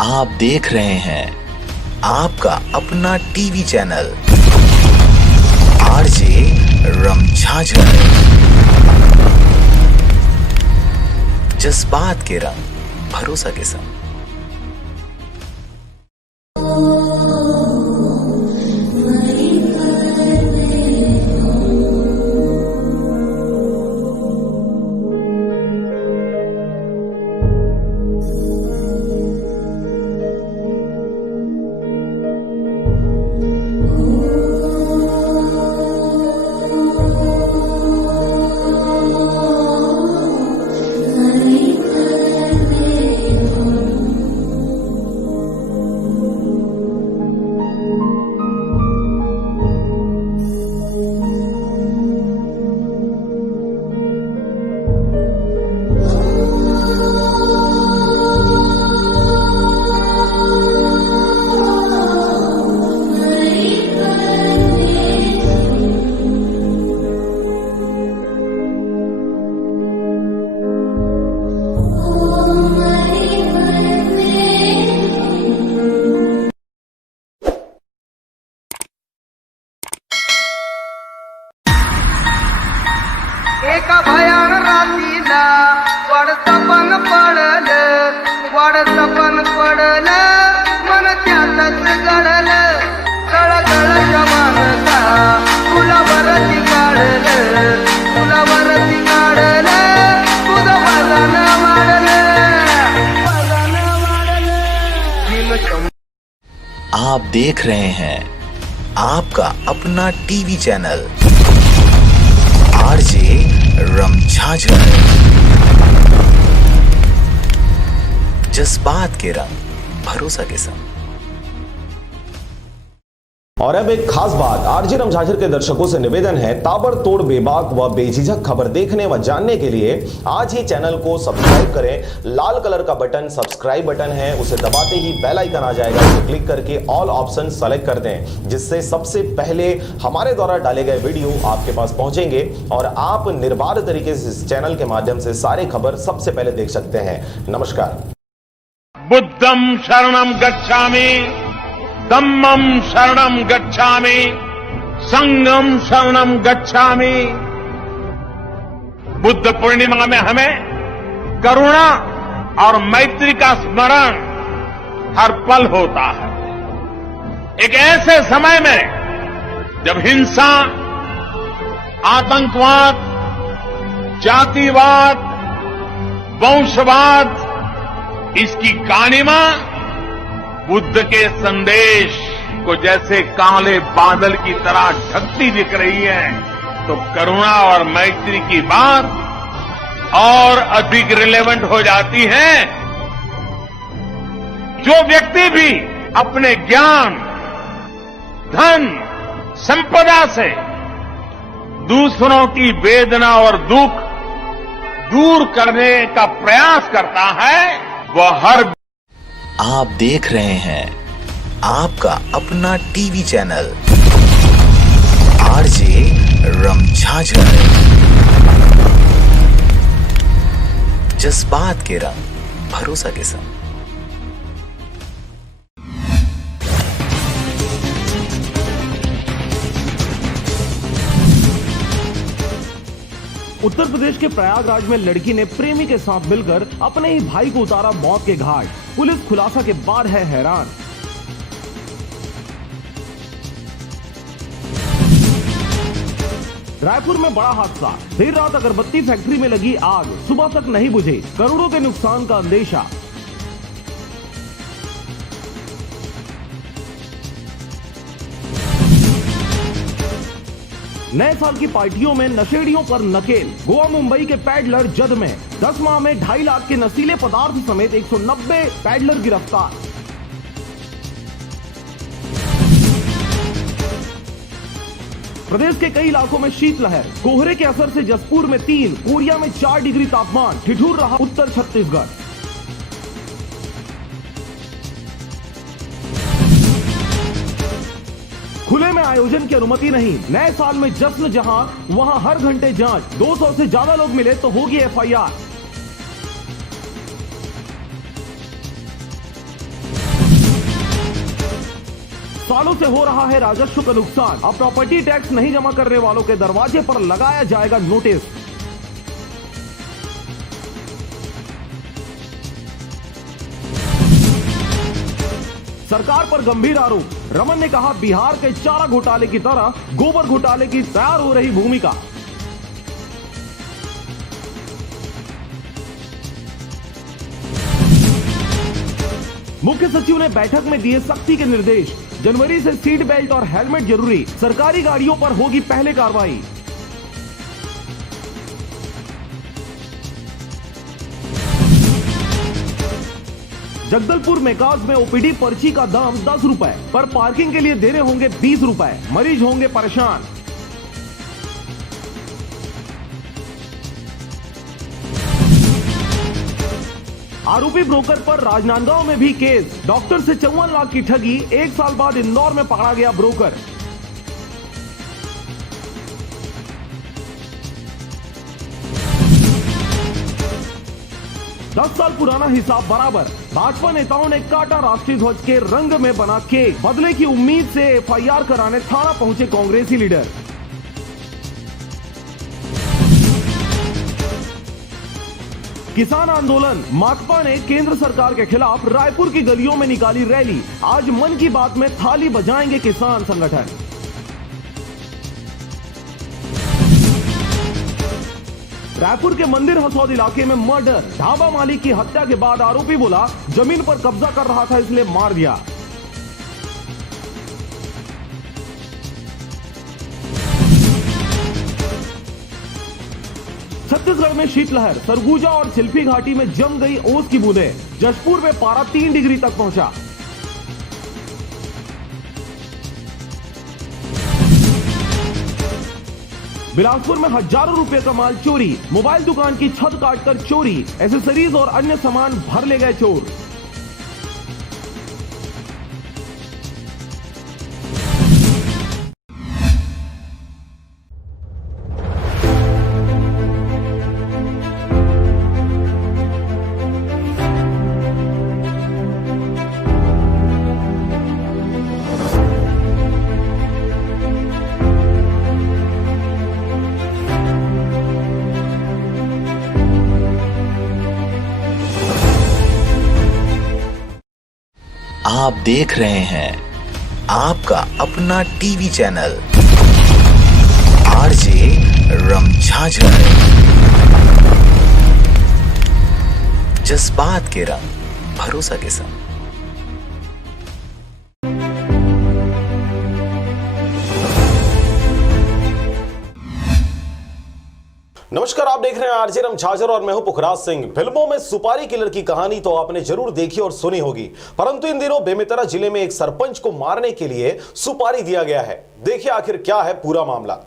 आप देख रहे हैं आपका अपना टीवी चैनल आरजे रमझाझर। जज्बात के रंग भरोसा के संग। एका भयान रात्रीला वाड सपन पडलं मन त्यातच गळलं कळकळ जमानता फुलावरती काढलं तुझं वजन वाढलं। आप देख रहे हैं आपका अपना टीवी चैनल आरजे रमझाझर। जज्बात के रंग भरोसा के संग। और अब एक खास बात, आरजे रमझाझर के दर्शकों से निवेदन है, ताबड़तोड़ बेबाक व बेझिझक खबर देखने व जानने के लिए आज ही चैनल को सब्सक्राइब करें। लाल कलर का बटन सब्सक्राइब बटन है, उसे दबाते ही बेल आइकन आ जाएगा, उसे क्लिक करके ऑल ऑप्शन सेलेक्ट कर दें, जिससे सबसे पहले हमारे द्वारा डाले गए वीडियो आपके पास पहुंचेंगे और आप निर्बाध तरीके से इस चैनल के माध्यम से सारे खबर सबसे पहले देख सकते हैं। नमस्कार। बुद्धं शरणं गच्छामि, धम्मं शरणं गच्छामि, संघं शरणं गच्छामि। बुद्ध पूर्णिमा में हमें करुणा और मैत्री का स्मरण हर पल होता है। एक ऐसे समय में जब हिंसा, आतंकवाद, जातिवाद, वंशवाद, इसकी कालिमा बुद्ध के संदेश को जैसे काले बादल की तरह ढकती दिख रही है, तो करुणा और मैत्री की बात और अधिक रिलेवेंट हो जाती है। जो व्यक्ति भी अपने ज्ञान, धन, संपदा से दूसरों की वेदना और दुख दूर करने का प्रयास करता है, वह हर। आप देख रहे हैं आपका अपना टीवी चैनल आरजे रमझाझर। जज्बात के रंग भरोसा के संग। उत्तर प्रदेश के प्रयागराज में लड़की ने प्रेमी के साथ मिलकर अपने ही भाई को उतारा मौत के घाट। पुलिस खुलासा के बाद है हैरान। रायपुर में बड़ा हादसा, देर रात अगरबत्ती फैक्ट्री में लगी आग, सुबह तक नहीं बुझे, करोड़ों के नुकसान का अंदेशा। नए साल की पार्टियों में नशेड़ियों पर नकेल। गोवा मुंबई के पैडलर जद में 10 माह में 2.5 लाख के नशीले पदार्थ समेत 190 पैडलर गिरफ्तार। प्रदेश के कई इलाकों में शीतलहर, कोहरे के असर से जसपुर में 3, कोरिया में 4 डिग्री तापमान, ठिठुर रहा उत्तर छत्तीसगढ़। खुले में आयोजन की अनुमति नहीं, नए साल में जश्न जहां वहां हर घंटे जांच, 200 से ज्यादा लोग मिले तो होगी FIR। 1 नए सालों से हो रहा है राजस्व का नुकसान। अब प्रॉपर्टी टैक्स नहीं जमा करने वालों के दरवाजे पर लगाया जाएगा नोटिस। सरकार पर गंभीर आरोप। रमन ने कहा, बिहार के चारा घोटाले की तरह गोबर घोटाले की तैयार हो रही भूमिका। मुख्य सचिव ने बैठक में दिए सख्ती के निर्देश। जनवरी से सीट बेल्ट और हेलमेट जरूरी। सरकारी गाड़ियों पर होगी पहले कार्रवाई। जगदलपुर मेकाज में ओपीडी पर्ची का दाम 10 रुपए, पर पार्किंग के लिए देने होंगे 20 रुपए। मरीज होंगे परेशान। आरोपी ब्रोकर पर राजनांदगांव में भी केस। डॉक्टर से 54 लाख की ठगी। 1 साल बाद इंदौर में पकड़ा गया ब्रोकर। दस साल पुराना हिसाब बराबर। भाजपा नेताओं ने काटा राष्ट्रीय ध्वज के रंग में बना केक। बदले की उम्मीद से एफआईआर कराने थाना पहुंचे कांग्रेसी लीडर। किसान आंदोलन। माकपा ने केंद्र सरकार के खिलाफ रायपुर की गलियों में निकाली रैली। आज मन की बात में थाली बजाएंगे किसान संगठन। रायपुर के मंदिर हसौद इलाके में मर्डर। ढाबा मालिक की हत्या के बाद आरोपी बोला, जमीन पर कब्जा कर रहा था इसलिए मार दिया। छत्तीसगढ़ में शीतलहर। सरगुजा और चिल्फी घाटी में जम गई ओस की बूंदें। जशपुर में पारा 3 डिग्री तक पहुंचा। बिलासपुर में हजारों रुपए का माल चोरी। मोबाइल दुकान की छत काटकर चोरी। एसेसरीज और अन्य सामान भर ले गए चोर। आप देख रहे हैं आपका अपना टीवी चैनल आरजे रमझाझर। जज्बात के रंग, भरोसा के संग। नमस्कार, आप देख रहे हैं आरजे रमझाझर और मैं हूं पुखराज सिंह। फिल्मों में सुपारी किलर की कहानी तो आपने जरूर देखी और सुनी होगी, परंतु इन दिनों बेमेतरा जिले में एक सरपंच को मारने के लिए सुपारी दिया गया है। देखिए आखिर क्या है पूरा मामला।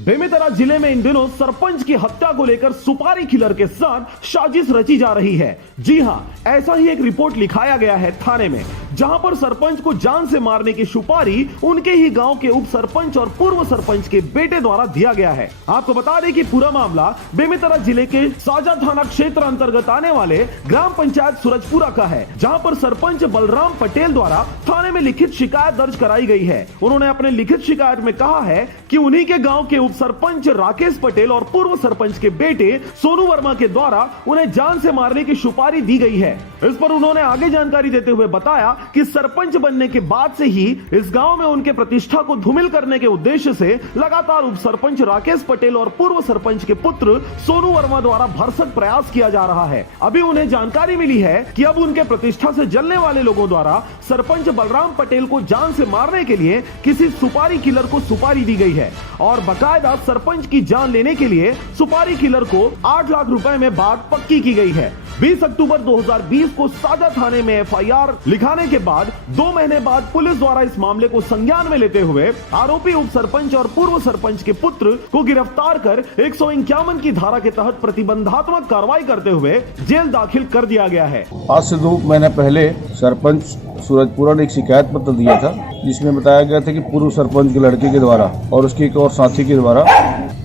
बेमेतरा जिले में इन दिनों सरपंच की हत्या को लेकर सुपारी किलर के साथ साजिश रची जा रही है। जी हां, ऐसा ही एक रिपोर्ट लिखाया गया है थाने में, जहां पर सरपंच को जान से मारने की सुपारी उनके ही गांव के उप सरपंच और पूर्व सरपंच के बेटे द्वारा दिया गया है। आपको बता दें कि पूरा मामला बेमेतरा जिले के साजा थाना क्षेत्र अंतर्गत आने वाले ग्राम पंचायत सूरजपुरा का है, जहां पर सरपंच बलराम पटेल द्वारा थाने में लिखित शिकायत दर्ज कराई गई है। उन्होंने अपने लिखित शिकायत में कहा है कि उन्हीं के गांव के उप सरपंच राकेश पटेल और पूर्व सरपंच के बेटे सोनू वर्मा के द्वारा उन्हें जान से मारने की सुपारी दी गई है। इस पर उन्होंने आगे जानकारी देते हुए बताया कि सरपंच बनने के बाद से ही इस गांव में उनके प्रतिष्ठा को धूमिल करने के उद्देश्य से लगातार उप सरपंच राकेश पटेल और पूर्व सरपंच के पुत्र सोनू वर्मा द्वारा भरसक प्रयास किया जा रहा है। अभी उन्हें जानकारी मिली है कि अब उनके प्रतिष्ठा से जलने वाले लोगों द्वारा सरपंच बलराम पटेल को जान से मारने के लिए किसी सुपारी किलर को सुपारी दी गई है और बकायदा सरपंच की जान लेने के लिए सुपारी किलर को 8 लाख रुपए में बात पक्की की गई है। 20 अक्टूबर 2020 को साजा थाने में एफआईआर लिखाने के बाद 2 महीने बाद पुलिस द्वारा इस मामले को संज्ञान में लेते हुए आरोपी उप सरपंच और पूर्व सरपंच के पुत्र को गिरफ्तार कर 151 की धारा के तहत प्रतिबंधात्मक कार्रवाई करते हुए जेल दाखिल कर दिया गया है। आज से 2 महीने पहले सरपंच सूरजपुरा ने एक शिकायत पत्र दिया था, जिसमें बताया गया था कि पूर्व सरपंच के लड़के के द्वारा और उसके एक और साथी के द्वारा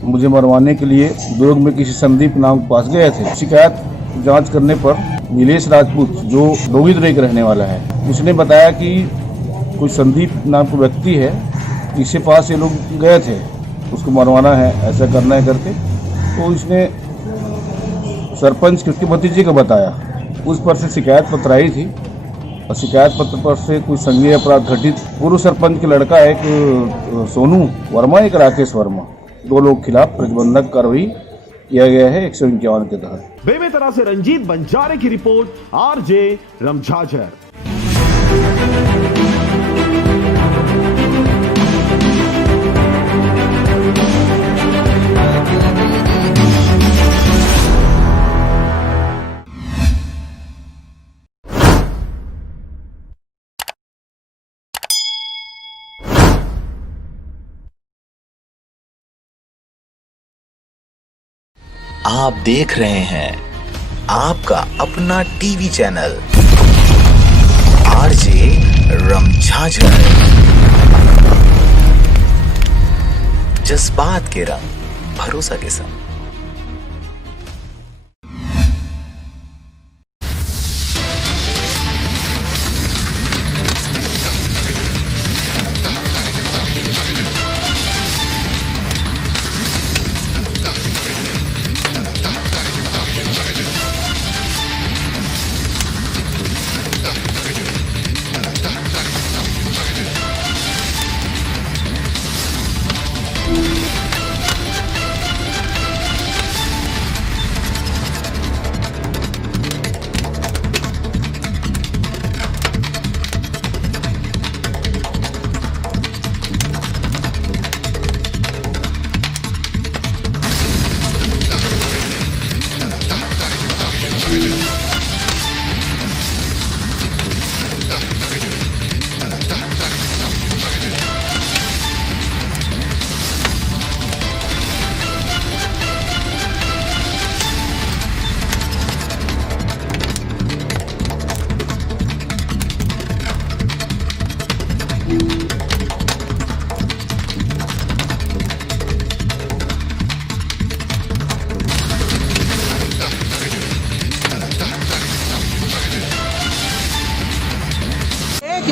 मुझे मरवाने के लिए दुर्ग में किसी संदीप नाम के पास गए थे। शिकायत जांच करने पर नीलेश राजपूत, जो डोगीदुरई का रहने वाला है, उसने बताया कि कोई संदीप नाम का व्यक्ति है, इसके पास ये लोग गए थे, उसको मरवाना है, ऐसा करना है करके। तो इसने सरपंच के उसके भतीजे को बताया, उस पर से शिकायत पत्र आई थी और शिकायत पत्र पर से कोई संज्ञेय अपराध घटित पूर्व सरपंच के लड़का एक सोनू वर्मा, एक राकेश वर्मा, 2 लोग खिलाफ प्रतिबंधक कार्रवाई किया गया है 151 के तहत। बेमेतरा से रंजीत बंजारे की रिपोर्ट, आरजे रमझाझर। आप देख रहे हैं आपका अपना टीवी चैनल आरजे रमझाझर। जज्बात के रंग, भरोसा के संग।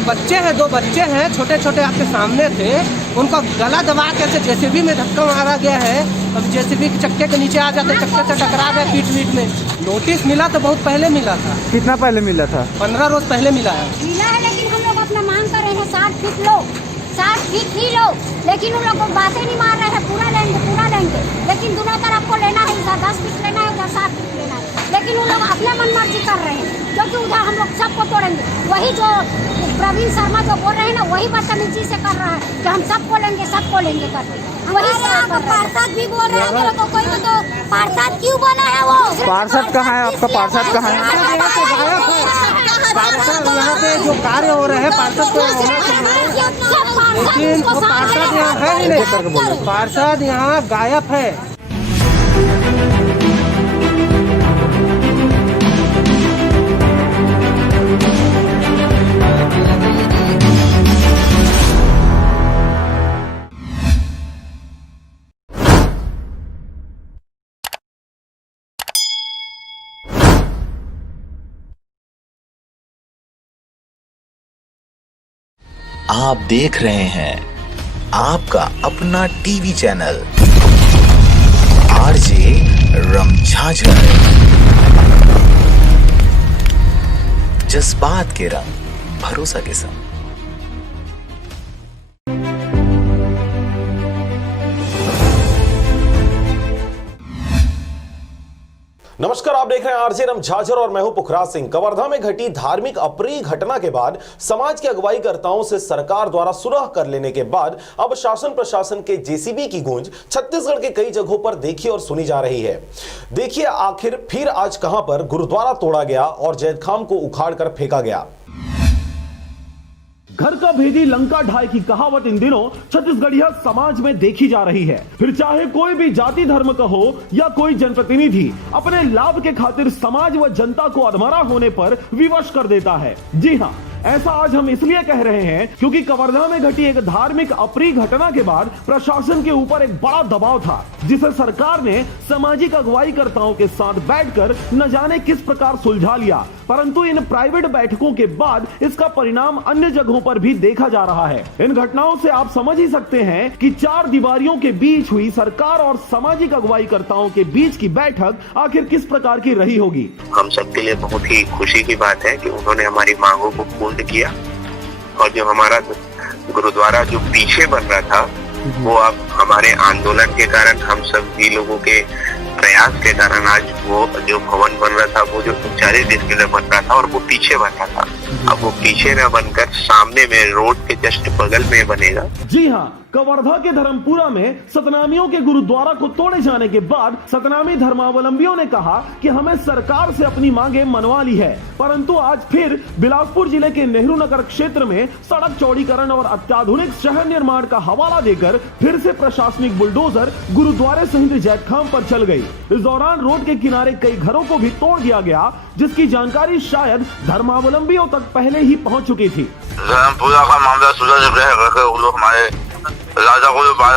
बच्चे हैं, 2 बच्चे हैं, छोटे छोटे आपके सामने थे, उनका गला दबा के जेसीबी में धक्का मारा गया है। अब जेसीबी के चक्के के नीचे आ जाते, चक्के से टकरा गए पीठ में। नोटिस मिला तो बहुत पहले मिला था। कितना पहले मिला था? 15 रोज पहले मिला है। लेकिन हम लोग अपना मांग कर रहे हैं 60 फीट लो, 60 फीट ही लो, लेकिन उन लोग को बातें नहीं मार रहे हैं, पूरा लेंगे, लेकिन दोनों तरफ को लेना है, इधर 10 फीट लेना है, उधर 60 फीट लेना है, लेकिन उन लोग अपना मनमर्जी कर रहे हैं, क्योंकि उधर हम लोग सबको तोड़ेंगे। वही जो प्रवीण शर्मा जो बोल रहे हैं ना, वही बदतमीजी से कर रहा है कि हम सबको लेंगे करके। वही पार्षद भी बोल रहे हैं तो कोई तो पार्षद क्यों बना है वो? पार्षद कहाँ है आपका? पार्षद कहाँ है? पार्षद यहाँ पे जो कार्य हो रहे हैं, पार्षद को लेकिन वो पार्षद यहाँ है ही नहीं, पार्षद यहाँ गायब है। आप देख रहे हैं आपका अपना टीवी चैनल आरजे रमझाझर। जज्बात के रंग, भरोसा के संग। नमस्कार, आप देख रहे हैं आरजे रमझाझर और मैं हूं पुखराज सिंह। कवर्धा में घटी धार्मिक अप्रिय घटना के बाद समाज के अगुवाईकर्ताओं से सरकार द्वारा सुलह कर लेने के बाद अब शासन प्रशासन के जेसीबी की गूंज छत्तीसगढ़ के कई जगहों पर देखी और सुनी जा रही है। देखिए आखिर फिर आज कहां पर गुरुद्वारा तोड़ा गया और जैतखाम को उखाड़ कर फेंका गया। घर का भेदी लंका ढाई की कहावत इन दिनों छत्तीसगढ़िया समाज में देखी जा रही है। फिर चाहे कोई भी जाति धर्म का हो या कोई जनप्रतिनिधि अपने लाभ के खातिर समाज व जनता को अधमरा होने पर विवश कर देता है। जी हाँ, ऐसा आज हम इसलिए कह रहे हैं क्योंकि कवर्धा में घटी एक धार्मिक अप्रिय घटना के बाद प्रशासन के ऊपर एक बड़ा दबाव था, जिसे सरकार ने सामाजिक अगुवाईकर्ताओं के साथ बैठकर न जाने किस प्रकार सुलझा लिया। परंतु इन प्राइवेट बैठकों के बाद इसका परिणाम अन्य जगहों पर भी देखा जा रहा है। इन घटनाओं से आप समझ ही सकते हैं कि चार दीवारियों के बीच हुई सरकार और सामाजिक अगुवाईकर्ताओं के बीच की बैठक आखिर किस प्रकार की रही होगी। हम सबके लिए बहुत ही खुशी की बात है कि उन्होंने हमारी मांगों को पूर्ण किया और जो हमारा गुरुद्वारा जो पीछे बन रहा था वो अब हमारे आंदोलन के कारण, हम सभी लोगों के प्रयास के कारण आज वो जो भवन बन रहा था वो जो 40 डिस्प्ले बन रहा था और वो पीछे बन रहा था, अब वो पीछे न बनकर सामने में रोड के जस्ट बगल में बनेगा। जी हाँ, कवर्धा के धर्मपुरा में सतनामियों के गुरुद्वारा को तोड़े जाने के बाद सतनामी धर्मावलंबियों ने कहा कि हमें सरकार से अपनी मांगे मनवा ली है, परंतु आज फिर बिलासपुर जिले के नेहरू नगर क्षेत्र में सड़क चौड़ीकरण और अत्याधुनिक शहर निर्माण का हवाला देकर फिर से प्रशासनिक बुलडोजर गुरुद्वारे सहित जैतखाम पर चल गई। इस दौरान रोड के किनारे कई घरों को भी तोड़ दिया गया, जिसकी जानकारी शायद धर्मावलंबियों तक पहले ही पहुँच चुकी थी। धर्मपुरा का मामला सुलझ गया, वो लोग हमारे राजा गुरुपाल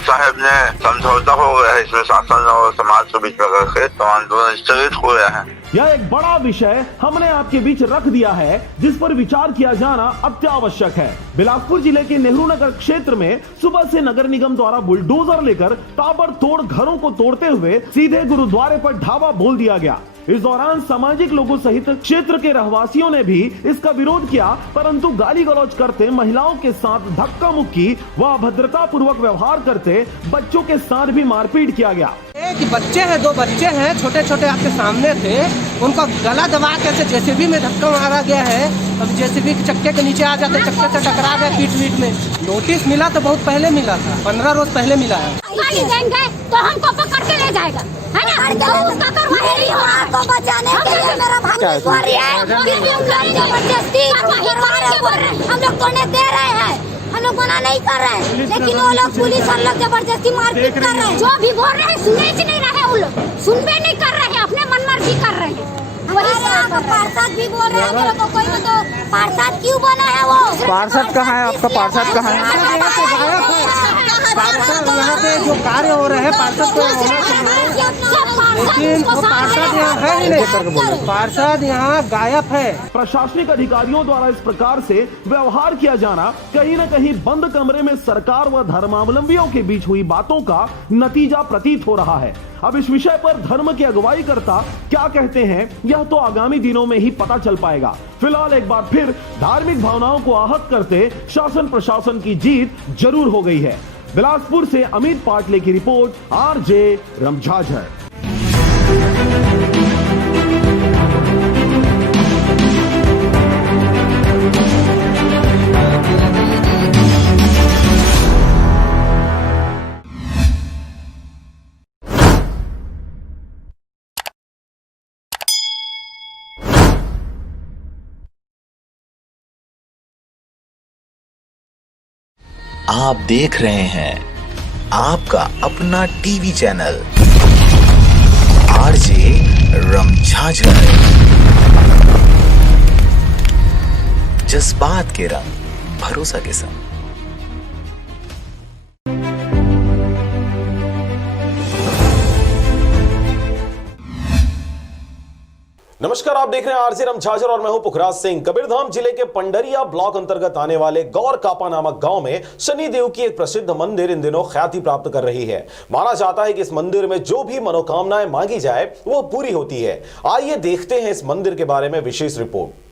साहब ने समझौता हो गया है, इसमें शासन और समाज के बीच में करके तो आंदोलन स्थगित हो गया है। यह एक बड़ा विषय हमने आपके बीच रख दिया है, जिस पर विचार किया जाना अत्यावश्यक है। बिलासपुर जिले के नेहरू नगर क्षेत्र में सुबह से नगर निगम द्वारा बुलडोजर लेकर ताबड़तोड़ घरों को तोड़ते हुए सीधे गुरुद्वारे पर ढाबा बोल दिया गया। इस दौरान सामाजिक लोगों सहित क्षेत्र के रहवासियों ने भी इसका विरोध किया, परंतु गाली गलौज करते, महिलाओं के साथ धक्का मुक्की व अभद्रता पूर्वक व्यवहार करते बच्चों के साथ भी मारपीट किया गया। कि बच्चे हैं, 2 बच्चे हैं, छोटे छोटे आपके सामने थे, उनका गला दबा के जेसीबी में धक्का मारा गया है। अब जेसीबी के चक्के के नीचे आ जाते, चक्के से टकरा गए पीठ वीट में। नोटिस मिला तो बहुत पहले मिला था, 15 रोज पहले मिला है। गाली देंगे तो हमको पकड़ के ले जाएगा, है ना? तो उसका करवाई नहीं हो रहा, तो बचाने के लिए मेरा भाई बोल रही है, जबरदस्ती हम लोग तोड़ने दे रहे हैं, हम लोग मना नहीं कर रहे हैं, लेकिन वो लोग पुलिस और लोग जबरदस्ती मारपीट कर रहे हैं। जो भी बोल रहे हैं सुने ही नहीं रहे, वो लोग सुनबे नहीं कर रहे हैं, अपने मनमर्जी कर रहे हैं। पार्षद भी बोल रहे हैं, तो कोई तो पार्षद क्यों बना है? वो पार्षद कहाँ है? आपका पार्षद कहाँ है? पार्षद यहाँ पे जो कार्य हो रहे हैं पार्षद को लेकिन वो पार्षद यहाँ है ही नहीं, पार्षद यहाँ गायब है। प्रशासनिक अधिकारियों द्वारा इस प्रकार से व्यवहार किया जाना कहीं न कहीं बंद कमरे में सरकार व धर्मावलंबियों के बीच हुई बातों का नतीजा प्रतीत हो रहा है। अब इस विषय पर धर्म के अगुवाईकर्ता क्या कहते हैं, यह तो आगामी दिनों में ही पता चल पाएगा। फिलहाल एक बार फिर धार्मिक भावनाओं को आहत करते शासन प्रशासन की जीत जरूर हो गई है। बिलासपुर से अमित पाटले की रिपोर्ट, आरजे रमझाझर। आप देख रहे हैं आपका अपना टीवी चैनल आरजे रमझाझर, जज्बात के रंग भरोसा के संग। नमस्कार, आप देख रहे हैं आरजे रमझाझर और मैं हूं पुखराज सिंह। कबीरधाम जिले के पंडरिया ब्लॉक अंतर्गत आने वाले गौर कापा नामक गांव में शनि देव की एक प्रसिद्ध मंदिर इन दिनों ख्याति प्राप्त कर रही है। माना जाता है कि इस मंदिर में जो भी मनोकामनाएं मांगी जाए वो पूरी होती है। आइए देखते हैं इस मंदिर के बारे में विशेष रिपोर्ट।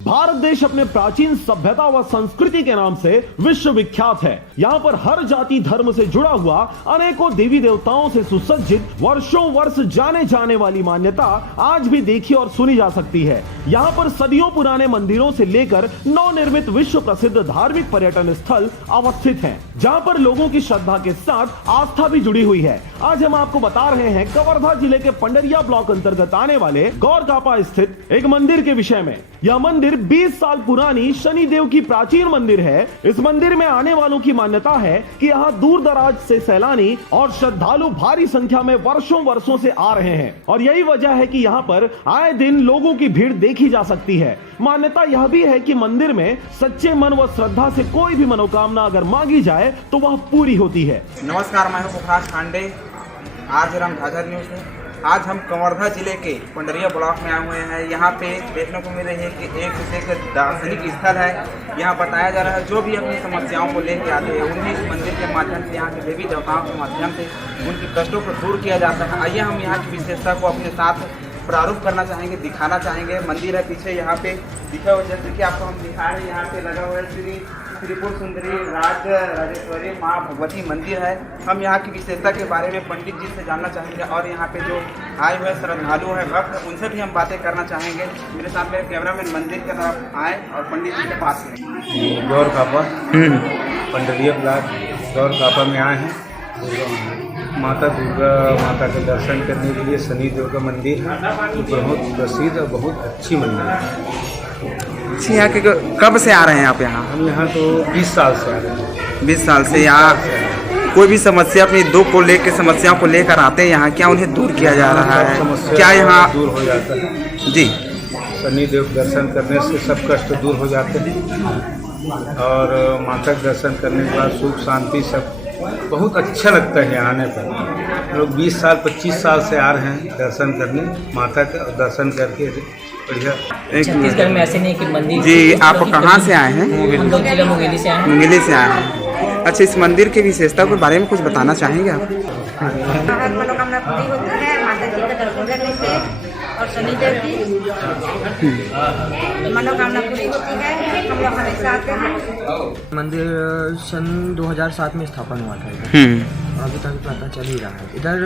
भारत देश अपने प्राचीन सभ्यता व संस्कृति के नाम से विश्व विख्यात है। यहाँ पर हर जाति धर्म से जुड़ा हुआ अनेकों देवी देवताओं से सुसज्जित वर्षों वर्ष जाने जाने वाली मान्यता आज भी देखी और सुनी जा सकती है। यहाँ पर सदियों पुराने मंदिरों से लेकर नवनिर्मित विश्व प्रसिद्ध धार्मिक पर्यटन स्थल अवस्थित हैं, जहाँ पर लोगों की श्रद्धा के साथ आस्था भी जुड़ी हुई है। आज हम आपको बता रहे हैं कवर्धा जिले के पंडरिया ब्लॉक अंतर्गत आने वाले गौर कापा स्थित एक मंदिर के विषय में। यह मंदिर सिर्फ 20 साल पुरानी शनिदेव की प्राचीन मंदिर है। इस मंदिर में आने वालों की मान्यता है कि यहाँ दूर दराज से सैलानी और श्रद्धालु भारी संख्या में वर्षों से आ रहे हैं और यही वजह है कि यहाँ पर आए दिन लोगों की भीड़ देखी जा सकती है। मान्यता यह भी है कि मंदिर में सच्चे मन व श्रद्धा से कोई भी मनोकामना अगर मांगी जाए तो वह पूरी होती है। नमस्कार, मैं हूं पुखराज खांडे, आरजीराम झाझर न्यूज से। आज हम कवर्धा जिले के पंडरिया ब्लॉक में आए हुए हैं। यहाँ पे देखने को मिल रही है कि एक दार्शनिक स्थल है। यहाँ बताया जा रहा है जो भी अपनी समस्याओं को लेकर आते हैं उन्हें इस मंदिर के माध्यम से, यहाँ के देवी देवताओं के माध्यम से उनकी कष्टों को दूर किया जाता है। आइए हम यहाँ की विशेषता को अपने साथ प्रारूप करना चाहेंगे, दिखाना चाहेंगे। मंदिर है पीछे यहाँ पे दिखा हुआ, जैसे कि आपको हम दिखा रहे हैं। यहाँ पे लगा हुआ है श्री त्रिपुर सुंदरी राजेश्वरी माँ भगवती मंदिर है। हम यहाँ की विशेषता के बारे में पंडित जी से जानना चाहेंगे और यहाँ पे जो आए हुए श्रद्धालु हैं भक्त, उनसे भी हम बातें करना चाहेंगे। मेरे साथ मेरे कैमरामैन मंदिर की तरफ आए और पंडित जी के पास में। गौर कापा पंडरिया ब्लॉक गौर कापा में आए हैं। माता दुर्गा माता के दर्शन करने के लिए शनिदेव का मंदिर बहुत प्रसिद्ध और बहुत अच्छी मंदिर है। यहाँ के कब से आ रहे हैं आप यहाँ? हम यहाँ तो 20 साल से आ रहे हैं। 20 साल से यहाँ कोई भी समस्या अपनी दुख को लेकर, समस्याओं को लेकर आते हैं यहाँ, क्या उन्हें दूर किया जा रहा है? क्या यहाँ दूर हो जाता है जी? शनिदेव दर्शन करने से सब कष्ट दूर हो जाते हैं और माता के दर्शन करने के बाद सुख शांति सब बहुत अच्छा लगता है। आने पर लोग 20 साल 25 साल से आ रहे हैं दर्शन करने, माता का दर्शन करके बढ़िया। छत्तीसगढ़ में ऐसे नहीं कि मंदिर जी। आप कहाँ से आए हैं? हम लोग जिला मुंगेली से आए हैं। मुंगेली से आए हैं। अच्छा, इस मंदिर की विशेषता के बारे में कुछ बताना चाहेंगे आप? मनोकामना पूरी होती है माता जी का दर्शन करने से और शनिदेव की मनोकामना पूरी होती है। हम लोग हमेशा आते हैं। मंदिर सन 2007 में स्थापन हुआ था। अभी तक पता चल ही रहा है। इधर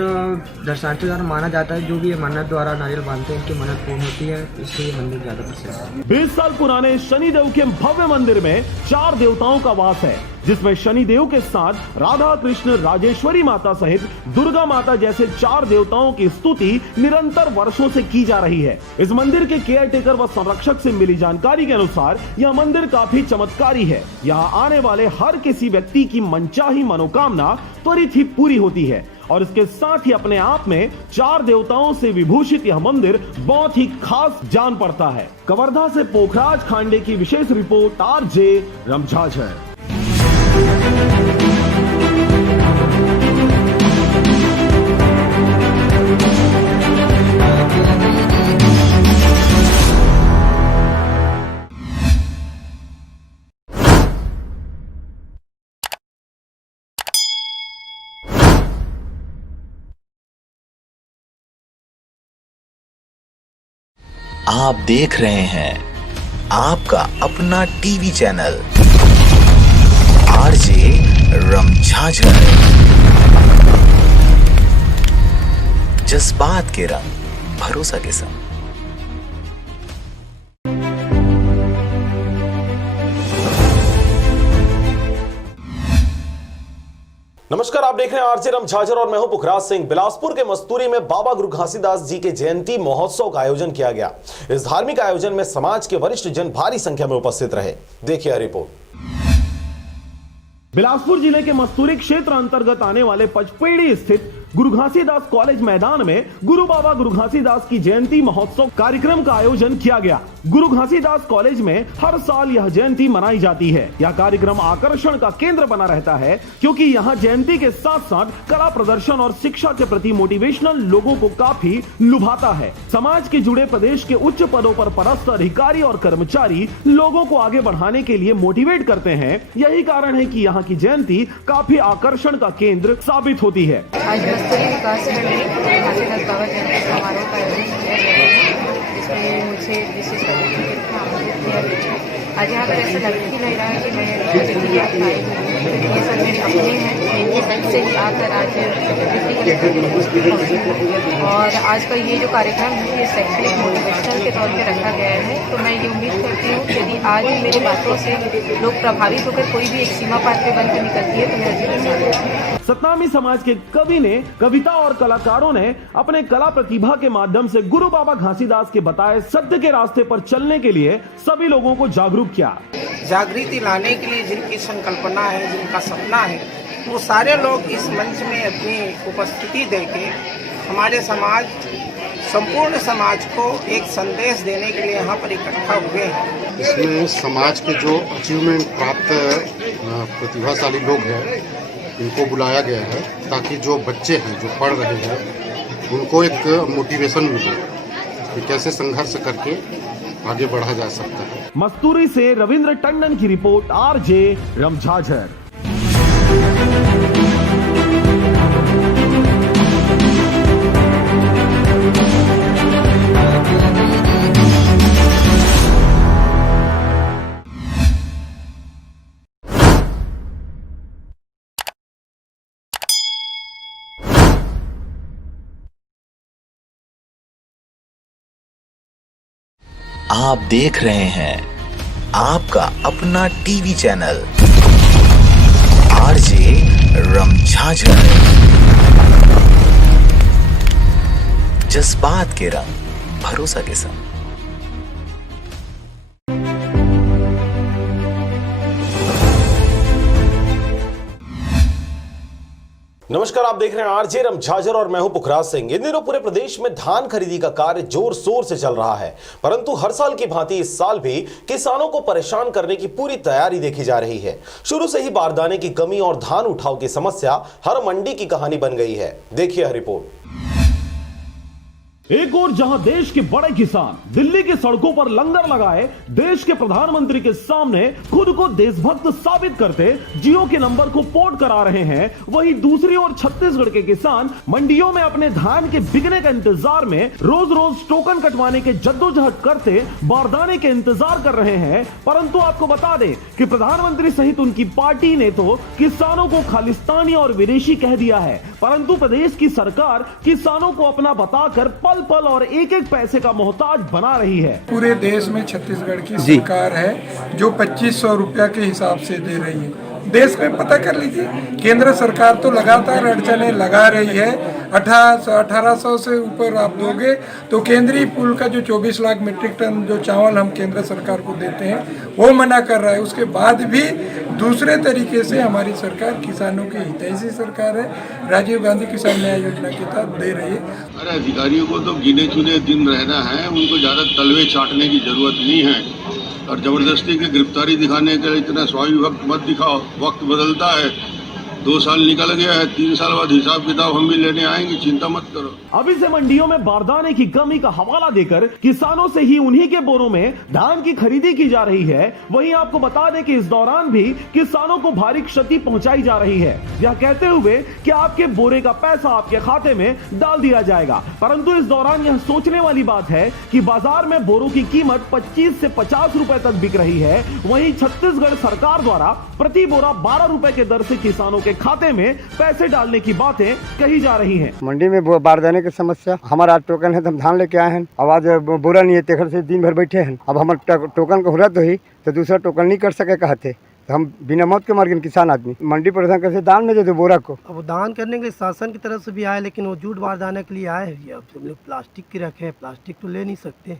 दर्शनार्थी द्वारा माना जाता है जो भी मन्नत द्वारा नारियल बांधते हैं, इनकी मन्नत पूर्ण होती है, इसलिए मंदिर ज्यादा प्रसिद्ध है। 20 साल पुराने शनिदेव के भव्य मंदिर में 4 देवताओं का वास है, जिसमें शनिदेव के साथ राधा कृष्ण राजेश्वरी माता सहित दुर्गा माता जैसे 4 देवताओं की स्तुति निरंतर वर्षों से की जा रही है। इस मंदिर के केयरटेकर व संरक्षक से मिली जानकारी के अनुसार यह मंदिर काफी चमत्कारी है। यहाँ आने वाले हर किसी व्यक्ति की मनचाही मनोकामना त्वरित ही पूरी होती है और इसके साथ ही अपने आप में 4 देवताओं से विभूषित यह मंदिर बहुत ही खास जान पड़ता है। कवर्धा से पोखराज खांडे की विशेष रिपोर्ट, आरजे रमझाझर। आप देख रहे हैं आपका अपना टीवी चैनल आरजे रमझाझर। जज्बात के रंग, भरोसा के संग। नमस्कार, आप देख रहे हैं आरजे रमझाझर और मैं हूं पुखराज सिंह। बिलासपुर के मस्तूरी में बाबा गुरु घासीदास जी के जयंती महोत्सव का आयोजन किया गया। इस धार्मिक आयोजन में समाज के वरिष्ठ जन भारी संख्या में उपस्थित रहे। देखिए रिपोर्ट। बिलासपुर जिले के मस्तूरी क्षेत्र अंतर्गत आने वाले पचपेड़ी स्थित गुरु घासीदास कॉलेज मैदान में गुरु बाबा गुरु घासीदास की जयंती महोत्सव कार्यक्रम का आयोजन किया गया। गुरु घासीदास कॉलेज में हर साल यह जयंती मनाई जाती है। यह कार्यक्रम आकर्षण का केंद्र बना रहता है क्योंकि यहाँ जयंती के साथ साथ कला प्रदर्शन और शिक्षा के प्रति मोटिवेशनल लोगों को काफी लुभाता है। समाज के जुड़े प्रदेश के उच्च पदों पर पदस्थ अधिकारी और कर्मचारी लोगों को आगे बढ़ाने के लिए मोटिवेट करते हैं। यही कारण है कि यहाँ की जयंती काफी आकर्षण का केंद्र साबित होती है। मस्तूरी विकासखंड में घासीदास बाबा जयंती समारोह का आयोजन किया गया है, जिसमें मुझे विशेष अतिथि के रूप में आमंत्रित किया गया है। आज यहाँ पर ऐसा लग ही नहीं रहा है कि मैं अतिथि के रूप में आई हूँ। ये सब मेरे अपने हैं, इनके साइड से आकर आज और आज का ये जो कार्यक्रम है ये शैक्षणिक मोटिवेशनल के तौर पे रखा गया है। तो मैं ये उम्मीद करती हूँ कि यदि आज मेरी बातों से लोग प्रभावित होकर कोई भी एक सीमा पार पे बनकर निकलती है तो मैं रजी के साथ। सतनामी समाज के कवि ने, कविता और कलाकारों ने अपने कला प्रतिभा के माध्यम से गुरु बाबा घासीदास के बताए सत्य के रास्ते पर चलने के लिए सभी लोगों को जागरूक किया। जागृति लाने के लिए जिनकी संकल्पना है, जिनका सपना है, वो सारे लोग इस मंच में अपनी उपस्थिति देके हमारे समाज, संपूर्ण समाज को एक संदेश देने के लिए यहाँ पर इकट्ठा हुए हैं। इसमें समाज के जो अचीवमेंट प्राप्त प्रतिभाशाली लोग हैं इनको बुलाया गया है ताकि जो बच्चे हैं जो पढ़ रहे हैं उनको एक मोटिवेशन मिले कि कैसे संघर्ष करके आगे बढ़ा जा सकता है। मस्तूरी से रविंद्र टंडन की रिपोर्ट, आरजे रमझाझर। आप देख रहे हैं आपका अपना टीवी चैनल आरजे रमझाझर। जज्बात के रंग, भरोसा के संग। नमस्कार, आप देख रहे हैं आरजे रमझाझर और मैं हूं पुखराज सिंह। इन दिनों पूरे प्रदेश में धान खरीदी का कार्य जोर शोर से चल रहा है, परंतु हर साल की भांति इस साल भी किसानों को परेशान करने की पूरी तैयारी देखी जा रही है। शुरू से ही बारदाने की कमी और धान उठाव की समस्या हर मंडी की कहानी बन गई है। देखिए यह रिपोर्ट। एक और जहां देश के बड़े किसान दिल्ली की सड़कों पर लंगर लगाए देश के प्रधानमंत्री के सामने खुद को देशभक्त साबित करते जियो के नंबर को पोर्ट करा रहे हैं, वहीं दूसरी ओर छत्तीसगढ़ के किसान मंडियों में अपने धान के बिकने का इंतजार में रोज रोज टोकन कटवाने के जद्दोजहद करते बारदाने के इंतजार कर रहे हैं। परंतु आपको बता दें कि प्रधानमंत्री सहित उनकी पार्टी ने तो किसानों को खालिस्तानी और विदेशी कह दिया है, परंतु प्रदेश की सरकार किसानों को अपना बताकर पल पल और एक एक पैसे का मोहताज बना रही है। पूरे देश में छत्तीसगढ़ की सरकार है जो 2500 रुपया के हिसाब से दे रही है। देश में पता कर लीजिए, केंद्र सरकार तो लगातार अड़चने लगा रही है। 1800 से ऊपर आप दोगे तो केंद्रीय पूल का जो 24 लाख मीट्रिक टन जो चावल हम केंद्र सरकार को देते हैं वो मना कर रहा है। उसके बाद भी दूसरे तरीके से हमारी सरकार किसानों की हितैषी सरकार है, राजीव गांधी किसान न्याय योजना के तहत दे रही है। अरे अधिकारियों को तो गिने चुने दिन रहना है, उनको ज़्यादा तलवे चाटने की जरूरत नहीं है और जबरदस्ती की गिरफ्तारी दिखाने के लिए इतना स्वाभाविक वक्त मत दिखाओ। वक्त बदलता है, 2 साल निकल गया है, 3 साल बाद हिसाब किताब हम भी लेने आएंगे, चिंता मत करो। अभी से मंडियों में बारदाने की कमी का हवाला देकर किसानों से ही उन्हीं के बोरों में धान की खरीदी की जा रही है। वहीं आपको बता दें कि इस दौरान भी किसानों को भारी क्षति पहुंचाई जा रही है, यह कहते हुए कि आपके बोरे का पैसा आपके खाते में डाल दिया जाएगा। परंतु इस दौरान यह सोचने वाली बात है कि बाजार में बोरों की कीमत 25 से 50 रुपए तक बिक रही है। वहीं छत्तीसगढ़ सरकार द्वारा प्रति बोरा 12 रुपए के दर से किसानों के खाते में पैसे डालने की बातें कही जा रही हैं। मंडी में बारदाने की समस्या, हमारा टोकन है तो हम धान लेके आए हैं, अब आज बोरा नहीं है, तेखर से दिन भर बैठे हैं। अब हमारे टोकन का हुरत ही तो दूसरा टोकन नहीं कर सके कहते, तो हम बिना मौत के मर गए किसान आदमी। मंडी प्रधान कैसे दान में दे दो बोरा को। अब दान करने के लिए शासन की तरफ से भी आए, लेकिन वो जूट बारदाने के लिए आए हैं। अब सब लोग प्लास्टिक के रखे हैं, प्लास्टिक तो ले नहीं सकते।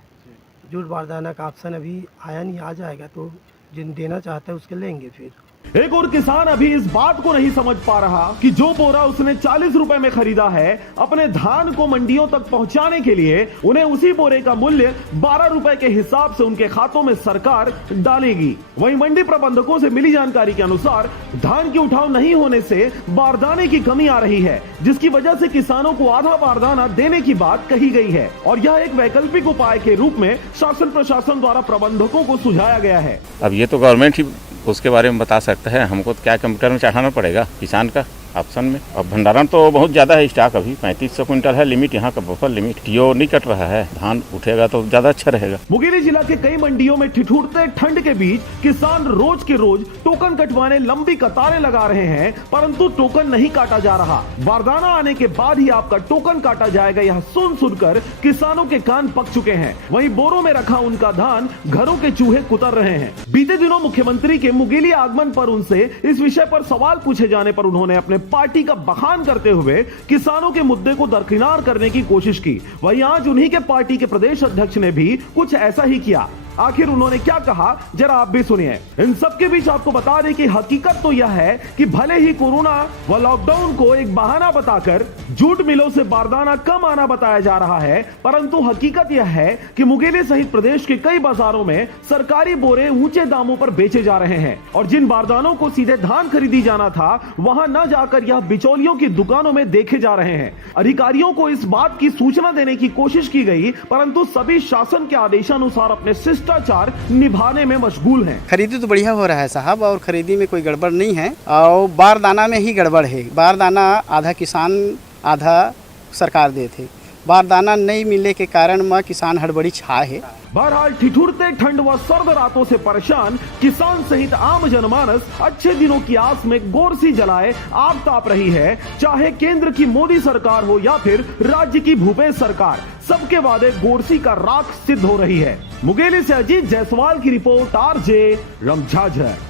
जूट बारदाना का ऑप्शन अभी आया नहीं, आ जाएगा तो जिन देना चाहते हैं उसके लेंगे। फिर एक और किसान अभी इस बात को नहीं समझ पा रहा कि जो बोरा उसने 40 रुपए में खरीदा है, अपने धान को मंडियों तक पहुंचाने के लिए उन्हें उसी बोरे का मूल्य 12 रुपए के हिसाब से उनके खातों में सरकार डालेगी। वहीं मंडी प्रबंधकों से मिली जानकारी के अनुसार धान की उठाव नहीं होने से बारदाने की कमी आ रही है, जिसकी वजह से किसानों को आधा बारदाना देने की बात कही गई है और यह एक वैकल्पिक उपाय के रूप में शासन प्रशासन द्वारा प्रबंधकों को सुझाया गया है। अब ये तो गवर्नमेंट ही उसके बारे में बता सकता है, हमको तो क्या कंप्यूटर में चढ़ाना पड़ेगा किसान का। ऑप्शन में। और भंडारण तो बहुत ज़्यादा है, स्टॉक अभी 3500 क्विंटल है लिमिट, यहाँ का बफर लिमिट टीओ नहीं कट रहा है। धान उठेगा तो ज़्यादा अच्छा रहेगा। मुंगेली जिला के कई मंडियों में ठिठुरते ठंड के बीच किसान रोज के रोज टोकन कटवाने लंबी कतारें लगा रहे हैं, परंतु टोकन नहीं काटा जा रहा। बारदाना आने के बाद ही आपका टोकन काटा जाएगा, यह सुनकर किसानों के कान पक चुके हैं। वहीं बोरों में रखा उनका धान घरों के चूहे कुतर रहे हैं। बीते दिनों मुख्यमंत्री के मुंगेली आगमन पर उनसे इस विषय पर सवाल पूछे जाने पर उन्होंने अपने पार्टी का बखान करते हुए किसानों के मुद्दे को दरकिनार करने की कोशिश की। वहीं आज उन्हीं के पार्टी के प्रदेश अध्यक्ष ने भी कुछ ऐसा ही किया। आखिर उन्होंने क्या कहा, जरा आप भी सुनिए। इन सबके बीच आपको बता दें कि हकीकत तो यह है कि भले ही कोरोना व लॉकडाउन को एक बहाना बताकर जूट मिलों से बारदाना कम आना बताया जा रहा है, परंतु हकीकत यह है कि मुंगेली सहित प्रदेश के कई बाजारों में सरकारी बोरे ऊंचे दामों पर बेचे जा रहे हैं और जिन बारदानों को सीधे धान खरीदी जाना था वहां न जाकर यह बिचौलियों की दुकानों में देखे जा रहे हैं। अधिकारियों को इस बात की सूचना देने की कोशिश की गई, परंतु सभी शासन के आदेशानुसार अपने शिष्टाचार निभाने में मशगूल हैं। खरीदी तो बढ़िया हो रहा है साहब, और खरीदी में कोई गड़बड़ नहीं है, और बारदाना में ही गड़बड़ है। बारदाना आधा किसान आधा सरकार देते, बारदाना नहीं मिलने के कारण में किसान हड़बड़ी छा है। बहरहाल ठिठुरते ठंड व सर्द रातों से परेशान किसान सहित आम जनमानस अच्छे दिनों की आस में गोरसी जलाए आग ताप रही है। चाहे केंद्र की मोदी सरकार हो या फिर राज्य की भूपेश सरकार, सबके वादे गोरसी का राख सिद्ध हो रही है। मुंगेली से अजीत जायसवाल की रिपोर्ट, आरजे रमझाझर।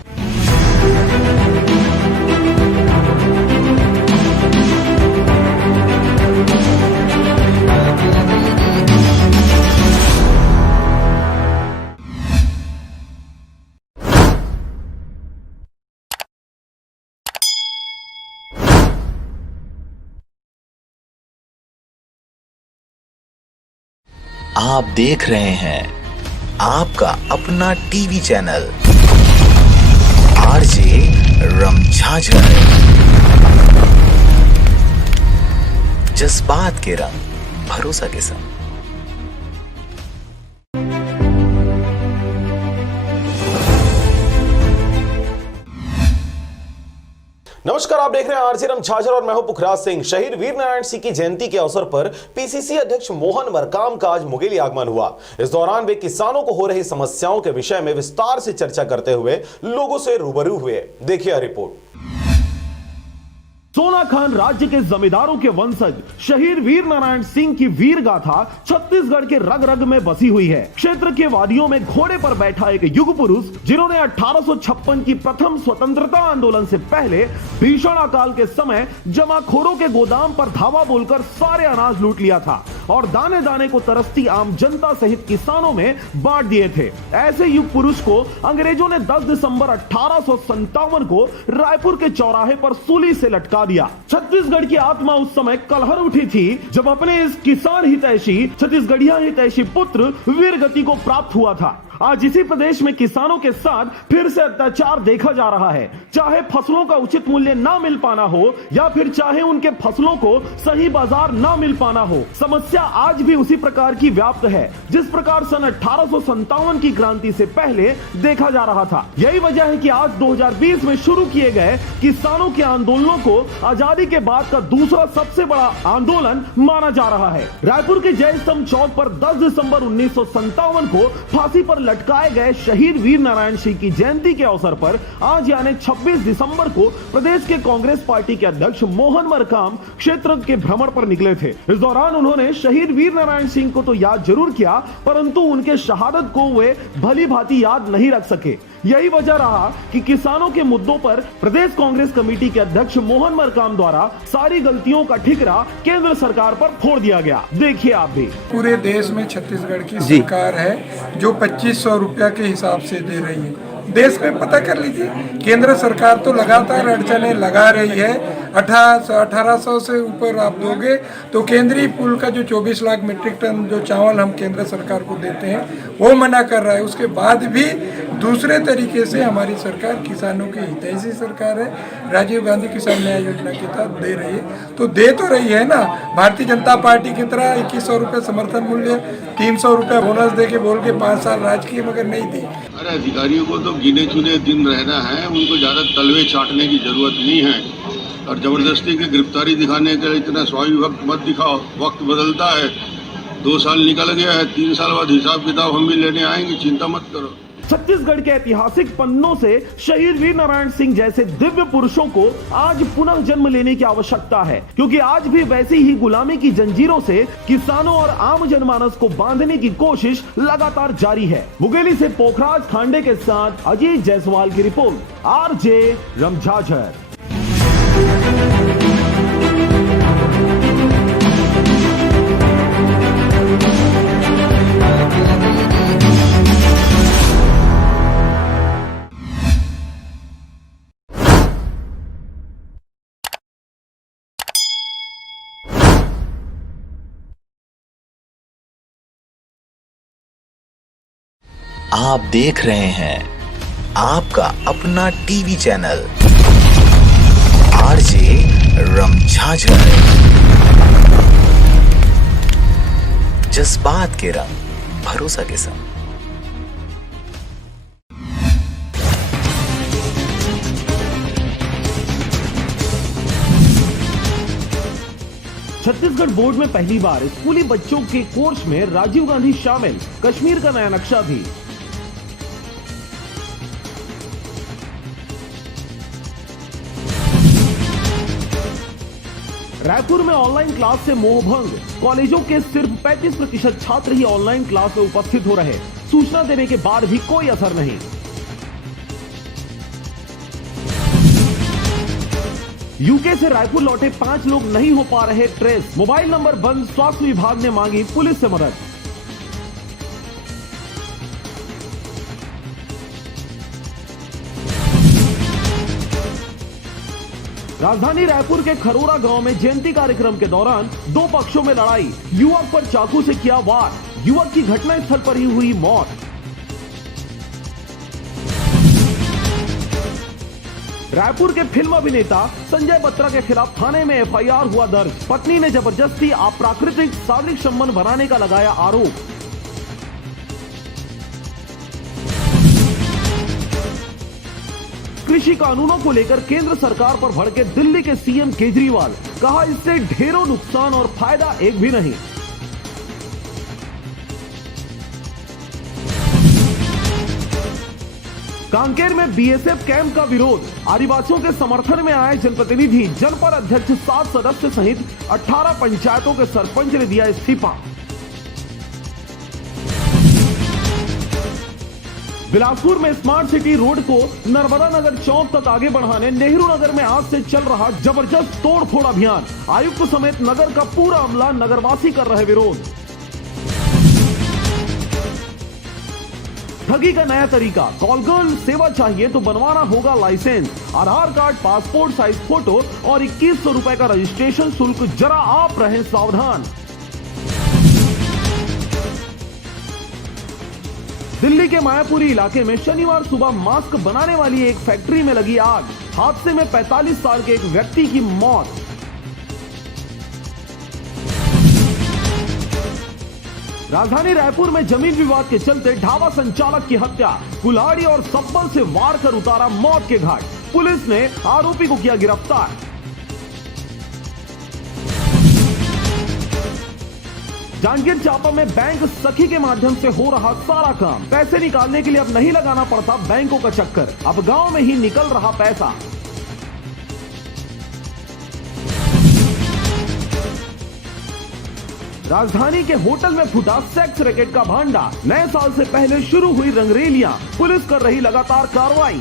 आप देख रहे हैं आपका अपना टीवी चैनल आरजे रमझाझर, जज्बात के रंग भरोसा के संग। नमस्कार, आप देख रहे हैं आरजे रमझाझर और मैं हूं पुखराज सिंह। शहीद वीर नारायण सिंह की जयंती के अवसर पर पीसीसी अध्यक्ष मोहन मरकाम का आज मुंगेली आगमन हुआ। इस दौरान वे किसानों को हो रही समस्याओं के विषय में विस्तार से चर्चा करते हुए लोगों से रूबरू हुए। देखिए रिपोर्ट। सोना खान राज्य के जमींदारों के वंशज शहीद वीर नारायण सिंह की वीर गाथा छत्तीसगढ़ के रग रग में बसी हुई है। क्षेत्र के वादियों में घोड़े पर बैठा एक युग पुरुष जिन्होंने 1856 की प्रथम स्वतंत्रता आंदोलन से पहले भीषण अकाल के समय जमाखोरों के गोदाम पर धावा बोलकर सारे अनाज लूट लिया था और दाने दाने को तरसती आम जनता सहित किसानों में बांट दिए थे। ऐसे युग पुरुष को अंग्रेजों ने 10 दिसंबर 1857 को रायपुर के चौराहे पर सूली से लटका दिया। छत्तीसगढ़ की आत्मा उस समय कलहर उठी थी जब अपने इस किसान हितैषी छत्तीसगढ़िया हितैषी पुत्र वीरगति को प्राप्त हुआ था। आज इसी प्रदेश में किसानों के साथ फिर से अत्याचार देखा जा रहा है। चाहे फसलों का उचित मूल्य ना मिल पाना हो या फिर चाहे उनके फसलों को सही बाजार ना मिल पाना हो, समस्या आज भी उसी प्रकार की व्याप्त है जिस प्रकार सन 1857 की क्रांति से पहले देखा जा रहा था। यही वजह है कि आज 2020 में शुरू किए गए किसानों के आंदोलनों को आजादी के बाद का दूसरा सबसे बड़ा आंदोलन माना जा रहा है। रायपुर के जय स्तंभ चौक पर 10 दिसंबर 1957 को फांसी पर लटकाए गए शहीद वीर नारायण सिंह की जयंती के अवसर पर आज यानी 26 दिसंबर को प्रदेश के कांग्रेस पार्टी के अध्यक्ष मोहन मरकाम क्षेत्र के भ्रमण पर निकले थे। इस दौरान उन्होंने शहीद वीर नारायण सिंह को तो याद जरूर किया, परंतु उनके शहादत को वे भली भांति याद नहीं रख सके। यही वजह रहा कि किसानों के मुद्दों पर प्रदेश कांग्रेस कमेटी के अध्यक्ष मोहन मरकाम द्वारा सारी गलतियों का ठिकरा केंद्र सरकार पर फोड़ दिया गया। देखिए आप भी। पूरे देश में छत्तीसगढ़ की सरकार है जो 2500 रुपया के हिसाब से दे रही है। देश में पता कर लीजिए, केंद्र सरकार तो लगातार अड़चने लगा रही है। 1800 से ऊपर आप दोगे तो केंद्रीय पूल का जो 24 लाख मीट्रिक टन जो चावल हम केंद्र सरकार को देते हैं वो मना कर रहा है। उसके बाद भी दूसरे तरीके से हमारी सरकार किसानों की हितैषी सरकार है, राजीव गांधी किसान न्याय योजना के तहत दे रही है, तो दे तो रही है ना। भारतीय जनता पार्टी की तरह 2100 रुपये समर्थन मूल्य, 300 रुपये बोनस दे के बोल के 5 साल राज किए मगर नहीं दी। अरे अधिकारियों को तो गिने चुने दिन रहना है, उनको ज़्यादा तलवे चाटने की जरूरत नहीं है। और जबरदस्ती की गिरफ्तारी दिखाने के लिए इतना स्वाभाविक वक्त मत दिखाओ। वक्त बदलता है, 2 साल निकल गया है, 3 साल बाद हिसाब किताब हम भी लेने आएंगे, चिंता मत करो। छत्तीसगढ़ के ऐतिहासिक पन्नों से शहीद वीर नारायण सिंह जैसे दिव्य पुरुषों को आज पुनः जन्म लेने की आवश्यकता है, क्योंकि आज भी वैसी ही गुलामी की जंजीरों से किसानों और आम जनमानस को बांधने की कोशिश लगातार जारी है। मुंगेली से पोखराज खांडे के साथ अजीत जायसवाल की रिपोर्ट, आरजे रमझाझर। आप देख रहे हैं आपका अपना टीवी चैनल आरजे रमझाझर, जज्बात के रंग भरोसा के संग। छत्तीसगढ़ बोर्ड में पहली बार स्कूली बच्चों के कोर्स में राजीव गांधी शामिल, कश्मीर का नया नक्शा भी। रायपुर में ऑनलाइन क्लास से मोहभंग, कॉलेजों के सिर्फ 35% छात्र ही ऑनलाइन क्लास में उपस्थित हो रहे, सूचना देने के बाद भी कोई असर नहीं। यूके से रायपुर लौटे 5 लोग नहीं हो पा रहे ट्रेस, मोबाइल नंबर बंद, स्वास्थ्य विभाग ने मांगी पुलिस से मदद। राजधानी रायपुर के खरोरा गांव में जयंती कार्यक्रम के दौरान 2 पक्षों में लड़ाई, युवक पर चाकू से किया वार, युवक की घटनास्थल पर ही हुई मौत। रायपुर के फिल्म अभिनेता संजय बत्रा के खिलाफ थाने में एफआईआर हुआ दर्ज, पत्नी ने जबरदस्ती अप्राकृतिक शारीरिक संबंध बनाने का लगाया आरोप। कृषि कानूनों को लेकर केंद्र सरकार पर भड़के दिल्ली के सीएम केजरीवाल, कहा इससे ढेरों नुकसान और फायदा एक भी नहीं। कांकेर में बीएसएफ कैंप का विरोध, आदिवासियों के समर्थन में आए जनप्रतिनिधि, जनपद अध्यक्ष 7 सदस्य सहित 18 पंचायतों के सरपंच ने दिया इस्तीफा। बिलासपुर में स्मार्ट सिटी रोड को नर्मदा नगर चौक तक आगे बढ़ाने नेहरू नगर में आज से चल रहा जबरदस्त तोड़फोड़ अभियान, आयुक्त समेत नगर का पूरा अमला, नगरवासी कर रहे विरोध। ठगी का नया तरीका, कॉल गर्ल सेवा चाहिए तो बनवाना होगा लाइसेंस, आधार कार्ड, पासपोर्ट साइज फोटो और 2100 रुपए का रजिस्ट्रेशन शुल्क, जरा आप रहें सावधान। दिल्ली के मायापुरी इलाके में शनिवार सुबह मास्क बनाने वाली एक फैक्ट्री में लगी आग, हादसे में 45 साल के एक व्यक्ति की मौत। राजधानी रायपुर में जमीन विवाद के चलते ढाबा संचालक की हत्या, कुल्हाड़ी और सब्बल से वार कर उतारा मौत के घाट, पुलिस ने आरोपी को किया गिरफ्तार। जांजगीर चांपा में बैंक सखी के माध्यम से हो रहा सारा काम, पैसे निकालने के लिए अब नहीं लगाना पड़ता बैंकों का चक्कर, अब गांव में ही निकल रहा पैसा। राजधानी के होटल में फूटा सेक्स रैकेट का भांडा, नए साल से पहले शुरू हुई रंगरेलियां, पुलिस कर रही लगातार कार्रवाई।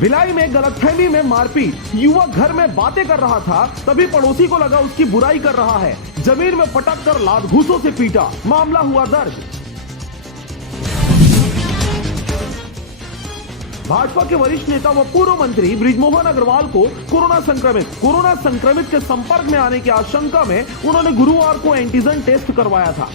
भिलाई में गलतफहमी में मारपीट, युवक घर में बातें कर रहा था तभी पड़ोसी को लगा उसकी बुराई कर रहा है, जमीन में पटक कर लात घूंसों से पीटा, मामला हुआ दर्ज। भाजपा के वरिष्ठ नेता व पूर्व मंत्री बृजमोहन अग्रवाल को कोरोना संक्रमित के संपर्क में आने की आशंका में उन्होंने गुरुवार को एंटीजन टेस्ट करवाया था।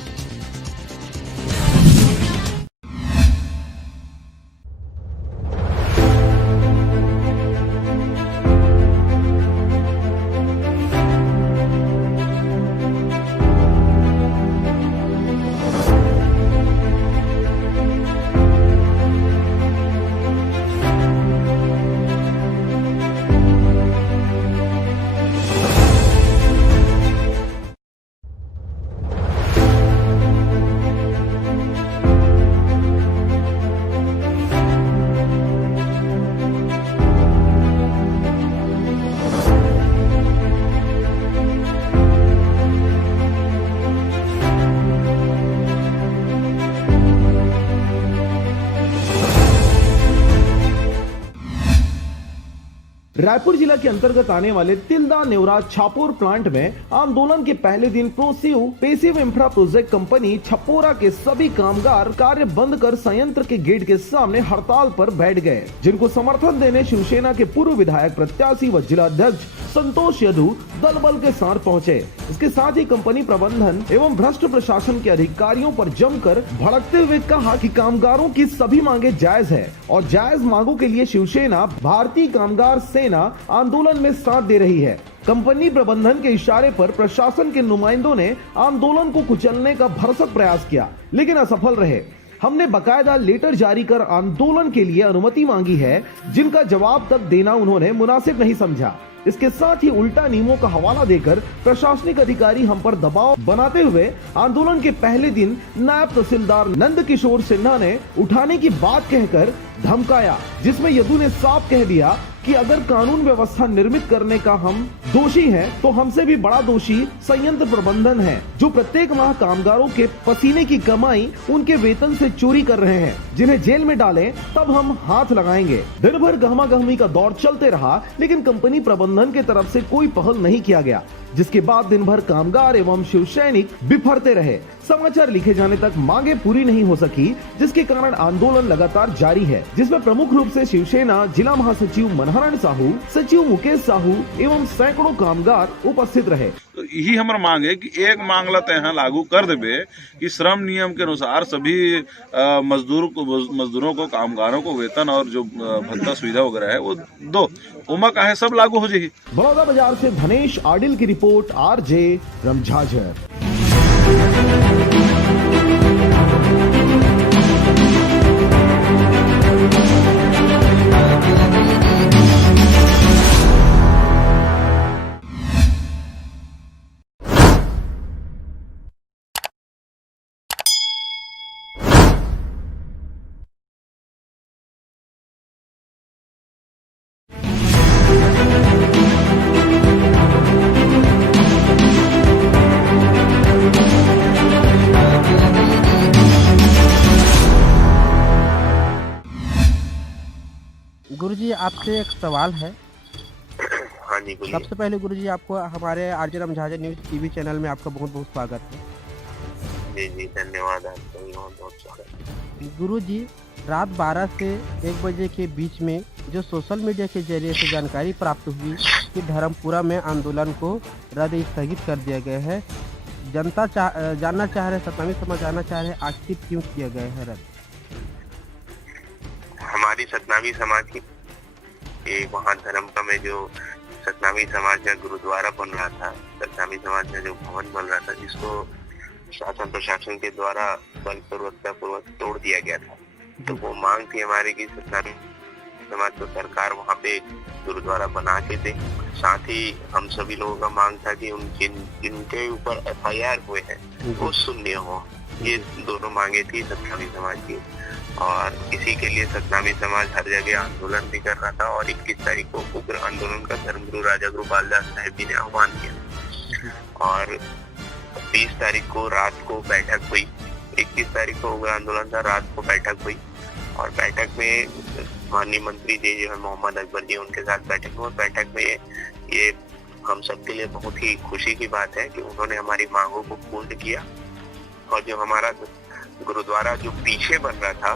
रायपुर जिला के अंतर्गत आने वाले तिल्दा नेवराज छापोर प्लांट में आंदोलन के पहले दिन passive infra project company Chapora के सभी कामगार कार्य बंद कर संयंत्र के गेट के सामने हड़ताल पर बैठ गए, जिनको समर्थन देने शिवसेना के पूर्व विधायक प्रत्याशी व जिला अध्यक्ष संतोष यदु दल बल के साथ पहुंचे। इसके साथ ही कंपनी प्रबंधन एवं भ्रष्ट प्रशासन के अधिकारियों पर जमकर भड़कते हुए कहा कि कामगारों की सभी मांगे जायज है और जायज मांगों के लिए शिवसेना भारतीय कामगार सेना आंदोलन में साथ दे रही है। कंपनी प्रबंधन के इशारे पर प्रशासन के नुमाइंदों ने आंदोलन को कुचलने का भरसक प्रयास किया, लेकिन असफल रहे। हमने बकायदा लेटर जारी कर आंदोलन के लिए अनुमति मांगी है, जिनका जवाब तक देना उन्होंने मुनासिब नहीं समझा। इसके साथ ही उल्टा नियमों का हवाला देकर प्रशासनिक अधिकारी हम पर दबाव बनाते हुए आंदोलन के पहले दिन नायब तहसीलदार नंद किशोर सिन्हा ने उठाने की बात कहकर धमकाया, जिसमें यदु ने साफ कह दिया कि अगर कानून व्यवस्था निर्मित करने का हम दोषी हैं, तो हमसे भी बड़ा दोषी संयंत्र प्रबंधन है, जो प्रत्येक माह कामगारों के पसीने की कमाई उनके वेतन से चोरी कर रहे हैं, जिन्हें जेल में डालें तब हम हाथ लगाएंगे। दिन भर गहमा गहमी का दौर चलते रहा, लेकिन कंपनी प्रबंधन के तरफ से कोई पहल नहीं किया गया, जिसके बाद दिन भर कामगार एवं शिव सैनिक बिफरते रहे। समाचार लिखे जाने तक मांगे पूरी नहीं हो सकी, जिसके कारण आंदोलन लगातार जारी है, जिसमें प्रमुख रूप से शिवसेना जिला महासचिव मनहरण साहू, सचिव मुकेश साहू एवं सैकड़ों कामगार उपस्थित रहे। तो यही हमारा मांग है कि एक मांगला तो यहाँ लागू कर देवे कि श्रम नियम के अनुसार सभी मजदूरों को कामगारों को वेतन और जो भत्ता सुविधा वगैरह है वो दो उमा का है सब लागू हो जाएगी। बड़ौदा बाजार से धनेश आडिल की रिपोर्ट, RJ रमझाझर। गुरुजी, आपसे एक सवाल है। हाँ जी, बोलिए। सबसे पहले गुरुजी, आपको हमारे RJ रमझाझर न्यूज टीवी चैनल में आपका बहुत बहुत स्वागत है। जी जी, धन्यवाद आपका भी बहुत बहुत स्वागत। गुरुजी, रात 12 से 1 बजे के बीच में जो सोशल मीडिया के जरिए से जानकारी प्राप्त हुई कि धर्मपुरा में आंदोलन को रद्द स्थगित कर दिया गया है, जनता जानना चाह रहे, सतनामी समाज जानना चाह रहे, आखिर क्यों किया गया है रद्द? हमारी सतनामी समाज की वहाँ धर्मपुरा में जो सतनामी समाज का गुरुद्वारा बन रहा था, सतनामी समाज का जो भवन बन रहा था, जिसको शासन प्रशासन के द्वारा बलपूर्वक तोड़ दिया गया था, तो वो मांग थी हमारी कि सतनामी समाज को सरकार वहाँ पे गुरुद्वारा बना के दे। साथ ही हम सभी लोगों का मांग था कि जिनके ऊपर FIR हुए हैं वो शून्य हो। ये दोनों मांगे थी सतनामी समाज की, और इसी के लिए सतनामी समाज हर जगह आंदोलन भी कर रहा था। और 21 तारीख को उग्र आंदोलन का धर्मगुरु राजा गुरु बालदास साहब जी ने आह्वान किया, और 20 तारीख को रात को बैठक हुई। 21 तारीख को उग्र आंदोलन था, रात को बैठक हुई, और बैठक में माननीय मंत्री जी जो है मोहम्मद अकबर जी, उनके साथ बैठक हुई। बैठक में ये हम सबके लिए बहुत ही खुशी की बात है कि उन्होंने हमारी मांगों को पूर्ण किया, और जो हमारा गुरुद्वारा जो पीछे बन रहा था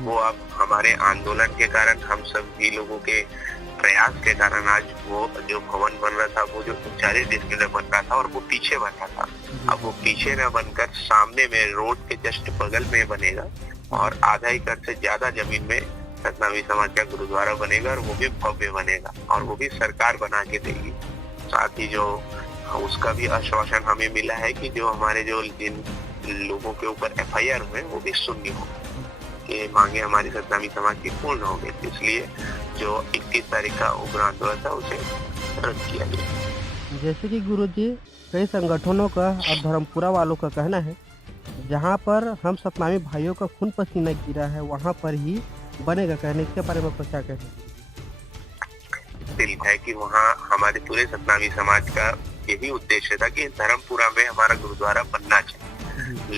वो अब हमारे आंदोलन के कारण, हम सभी लोगों के प्रयास के कारण आज वो जो भवन बन रहा था, वो जो 40 डिस्ट्रिक्ट में बन रहा था और वो पीछे बन रहा था, अब वो पीछे न बनकर सामने में रोड के जस्ट बगल में बनेगा, और आधा एकड़ से ज्यादा जमीन में सतनामी समाज का गुरुद्वारा बनेगा, और वो भी भव्य बनेगा, और वो भी सरकार बना के देगी। साथ ही जो उसका भी आश्वासन हमें मिला है कि जो हमारे जो जिन लोगों के ऊपर FIR हुए वो भी शून्य हो, ये मांगे हमारी सतनामी समाज की पूर्ण हो गई। इसलिए जो 21 तारीख का उग्र आंदोलन था उसे रद्द किया गया। जैसे कि गुरुजी, कई संगठनों का और धर्मपुरा वालों का कहना है, जहां पर हम सतनामी भाइयों का खून पसीना गिरा है वहां पर ही बनेगा, कहने के बारे में क्या कहना है कि वहाँ हमारे पूरे सतनामी समाज का यही उद्देश्य था कि धर्मपुरा में हमारा गुरुद्वारा बनना चाहिए,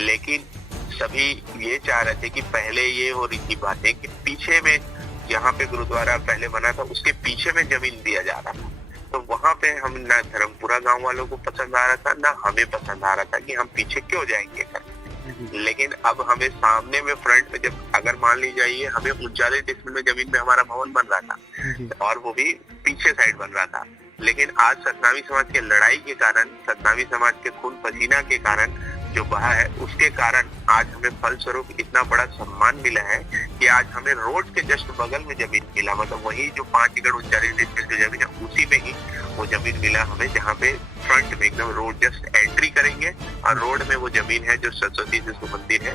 लेकिन सभी ये चाह रहे थे कि पहले ये हो रही थी बातें कि पीछे में जहाँ पे गुरुद्वारा पहले बना था उसके पीछे में जमीन दिया जा रहा था। तो वहाँ पे हम ना धर्मपुरा गांव वालों को पसंद आ रहा था ना हमें पसंद आ रहा था कि हम पीछे क्यों जाएंगे कर। लेकिन अब हमें सामने में फ्रंट में जब अगर मान ली जाइए हमें 39 डिसमिल में जमीन में हमारा भवन बन रहा था और वो भी पीछे साइड बन रहा था। लेकिन आज सतनामी समाज की लड़ाई के कारण, सतनामी समाज के खून पसीना के कारण जो बहा है, उसके कारण आज हमें फलस्वरूप इतना बड़ा सम्मान मिला है कि आज हमें रोड के जस्ट बगल में जमीन मिला। मतलब वही जो 5 एकड़ 39 डिसमिल जो जमीन है उसी में ही वो जमीन मिला हमें, जहाँ पे फ्रंट में एकदम रोड जस्ट एंट्री करेंगे और रोड में वो जमीन है जो सरस्वती शिशु मंदिर है,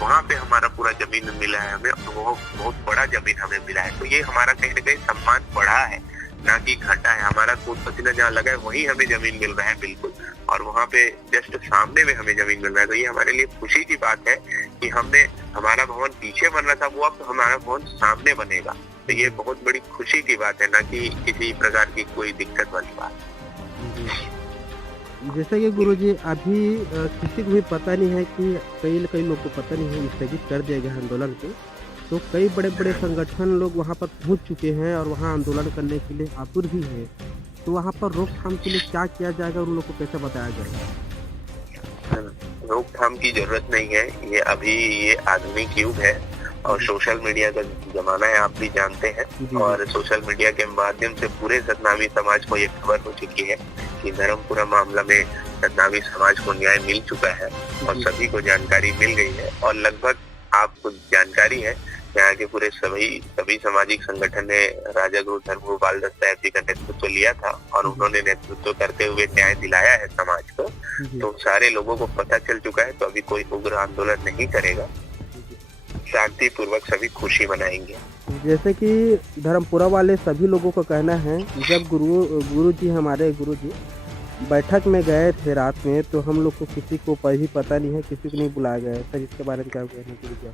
वहाँ पे हमारा पूरा जमीन मिला है हमें। वो बहुत बड़ा जमीन हमें मिला है। तो ये हमारा कहीं ना कहीं सम्मान बढ़ा है, ना कि घटा है। हमारा खून पसीना जहाँ लगा है वही हमें जमीन मिल रहा है बिल्कुल, और वहाँ पे जस्ट सामने में हमें जमीन मिल रहा है। तो ये हमारे लिए खुशी की बात है कि हमने, हमारा भवन पीछे बन रहा था वो अब हमारा भवन सामने बनेगा। तो ये बहुत बड़ी खुशी की बात है, ना कि किसी प्रकार की कोई दिक्कत वाली बात। जैसे कि गुरुजी अभी किसी को भी पता नहीं है कि कई लोग को पता नहीं है स्थगित कर दिया गया आंदोलन को, तो कई बड़े बड़े संगठन लोग वहाँ पर पहुँच चुके हैं और वहाँ आंदोलन करने के लिए आतुर भी है। तो वहाँ पर रोकथाम के लिए क्या किया जाएगा और उन लोग को कैसे बताया जाएगा? रोकथाम की जरूरत नहीं है। ये अभी ये आधुनिक युग है और सोशल मीडिया का जमाना है, आप भी जानते हैं। और सोशल मीडिया के माध्यम से पूरे सतनामी समाज को ये खबर हो चुकी है कि धर्मपुरा मामला में सतनामी समाज को न्याय मिल चुका है और सभी को जानकारी मिल गई है। और लगभग आपको जानकारी है यहाँ के पूरे सभी सामाजिक संगठन ने राजा गुरु धर्मगोपाल दास साहब जी का नेतृत्व लिया था और उन्होंने नेतृत्व करते हुए न्याय दिलाया है समाज को। तो सारे लोगों को पता चल चुका है। तो अभी कोई उग्र आंदोलन नहीं करेगा, शांति पूर्वक सभी खुशी मनाएंगे। जैसे कि धर्मपुरा वाले सभी लोगों का कहना है, जब हमारे गुरु जी बैठक में गए थे रात में, तो हम लोग को किसी को भी पता नहीं है, किसी को नहीं बुलाया गया है। सर इसके बारे में क्या कहने के लिए?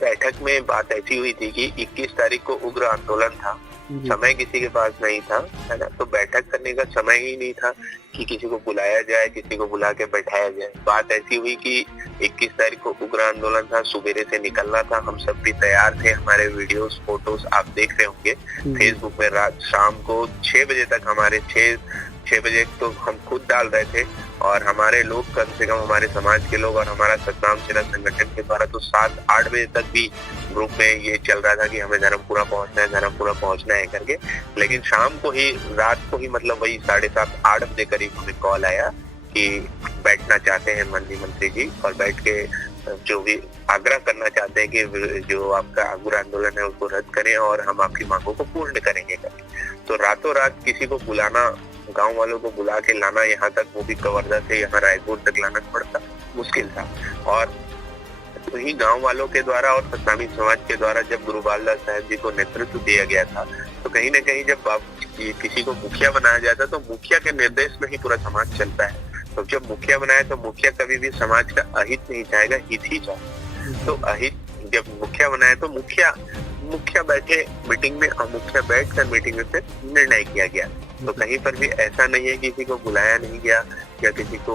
बैठक में बात ऐसी हुई थी कि 21 तारीख को उग्र आंदोलन था, समय किसी के पास नहीं था, है ना। तो बैठक करने का समय ही नहीं था कि किसी को बुलाया जाए, किसी को बुला के बैठाया जाए। बात ऐसी हुई कि 21 तारीख को उग्र आंदोलन था, सुबेरे से निकलना था, हम सब भी तैयार थे। हमारे वीडियोस फोटोज आप देख रहे होंगे फेसबुक में। रात शाम को 6 बजे तक हमारे 6 बजे तो हम खुद डाल रहे थे और हमारे लोग, कम से कम हमारे समाज के लोग और हमारा सतनाम सेना संगठन के द्वारा तो 7-8 बजे तक भी ग्रुप में ये चल रहा था कि हमें धर्मपुरा पहुंचना है करके। लेकिन शाम को ही, रात को ही, मतलब वही 7:30-8 बजे करीब हमें कॉल आया कि बैठना चाहते हैं मंत्री जी और बैठ के जो भी आग्रह करना चाहते हैं कि जो आपका उग्र आंदोलन है उसको रद्द करें और हम आपकी मांगों को पूर्ण करेंगे। तो रातों रात किसी को बुलाना, गांव वालों को बुला के लाना यहाँ तक, वो भी कवर्धा से यहाँ रायपुर तक लाना पड़ता, मुश्किल था। और वही गांव वालों के द्वारा और सतनामी समाज के द्वारा जब गुरुपाल दास साहब जी को नेतृत्व दिया गया था, तो कहीं न कहीं जब किसी को मुखिया बनाया जाता तो मुखिया के निर्देश में ही पूरा समाज चलता है। तो जब मुखिया बनाया तो मुखिया कभी भी समाज का अहित नहीं चाहेगा, हित ही चाहे। तो अहित जब मुखिया बनाया तो मुखिया बैठे मीटिंग में और मुखिया बैठकर मीटिंग में फिर निर्णय किया गया। तो कहीं पर भी ऐसा नहीं है किसी को बुलाया नहीं गया या किसी को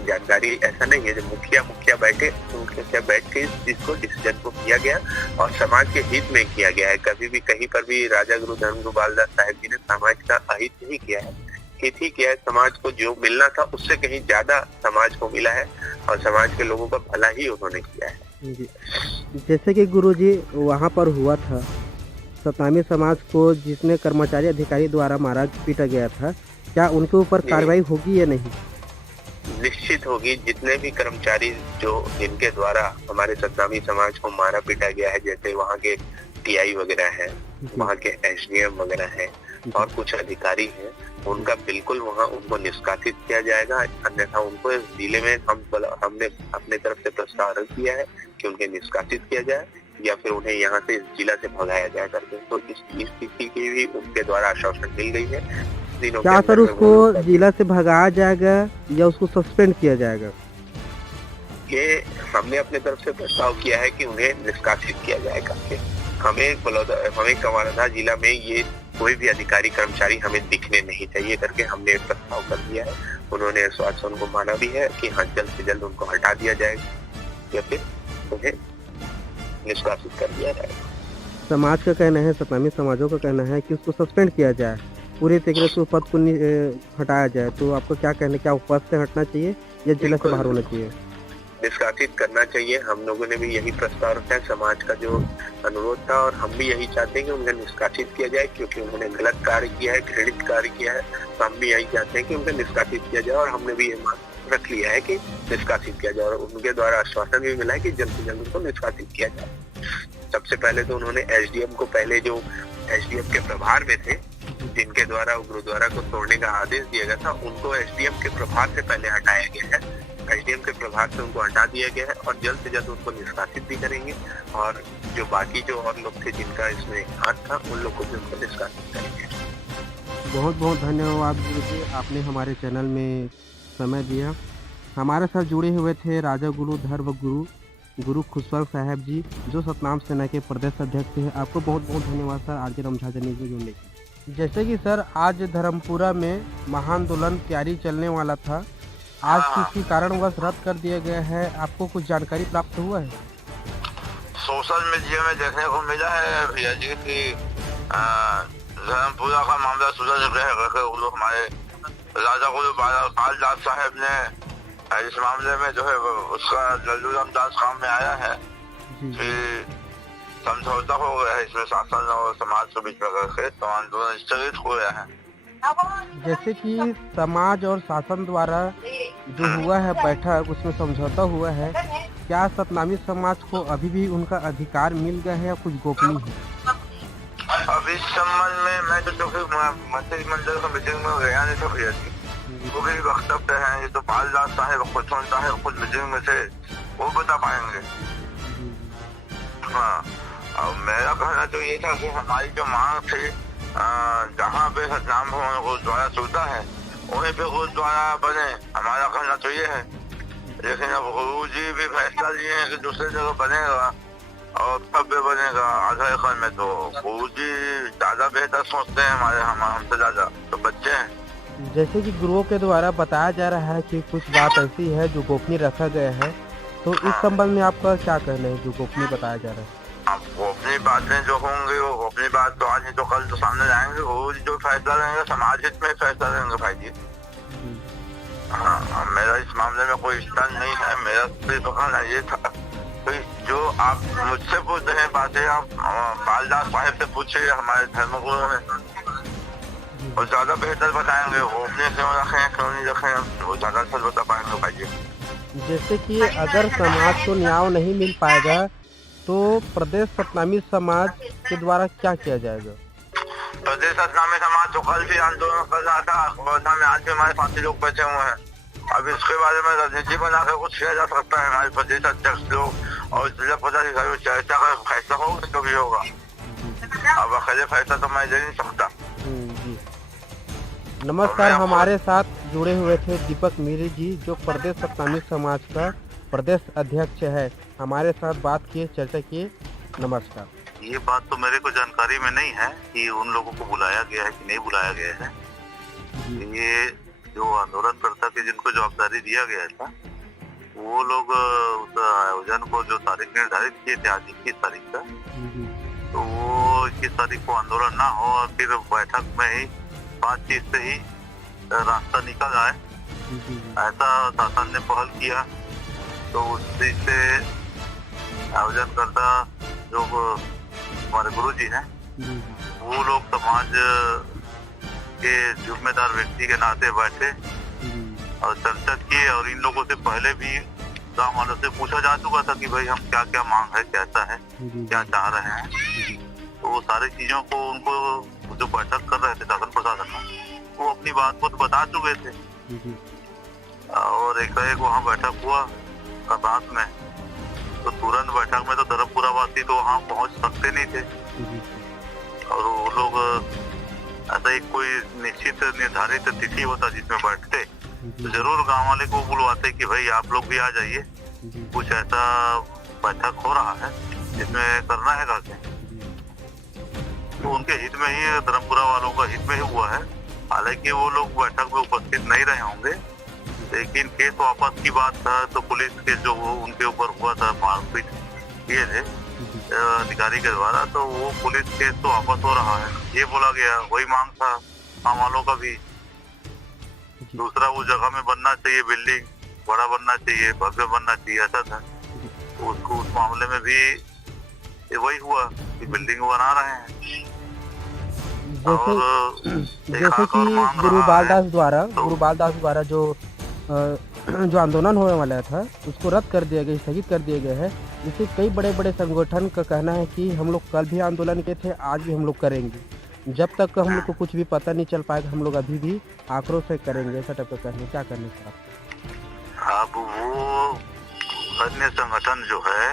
जानकारी, ऐसा नहीं है। जब मुखिया बैठे तो मुखिया बैठ के इस चीज को डिसीजन को किया गया और समाज के हित में किया गया है। कभी भी कहीं पर भी राजा गुरु धर्मगोपाल दास साहब जी ने समाज का अहित नहीं किया है, हित ही किया है। समाज को जो मिलना था उससे कहीं ज्यादा समाज को मिला है और समाज के लोगों का भला ही उन्होंने किया है। जैसे कि गुरुजी वहाँ पर हुआ था, सतनामी समाज को जिसने कर्मचारी अधिकारी द्वारा मारा पीटा गया था, क्या उनके ऊपर कार्रवाई होगी या नहीं? निश्चित होगी। जितने भी कर्मचारी जो जिनके द्वारा हमारे सतनामी समाज को मारा पीटा गया है, जैसे वहाँ के टीआई वगैरह है, वहाँ के एसडीएम वगैरह है और कुछ अधिकारी हैं, उनका बिल्कुल वहाँ उनको निष्कासित किया जाएगा। अन्यथा उनको इस जिले में हमने अपने तरफ से प्रस्ताव रख दिया है कि उनके निष्कासित किया जाए या फिर उन्हें यहाँ से इस जिला से भगाया जाए करके। तो इस स्थिति की भी उनके द्वारा आश्वासन मिल गई है। क्या सर उसको जिला से भगाया जाएगा या उसको सस्पेंड किया जाएगा? ये हमने अपने तरफ से प्रस्ताव किया है कि उन्हें निष्कासित किया जाए करके। हमें कवर्धा जिला में ये कोई भी अधिकारी कर्मचारी हमें दिखने नहीं चाहिए करके हमने प्रस्ताव कर दिया है। उन्होंने आश्वासन को माना भी है कि हाँ, जल्द से जल्द उनको हटा दिया जाएगा या फिर उन्हें निष्कासित कर दिया जाए। समाज का कहना है, सतनामी समाजों का कहना है कि उसको सस्पेंड किया जाए, पूरे तरीके से पद को हटाया जाए। तो आपको क्या कहना है, क्या वो पद से हटना चाहिए या जिला से बाहर होना चाहिए? निष्कासित करना चाहिए। हम लोगों ने भी यही प्रस्ताव रखा है, समाज का जो अनुरोध था, और हम भी यही चाहते हैं कि उन्हें निष्कासित किया जाए, क्योंकि उन्होंने गलत कार्य किया है, घृणित कार्य किया है। तो हम भी यही चाहते हैं कि उन्हें निष्कासित किया जाए, और हमने भी ये मांग रख लिया है कि निष्कासित किया जाए, और उनके द्वारा आश्वासन भी मिला है कि जल्द से जल्द उनको निष्कासित किया जाए। सबसे पहले तो उन्होंने एसडीएम को, पहले जो एसडीएम के प्रभार में थे, जिनके द्वारा गुरुद्वारा को तोड़ने का आदेश दिया गया था, उनको एसडीएम के प्रभार से पहले हटाया गया है। एसडीएम के प्रभार से उनको हटा दिया गया है, और जल्द से जल्द उनको निष्कासित भी करेंगे। और जो बाकी जो और लोग थे जिनका इसमें हाथ था, उन लोग को भी उनको निष्कासित करेंगे। बहुत बहुत धन्यवाद गुरु जी, आपने हमारे चैनल में समय दिया। हमारे साथ जुड़े हुए थे राजा गुरु धर्म गुरु खुशवंत साहब जी, जो सतनाम सेना के प्रदेश अध्यक्ष हैं। आपको बहुत बहुत धन्यवाद सर आरजे रामझा न्यूज़ में जुड़ने के। जैसे कि सर आज धर्मपुरा में महाआंदोलन तैयारी चलने वाला था, आज किसी कारणवश रद्द कर दिया गया है, आपको कुछ जानकारी प्राप्त हुआ है? सोशल मीडिया में देखने को मिला है भैया जी की धर्मपुरा का मामला सुलझ गया है। वो लोग हमारे राजा गुरु बालदास साहब ने इस मामले में जो है उसका लल्लू रामदास काम में आया है कि समझौता हो गया है इसमें शासन और समाज के बीच में करके, तो आंदोलन स्थगित हो गया है। जैसे कि समाज और शासन द्वारा जो हुआ है बैठक, उसमें समझौता हुआ है, क्या सतनामी समाज को अभी भी उनका अधिकार मिल गया है या कुछ गोपनीय है? अब इस संबंध में मैं तो मंत्रिमंडल का मीटिंग में गया नहीं था भैया जी, वो भी वक्तव्य है, ये तो बालदास साहब खुशवंत साहब खुद मीटिंग में थे, वो बता पाएंगे। हाँ, और मेरा कहना तो ये था कि हमारी जो मांग थी, जहाँ पे सतनाम भवन गुरुद्वारा चलता है वहीं पे गुरुद्वारा बने, हमारा कहना तो ये है। लेकिन अब गुरु जी भी फैसला लिए हैं कि दूसरे जगह बनेगा और भव्य बनेगा आधा एकड़ में, तो गुरु जी ज्यादा बेहतर सोचते हैं हमसे ज्यादा, तो बच्चे हैं। जैसे कि गुरुओं के द्वारा बताया जा रहा है कि कुछ बात ऐसी है जो गोपनीय रखा गया है, तो इस संबंध में आपका क्या कहना है जो गोपनीय बताया जा रहा है? अब गोपनीय बातें जो होंगी वो गोपनीय बात तो आज नहीं तो कल तो सामने जाएंगे। गुरु जी जो फैसला लेंगे समाज हित में फैसला लेंगे भाई जी। हाँ, मेरा इस मामले में कोई स्थान नहीं है। मेरा सिर्फ कहना ये था कि जो आप मुझसे पूछ रहे हैं बातें, आप बालदास साहब से पूछिए, हमारे धर्मगुरु में, वो ज्यादा बेहतर बताएंगे। गोपनीय क्यों रखें क्यों नहीं रखें, वो ज्यादा सच बता पाएंगे भाई जी। जैसे कि अगर समाज को न्याय नहीं मिल पाएगा तो प्रदेश सतनामी समाज के द्वारा क्या किया जाएगा? प्रदेश सतनामी समाज तो कल भी आंदोलन कर रहा था, वर्धा में आज भी हमारे साथी लोग बैठे हुए हैं। अब इसके बारे में रणनीति बना कर कुछ किया जा सकता है। हमारे प्रदेश अध्यक्ष लोग और जिला पदाधिकारी चर्चा कर फैसला होगा जो भी होगा। अब अकेले फैसला तो मैं दे नहीं सकता। नमस्कार, हमारे साथ जुड़े हुए थे दीपक मीरी जी, जो प्रदेश सतनामी समाज का प्रदेश अध्यक्ष है। हमारे साथ बात किए, चर्चा किए। नमस्कार। ये बात तो मेरे को जानकारी में नहीं है कि उन लोगों को बुलाया गया है कि नहीं बुलाया गया है। ये जो आंदोलनकर्ता की जिनको जवाबदारी दिया गया था, वो लोग उस आयोजन को जो तारीख निर्धारित किए थे आज 21 तारीख का, तो वो 21 तारीख को आंदोलन ना हो और फिर बैठक में ही बातचीत से ही रास्ता निकल आए, ऐसा शासन ने पहल किया। तो उसी से आयोजनकर्ता जो हमारे गुरु जी हैं, वो लोग समाज के जिम्मेदार व्यक्ति के नाते बैठे और चर्चा किए, और इन लोगों से पहले भी गाँव वालों से पूछा जा चुका था कि भाई हम क्या क्या मांग है, कैसा है, क्या चाह रहे हैं। तो वो सारी चीजों को उनको जो बैठक कर रहे थे शासन प्रशासन में, वो अपनी बात को तो बता चुके थे। और एक वहाँ बैठक हुआ रात में, तो तुरंत बैठक में तो धर्मपुरा वासी तो वहाँ पहुँच सकते नहीं थे, और वो लोग ऐसा एक कोई निश्चित निर्धारित तिथि होता जिसमें बैठते, तो जरूर गांव वाले को बुलवाते कि भाई आप लोग भी आ जाइए, कुछ ऐसा बैठक हो रहा है जिसमें करना है करके। तो उनके हित में ही, धर्मपुरा वालों का हित में ही हुआ है। हालांकि वो लोग बैठक में उपस्थित नहीं रहे होंगे, लेकिन केस वापस की बात था, तो पुलिस के जो उनके ऊपर हुआ था मारपीट किए थे, अधिकारी के द्वारा, तो वो पुलिस केस तो वापस हो रहा है, ये बोला गया। वही मांग था हम वालों का भी। दूसरा, वो जगह में बनना चाहिए बिल्डिंग, बड़ा बनना चाहिए, भव्य बनना चाहिए, ऐसा था। उसको उस मामले में भी वही हुआ कि बिल्डिंग बना रहे हैं। जैसे कि गुरुबाल दास द्वारा जो आंदोलन होने वाला था उसको रद्द कर दिया गया, स्थगित कर दिया गया है। जिससे कई बड़े बड़े संगठन का कहना है कि हम लोग कल भी आंदोलन किए थे, आज भी हम लोग करेंगे। जब तक हम लोग को कुछ भी पता नहीं चल पाएगा, हम लोग अभी भी आक्रोश से करेंगे, ऐसा टाइप का कहना। क्या करने सर आप? अब वो अन्य संगठन जो है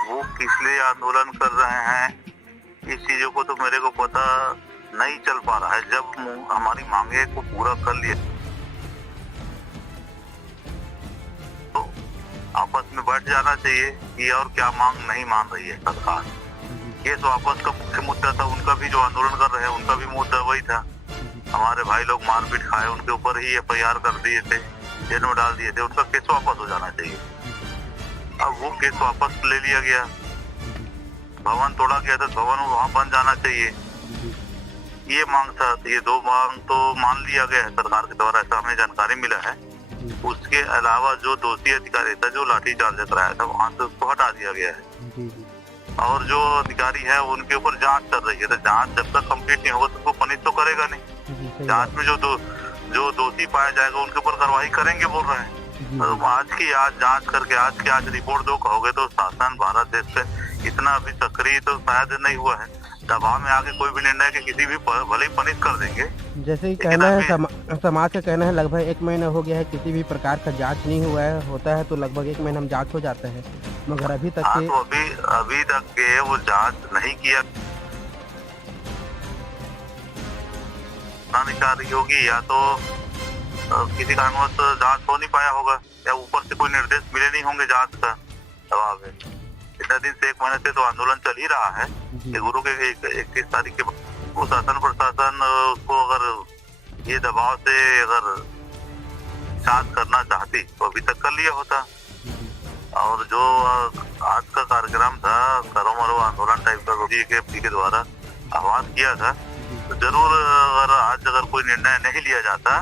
वो किस लिए आंदोलन कर रहे हैं, इस चीजों को तो मेरे को पता नहीं चल पा रहा है। जब हमारी मांगे को पूरा कर लिया तो आपस में बैठ जाना चाहिए कि और क्या मांग नहीं मान रही है सरकार। केस वापस का मुख्य मुद्दा था, उनका भी जो आंदोलन कर रहे हैं उनका भी मुद्दा वही था। हमारे भाई लोग मारपीट खाए, उनके ऊपर ही FIR कर दिए थे, जेल में डाल दिए थे, उनका केस वापस हो जाना चाहिए। अब वो केस वापस ले लिया गया, भवन तोड़ा गया था, भवन वहाँ बन जाना चाहिए, ये मांग था। ये दो मांग तो मान लिया गया है सरकार के द्वारा, ऐसा हमें जानकारी मिला है। उसके अलावा जो दोषी अधिकारी था, जो लाठीचार्ज कराया था, वहाँ से उसको हटा दिया गया है। और जो अधिकारी है उनके ऊपर जांच चल रही है, तो जांच जब तक कंप्लीट नहीं होगा तो उसको पनिश तो करेगा नहीं। जांच में जो दोषी पाया जाएगा उनके ऊपर कार्रवाई करेंगे बोल रहे हैं। तो आज जांच करके आज रिपोर्ट दो कहोगे तो शासन भारत देश से इतना अभी सक्रिय तो शायद नहीं हुआ है। दबाव में आके कोई भी निर्णय के किसी भी भले ही पनिश कर देंगे। जैसे कि कहना है समाज का कहना है लगभग 1 महीना हो गया है, किसी भी प्रकार का जांच नहीं हुआ है। होता है तो लगभग 1 महीना में जांच हो जाता है, मगर अभी तक अभी तक के वो जांच नहीं किया। अधिकारी होगी या तो किसी कारणवश जांच हो नहीं पाया होगा, या ऊपर से कोई निर्देश मिले नहीं होंगे जांच का दबाव है। इतना दिन से 1 महीने से तो आंदोलन चल ही रहा है कि गुरु के 31 तारीख के वो शासन प्रशासन को अगर ये दबाव से अगर जांच करना चाहती तो अभी तक कर लिया होता। और जो आज का कार्यक्रम था, करो मरो आंदोलन टाइप का BJP के द्वारा आह्वान किया था, तो जरूर अगर कोई निर्णय नहीं लिया जाता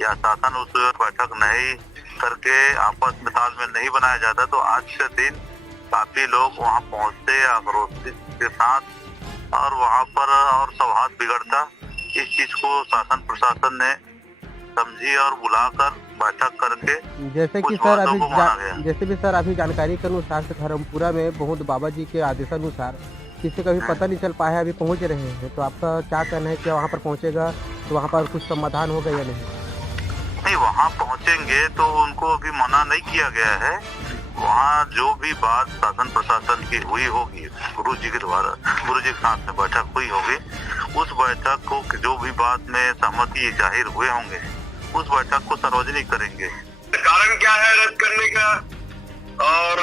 या शासन उस बैठक नहीं करके आपस में तालमेल नहीं बनाया जाता, तो आज के दिन काफी लोग वहां पहुंचते आक्रोश के साथ, और वहां पर और सौहार्द बिगड़ता। इस चीज को शासन प्रशासन ने समझी और बुलाकर बैठक करके जैसे भी सर अभी जानकारी के अनुसार से धर्मपुरा में बहुत बाबा जी के आदेशानुसार किसी का भी पता नहीं चल पाया, अभी पहुंच रहे हैं। तो आपका क्या कहना है कि वहाँ पर पहुंचेगा तो वहाँ पर कुछ समाधान होगा या नहीं? वहाँ पहुंचेंगे तो उनको अभी मना नहीं किया गया है। वहाँ जो भी बात शासन प्रशासन की हुई होगी, गुरु जी के द्वारा, गुरु जी के साथ में बैठक हुई होगी, उस बैठक को जो भी बात में सहमति जाहिर हुए होंगे, उस बैठक को सार्वजनिक करेंगे। कारण क्या है रद्द करने का, और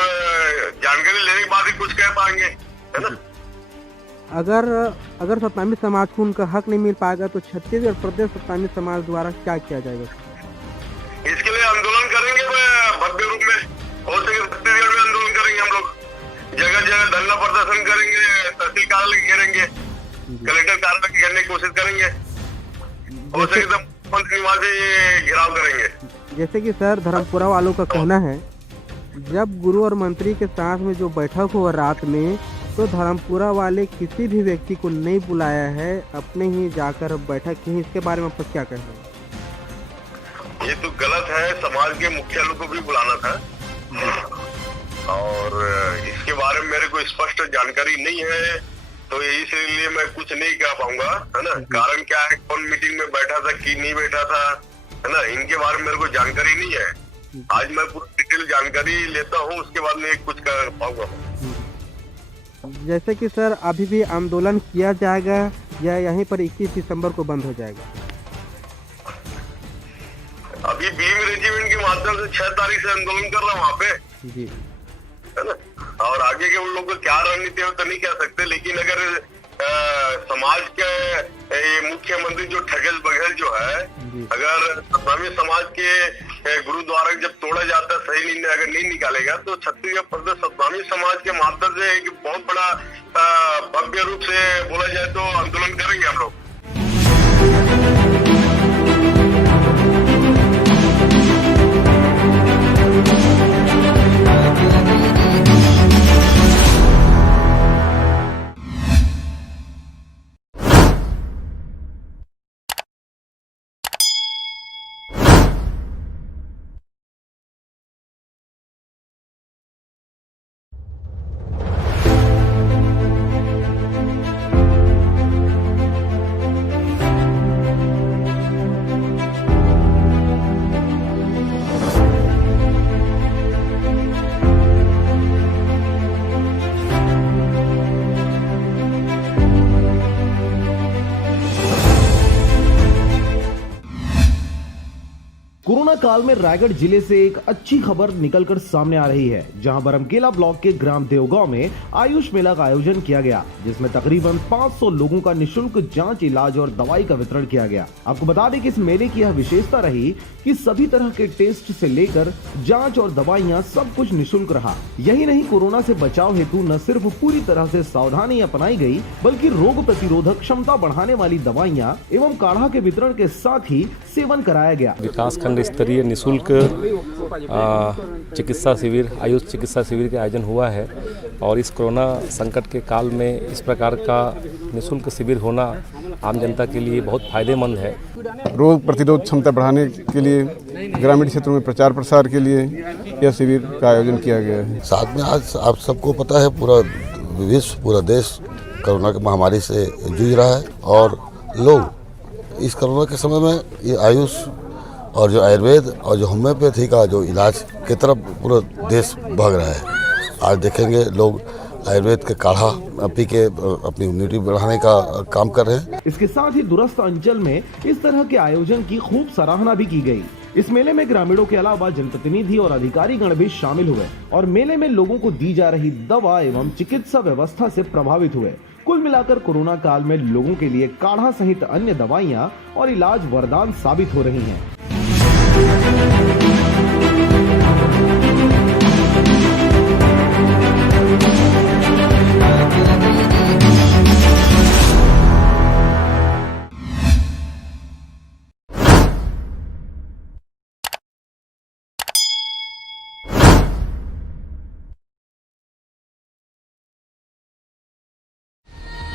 जानकारी लेने के बाद ही कुछ कह पाएंगे, है ना। अगर सत्नामी समाज को उनका हक नहीं मिल पाएगा तो छत्तीसगढ़ प्रदेश सत्नामी समाज द्वारा क्या किया जाएगा? इसके लिए आंदोलन करेंगे भव्य रूप में, हो सके छत्तीसगढ़ में आंदोलन करेंगे हम लोग, जगह जगह धरना प्रदर्शन करेंगे, तहसील कार्यालय घेरेंगे, कलेक्टर कार्यालय घेरने की कोशिश करेंगे, हो सके तो मुख्यमंत्री निवास से घेराव करेंगे। जैसे कि सर धर्मपुरा वालों का कहना है, जब गुरु और मंत्री के साथ में जो बैठक हुआ रात में, तो धर्मपुरा वाले किसी भी व्यक्ति को नहीं बुलाया है, अपने ही जाकर बैठक की। इसके बारे में आप क्या कहते हैं? ये तो गलत है, समाज के मुखिया लोग को भी बुलाना था, और इसके बारे में मेरे को स्पष्ट जानकारी नहीं है, तो इसलिए मैं कुछ नहीं कह पाऊंगा, है ना। कारण क्या है, कौन मीटिंग में बैठा था कि नहीं बैठा था, है ना, इनके बारे में मेरे को जानकारी नहीं है। आज मैं पूरी डिटेल जानकारी लेता हूँ, उसके बाद में कुछ कह पाऊंगा। जैसे कि सर अभी भी आंदोलन किया जाएगा या यहीं पर 21 दिसंबर को बंद हो जाएगा? अभी बीम रेजिमेंट के माध्यम से 6 तारीख से आंदोलन कर रहा हूँ वहाँ पे जी, है ना। और आगे के उन लोगों को क्या रणनीति है तो नहीं कह सकते, लेकिन अगर समाज के ये मुख्यमंत्री जो ठगेल बघेल जो है, अगर सतनामी समाज के गुरुद्वारा जब तोड़ा जाता है सही निर्णय अगर नहीं निकालेगा तो छत्तीसगढ़ प्रदेश सतनामी समाज के माध्यम से एक बहुत बड़ा भव्य रूप से बोला जाए तो आंदोलन करेंगे हम लोग। कोरोना काल में रायगढ़ जिले से एक अच्छी खबर निकलकर सामने आ रही है, जहां बरमकेला ब्लॉक के ग्राम देवगांव में आयुष मेला का आयोजन किया गया, जिसमें तकरीबन 500 लोगों का निशुल्क जांच, इलाज और दवाई का वितरण किया गया। आपको बता दें कि इस मेले की यह विशेषता रही कि सभी तरह के टेस्ट से लेकर जांच और दवाइयां सब कुछ निशुल्क रहा। यही नहीं, कोरोना से बचाव हेतु न सिर्फ पूरी तरह से सावधानी अपनाई गई, बल्कि रोग प्रतिरोधक क्षमता बढ़ाने वाली दवाइयां एवं काढ़ा के वितरण के साथ ही सेवन कराया गया। विकास खंड स्तरीय निःशुल्क चिकित्सा शिविर, आयुष चिकित्सा शिविर का आयोजन हुआ है और इस कोरोना संकट के काल में इस प्रकार का निःशुल्क शिविर होना आम जनता के लिए बहुत फायदेमंद है। रोग प्रतिरोध क्षमता बढ़ाने के लिए ग्रामीण क्षेत्रों में प्रचार प्रसार के लिए यह शिविर का आयोजन किया गया है। साथ में आज आप सबको पता है पूरा विश्व, पूरा देश कोरोना की महामारी से जूझ रहा है और लोग इस कोरोना के समय में ये आयुष और जो आयुर्वेद और जो होम्योपैथी का जो इलाज की तरफ पूरा देश भाग रहा है। आज देखेंगे लोग आयुर्वेद के काढ़ा पी के अपनी इम्यूनिटी बढ़ाने का काम कर रहे हैं। इसके साथ ही दूरस्थ अंचल में इस तरह के आयोजन की खूब सराहना भी की गई। इस मेले में ग्रामीणों के अलावा जनप्रतिनिधि और अधिकारी गण भी शामिल हुए और मेले में लोगों को दी जा रही दवा एवं चिकित्सा व्यवस्था से प्रभावित हुए। कुल मिलाकर कोरोना काल में लोगों के लिए काढ़ा सहित अन्य दवाइयां और इलाज वरदान साबित हो रही हैं।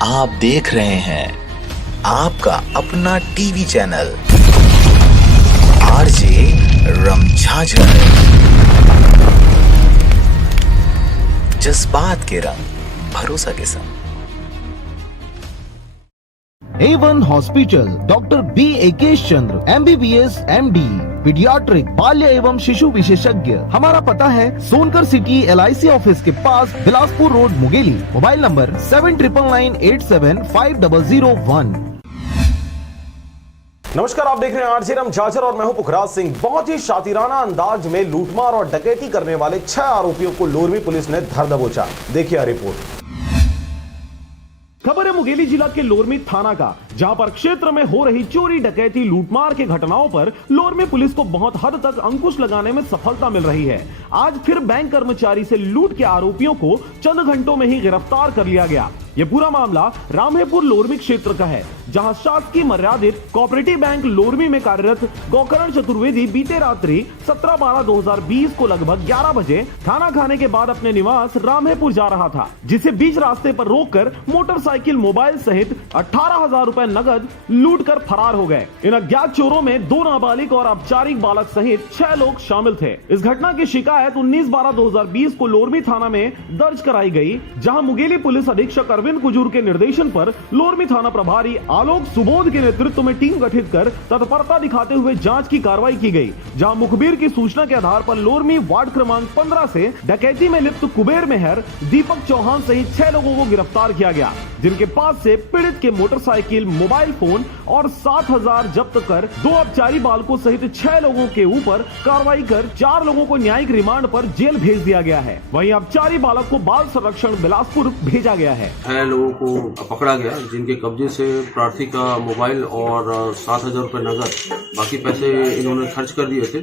आप देख रहे हैं आपका अपना टीवी चैनल आरजे रमझाझर, जज्बात के रंग भरोसा के संग। A1 hospital, doctor B Akesh Chandra, MBBS MD, paediatric, बाल्य एवं शिशु विशेषज्ञ। हमारा पता है सोनकर सिटी LIC ऑफिस के पास, Bilaspur road, Mungeli. Mobile number 7999875001। नमस्कार, आप देख रहे हैं आरजे रमझाझर और मैं हूं पुखराज सिंह। बहुत ही शातिराना अंदाज में लूटमार और डकैती करने वाले 6 आरोपियों को लोरमी पुलिस ने धर दबोचा। देखिए रिपोर्ट। खबर है मुंगेली जिला के लोरमी थाना का, जहां पर क्षेत्र में हो रही चोरी, डकैती, लूटमार के घटनाओं पर लोरमी पुलिस को बहुत हद तक अंकुश लगाने में सफलता मिल रही है। आज फिर बैंक कर्मचारी से लूट के आरोपियों को चंद घंटों में ही गिरफ्तार कर लिया गया। ये पूरा मामला रामेपुर लोरमी क्षेत्र का है, जहां शासकीय मर्यादित कोऑपरेटिव बैंक लोरमी में कार्यरत गोकर्ण चतुर्वेदी बीते रात्रि 17/12/2020 को लगभग 11 बजे खाना खाने के बाद अपने निवास रामेपुर जा रहा था, जिसे बीच रास्ते पर रोककर मोटरसाइकिल, मोबाइल सहित 18,000 रुपए नगद लूट कर फरार हो गए। इन अज्ञात चोरों में 2 नाबालिग और औपचारिक बालक सहित 6 लोग शामिल थे। इस घटना की शिकायत 19/12/2020 को लोरमी थाना में दर्ज कराई गई, जहां मुंगेली पुलिस अधीक्षक अरविंद कुजूर के निर्देशन पर लोरमी थाना प्रभारी आलोक सुबोध के नेतृत्व में टीम गठित कर तत्परता दिखाते हुए जांच की कार्रवाई की गई, जहां मुखबिर की सूचना के आधार पर लोरमी वार्ड क्रमांक 15 से डकैती में लिप्त कुबेर मेहर, दीपक चौहान सहित 6 लोगों को गिरफ्तार किया गया, जिनके पास से पीड़ित के मोटरसाइकिल, मोबाइल फोन और 7,000 जब्त कर 2 अपचारी बालकों सहित 6 लोगों के ऊपर कार्रवाई कर 4 लोगों को न्यायिक रिमांड पर जेल भेज दिया गया है। वहीं अपचारी बालक को बाल संरक्षण बिलासपुर भेजा गया है। 6 लोगों को पकड़ा गया जिनके कब्जे से प्रार्थी का मोबाइल और 7,000 रुपये नगद, बाकी पैसे इन्होंने खर्च कर दिए थे,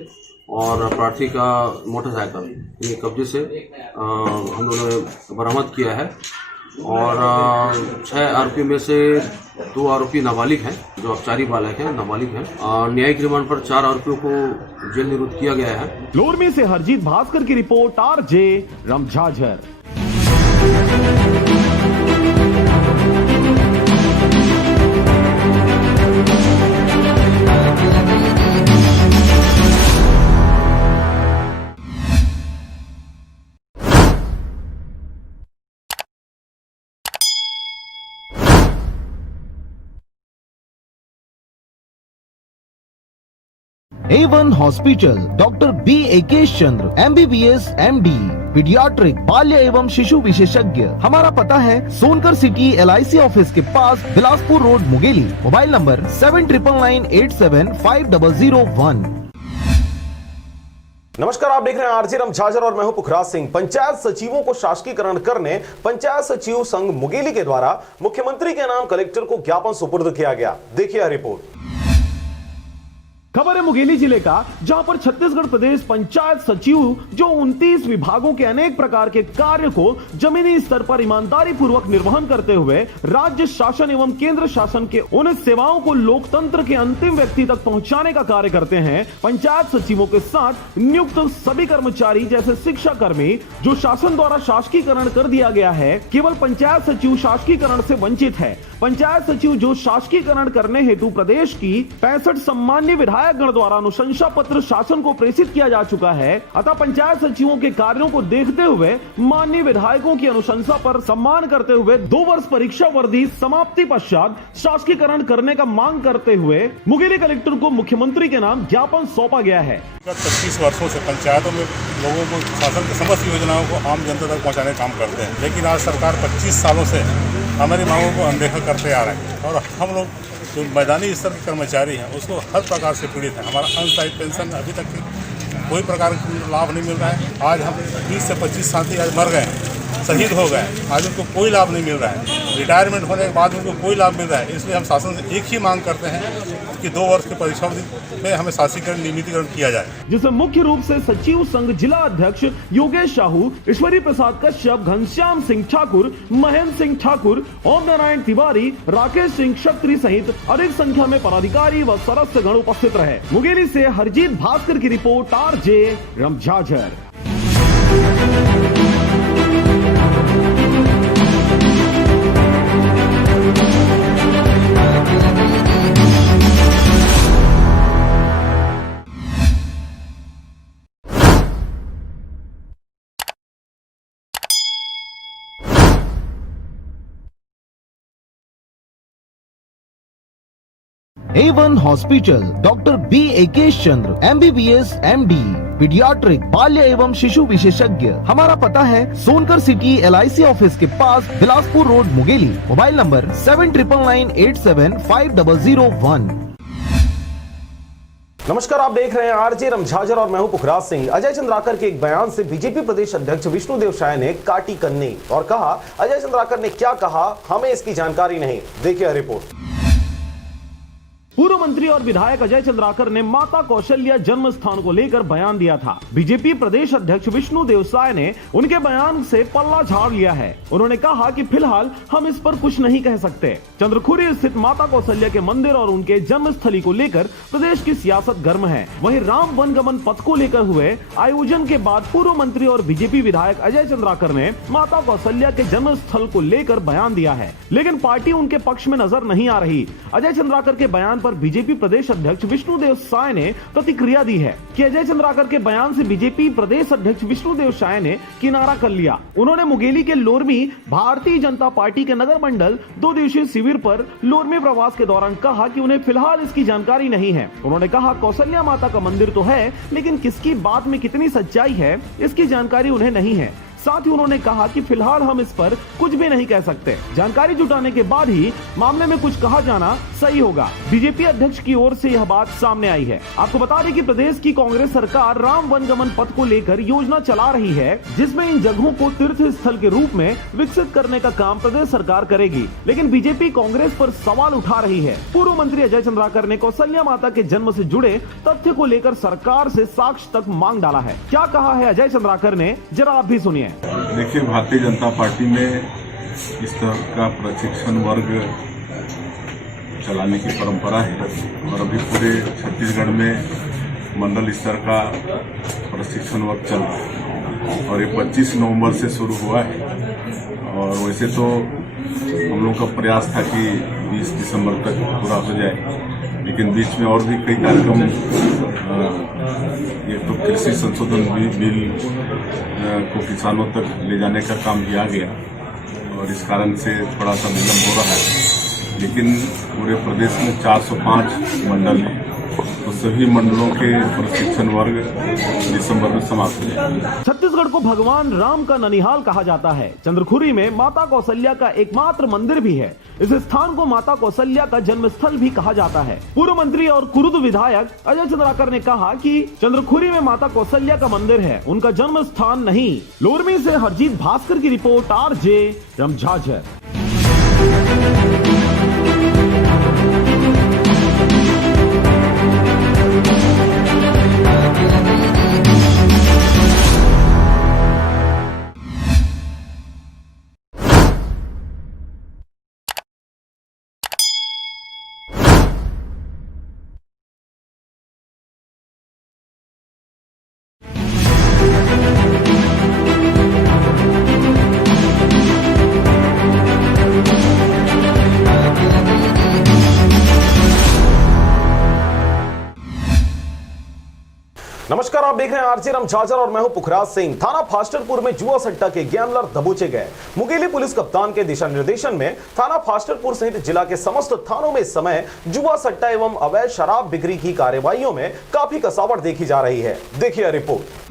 और प्रार्थी का मोटरसाइकिल इनके कब्जे से हम लोगों ने बरामद किया है। और 6 आरोपी में से 2 आरोपी नाबालिग हैं, जो अपचारी बालक हैं, नाबालिग हैं। न्यायिक रिमांड पर 4 आरोपियों को जेल निरुद्ध किया गया है। लोरमी से हरजीत भास्कर की report, RJ रमझाझर। A1 hospital, doctor B. Akesh Chandra, MBBS, MD, paediatric, बाल्य एवं शिशु विशेषज्ञ। हमारा पता है सोनकर सिटी LIC ऑफिस के पास, Bilaspur road, Mungeli. Mobile number 7999875001। नमस्कार, आप देख रहे हैं RJ रमझाझर और मैं हूं पुखराज सिंह। पंचायत सचिवों को शासकीकरण करने पंचायत सचिव संघ मुंगेली के द्वारा मुख्यमंत्री के नाम कलेक्टर को ज्ञापन सुपुर्द किया गया। देखिए रिपोर्ट। खबर है मुंगेली जिले का, जहां पर छत्तीसगढ़ प्रदेश पंचायत सचिव जो 29 विभागों के अनेक प्रकार के कार्य को जमीनी स्तर पर ईमानदारी पूर्वक निर्वहन करते हुए राज्य शासन एवं केंद्र शासन के उन सेवाओं को लोकतंत्र के अंतिम व्यक्ति तक पहुंचाने का कार्य करते हैं। पंचायत सचिवों के साथ नियुक्त सभी कर्मचारी जैसे शिक्षा कर्मी जो शासन द्वारा शासकीकरण कर दिया गया है, केवल पंचायत सचिव शासकीकरण से वंचित है। पंचायत सचिव जो शासकीकरण करने हेतु प्रदेश की 65 सम्मान्य विधायक गण द्वारा अनुशंसा पत्र शासन को प्रेषित किया जा चुका है। अतः पंचायत सचिवों के कार्यों को देखते हुए माननीय विधायकों की अनुशंसा पर सम्मान करते हुए 2 वर्ष परीक्षा वर्दी समाप्ति पश्चात शासकीकरण करने का मांग करते हुए मुंगेली कलेक्टर को मुख्यमंत्री के नाम ज्ञापन सौंपा गया है। 25 वर्षों से पंचायतों में लोगों को शासन की समस्त योजनाओं को आम जनता तक पहुंचाने का काम करते हैं, लेकिन आज सरकार 25 सालों से हमारी मांगों को अनदेखा करते आ रहे हैं और हम लोग जो मैदानी स्तर के कर्मचारी हैं उसको हर प्रकार से पीड़ित हैं। हमारा अनस्थायी पेंशन अभी तक कोई प्रकार का लाभ नहीं मिल रहा है। आज हम 20 से 25 साथी आज मर गए, शहीद हो गए, आज उनको कोई लाभ नहीं मिल रहा है। रिटायरमेंट होने के बाद उनको कोई लाभ मिल रहा है। इसलिए हम शासन से एक ही मांग करते हैं कि 2 वर्ष की परीक्षा में हमें शासकीकरण नियमितीकरण किया जाए, जिसमें मुख्य रूप से सचिव संघ जिला अध्यक्ष योगेश साहू, ईश्वरी प्रसाद कश्यप, घनश्याम सिंह ठाकुर, महेंद्र सिंह ठाकुर, ओम नारायण तिवारी, राकेश सिंह क्षत्री सहित अधिक संख्या में पदाधिकारी व सदस्य गण उपस्थित रहे। मुंगेली से हरजीत भास्कर की report, RJ रमझाझर। A1 hospital, doctor B. Akesh Chandra, MBBS, MD, paediatric, बाल्य एवं शिशु विशेषज्ञ। हमारा पता है सोनकर सिटी LIC ऑफिस के पास, Bilaspur road, Mungeli. Mobile number 7999875001। नमस्कार, आप देख रहे हैं RJ रमझाझर और मैं हूं पुखराज सिंह। अजय चंद्राकर के एक बयान से बीजेपी प्रदेश अध्यक्ष विष्णुदेव साय ने काटी कन्नी और कहा, अजय चंद्राकर ने क्या कहा हमें इसकी जानकारी नहीं। देखिए रिपोर्ट। पूर्व मंत्री और विधायक अजय चंद्राकर ने माता कौशल्या जन्म स्थान को लेकर बयान दिया था। बीजेपी प्रदेश अध्यक्ष विष्णुदेव साय ने उनके बयान से पल्ला झाड़ लिया है। उन्होंने कहा कि फिलहाल हम इस पर कुछ नहीं कह सकते। चंद्रखुरी स्थित माता कौशल्या के मंदिर और उनके जन्मस्थली को लेकर प्रदेश की सियासत गर्म है। वहीं राम वनगमन पथ को लेकर हुए आयोजन के बाद पूर्व मंत्री और बीजेपी विधायक अजय चंद्राकर ने माता कौशल्या के जन्म स्थल को लेकर बयान दिया है, लेकिन पार्टी उनके पक्ष में नजर नहीं आ रही। अजय चंद्राकर के बयान पर बीजेपी प्रदेश अध्यक्ष विष्णुदेव साय ने प्रतिक्रिया दी है कि अजय चंद्राकर के बयान से बीजेपी प्रदेश अध्यक्ष विष्णुदेव साय ने किनारा कर लिया। उन्होंने मुंगेली के लोरमी भारतीय जनता पार्टी के नगर मंडल 2 दिवसीय शिविर पर लोरमी प्रवास के दौरान कहा कि उन्हें फिलहाल इसकी जानकारी नहीं है। उन्होंने कहा, कौशल्या माता का मंदिर तो है, लेकिन किसकी बात में कितनी सच्चाई है इसकी जानकारी उन्हें नहीं है। साथ ही उन्होंने कहा कि फिलहाल हम इस पर कुछ भी नहीं कह सकते। जानकारी जुटाने के बाद ही मामले में कुछ कहा जाना सही होगा। बीजेपी अध्यक्ष की ओर से यह बात सामने आई है। आपको बता दें कि प्रदेश की कांग्रेस सरकार राम वनगमन पथ को लेकर योजना चला रही है, जिसमें इन जगहों को तीर्थ स्थल के रूप में विकसित करने का काम प्रदेश सरकार करेगी। लेकिन बीजेपी कांग्रेस पर सवाल उठा रही है। पूर्व मंत्री अजय चंद्राकर ने कौशल्या माता के जन्म से जुड़े तथ्य को लेकर सरकार से साक्ष्य तक मांग डाला है। क्या कहा है अजय चंद्राकर ने, जरा आप भी सुनिए। देखिए, भारतीय जनता पार्टी में इस तरह का प्रशिक्षण वर्ग चलाने की परंपरा है और अभी पूरे छत्तीसगढ़ में मंडल स्तर का प्रशिक्षण वर्ग चल रहा है और ये 25 नवंबर से शुरू हुआ है। और वैसे तो हम लोग का प्रयास था कि 20 दिसंबर तक पूरा हो जाए, लेकिन बीच में और भी कई कार्यक्रम, ये तो कृषि संशोधन बिल को किसानों तक ले जाने का काम किया गया और इस कारण से थोड़ा सा विलम्ब हो रहा है। लेकिन पूरे प्रदेश में 405 मंडल हैं, तो सभी मंडलों के प्रशिक्षण वर्ग दिसंबर में समाप्त हो जाएंगे। छत्तीसगढ़ को भगवान राम का ननिहाल कहा जाता है। चंद्रखुरी में माता कौशल्या का एकमात्र मंदिर भी है। इस स्थान को माता कौशल्या का जन्म स्थल भी कहा जाता है। पूर्व मंत्री और कुरुद विधायक अजय चंद्राकर ने कहा कि चंद्रखुरी में माता कौशल्या का मंदिर है, उनका जन्म स्थान नहीं। लोरमी से हरजीत भास्कर की रिपोर्ट, RJ रमझाझर। नमस्कार, आप देख रहे हैं RJ रमझाझर और मैं हूं पुखराज सिंह। थाना फास्टरपुर में जुआ सट्टा के गैमलर दबोचे गए। मुंगेली पुलिस कप्तान के दिशा निर्देशन में थाना फास्टरपुर सहित जिला के समस्त थानों में इस समय जुआ सट्टा एवं अवैध शराब बिक्री की कार्रवाइयों में काफी कसावट देखी जा रही है। देखिए रिपोर्ट।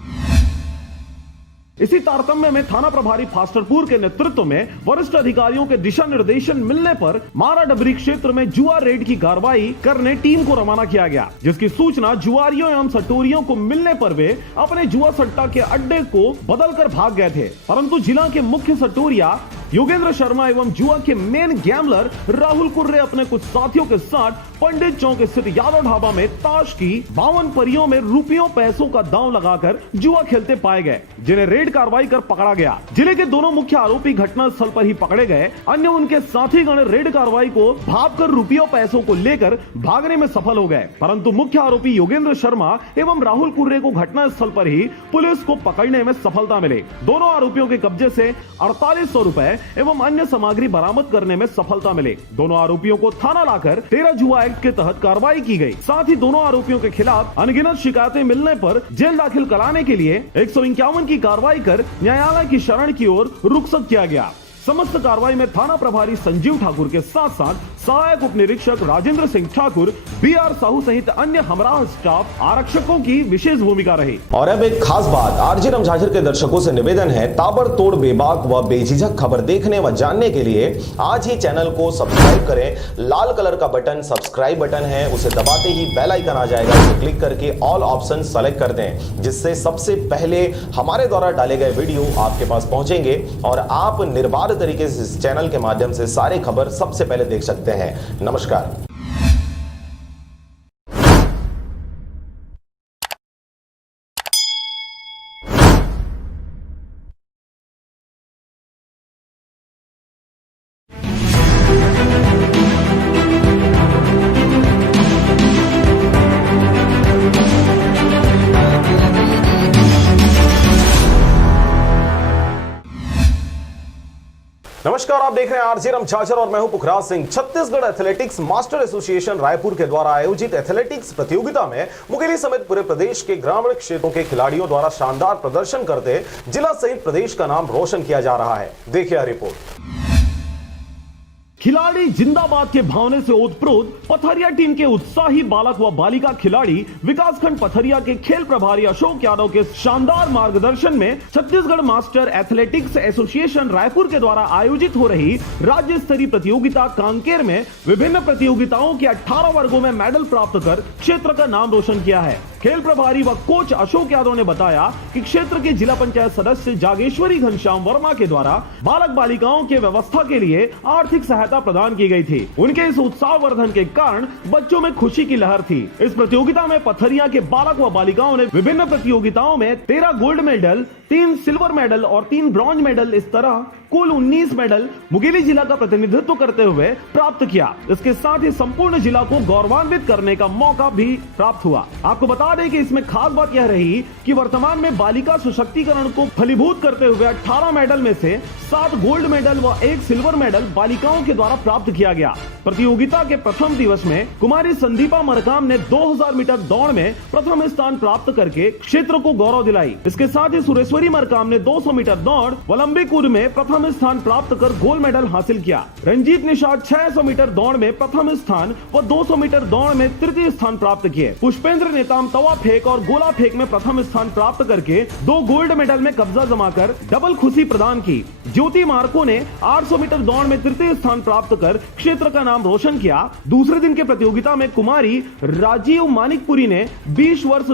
इसी तारतम्य में थाना प्रभारी फास्टरपुर के नेतृत्व में वरिष्ठ अधिकारियों के दिशा निर्देशन मिलने पर मारा डबरी क्षेत्र में जुआ रेड की कार्रवाई करने टीम को रवाना किया गया, जिसकी सूचना जुआरियों एवं सटोरियों को मिलने पर वे अपने जुआ सट्टा के अड्डे को बदलकर भाग गए थे। परंतु जिला के मुख्य सटोरिया योगेंद्र शर्मा एवं जुआ के मेन गैमलर राहुल कुर्रे अपने कुछ साथियों के साथ पंडित चौक स्थित यादव ढाबा में ताश की 52 परियों में रुपयों पैसों का दांव लगाकर जुआ खेलते पाए गए, जिन्हें रेड कार्रवाई कर पकड़ा गया। जिले के दोनों मुख्य आरोपी घटना स्थल पर ही पकड़े गए। अन्य उनके साथीगण रेड कार्रवाई को भांपकर रुपयों पैसों को लेकर भागने में सफल हो गए, परंतु मुख्य आरोपी योगेंद्र शर्मा एवं राहुल कुर्रे को घटना स्थल पर ही पुलिस को पकड़ने में सफलता मिली। दोनों आरोपियों के कब्जे से 4800 रुपए एवं अन्य सामग्री बरामद करने में सफलता मिली। दोनों आरोपियों को थाना लाकर 13 जुआ एक्ट के तहत कार्रवाई की गई। साथ ही दोनों आरोपियों के खिलाफ अनगिनत शिकायतें मिलने पर जेल दाखिल कराने के लिए 151 की कार्रवाई कर न्यायालय की शरण की ओर रुखसत किया गया। समस्त कार्रवाई में थाना प्रभारी संजीव ठाकुर के साथ साथ सहायक उप निरीक्षक राजेंद्र सिंह ठाकुर, BR साहू सहित अन्य हमराह स्टाफ आरक्षकों की विशेष भूमिका रही। और अब एक खास बात, RJ रमझाझर के दर्शकों से निवेदन है, ताबड़तोड़ बेबाक व बेझिझक खबर देखने व जानने के लिए आज ही चैनल को सब्सक्राइब करें। लाल कलर का बटन सब्सक्राइब बटन है, उसे दबाते ही बेल आइकन आ जाएगा, उसे क्लिक करके ऑल ऑप्शन सेलेक्ट कर दें, जिससे सबसे पहले हमारे द्वारा डाले गए वीडियो आपके पास पहुंचेंगे और आप निर्बाध तरीके से इस चैनल के माध्यम से सारे खबर सबसे पहले देख सकते हैं। नमस्कार। नमस्कार, आप देख रहे हैं RJ रमझाझर और मैं हूं Pukhraj Singh. Chhattisgarh athletics master association Raipur के द्वारा आयोजित एथलेटिक्स प्रतियोगिता में मुंगेली समेत पूरे प्रदेश के ग्रामीण क्षेत्रों के खिलाड़ियों द्वारा शानदार प्रदर्शन करते जिला सहित प्रदेश का नाम रोशन किया जा रहा है। देखिए रिपोर्ट। खिलाड़ी जिंदाबाद के भावने से ओतप्रोत पथरिया टीम के उत्साही बालक व बालिका खिलाड़ी विकासखंड पथरिया के खेल प्रभारी अशोक यादव के शानदार मार्गदर्शन में Chhattisgarh master athletics association Raipur के द्वारा आयोजित हो रही राज्य स्तरीय प्रतियोगिता कांकेर में विभिन्न प्रतियोगिताओं के 18 वर्गों में मेडल प्राप्त कर क्षेत्र का नाम रोशन किया है। खेल प्रभारी व कोच अशोक यादव ने बताया कि क्षेत्र के जिला पंचायत सदस्य जागेश्वरी घनश्याम वर्मा के द्वारा बालक बालिकाओं के व्यवस्था के लिए आर्थिक सहायता प्रदान की गई थी। उनके इस उत्साहवर्धन के कारण बच्चों में खुशी की लहर थी। इस प्रतियोगिता में पथरिया के बालक व बालिकाओं ने विभिन्न प्रतियोगिताओं में 13 गोल्ड मेडल, 3 सिल्वर मेडल और 3 ब्रॉन्ज मेडल, इस तरह कुल 19 मेडल मुंगेली जिला का प्रतिनिधित्व करते हुए प्राप्त किया। इसके साथ ही संपूर्ण जिला को गौरवान्वित करने का मौका भी प्राप्त हुआ। आपको बता दें कि इसमें खास बात यह रही कि वर्तमान में बालिका सशक्तिकरण को फलीभूत करते हुए 18 मेडल में से 7 गोल्ड मेडल व 1 सिल्वर मेडल बालिकाओं के द्वारा प्राप्त किया गया। प्रतियोगिता के प्रथम दिवस में कुमारी संदीपा मरकाम ने 2000 मीटर दौड़ में प्रथम स्थान प्राप्त करके क्षेत्र को गौरव दिलाई। इसके साथ ही सुरेश्वरी मरकाम ने 200 मीटर दौड़ व लंबी कूद में प्रथम स्थान प्राप्त कर गोल्ड मेडल हासिल किया। रंजीत निषाद 600 मीटर दौड़ में प्रथम स्थान व 200 मीटर दौड़ में तृतीय स्थान प्राप्त किए। पुष्पेंद्र नेताम तवा फेंक और गोला फेंक में प्रथम स्थान प्राप्त करके 2 गोल्ड मेडल में कब्जा जमाकर डबल खुशी प्रदान की। ज्योति मार्को ने 800 मीटर दौड़ में तृतीय स्थान प्राप्त कर क्षेत्र का नाम रोशन किया। दूसरे दिन के प्रतियोगिता में कुमारी राजीव मानिकपुरी ने 20 वर्ष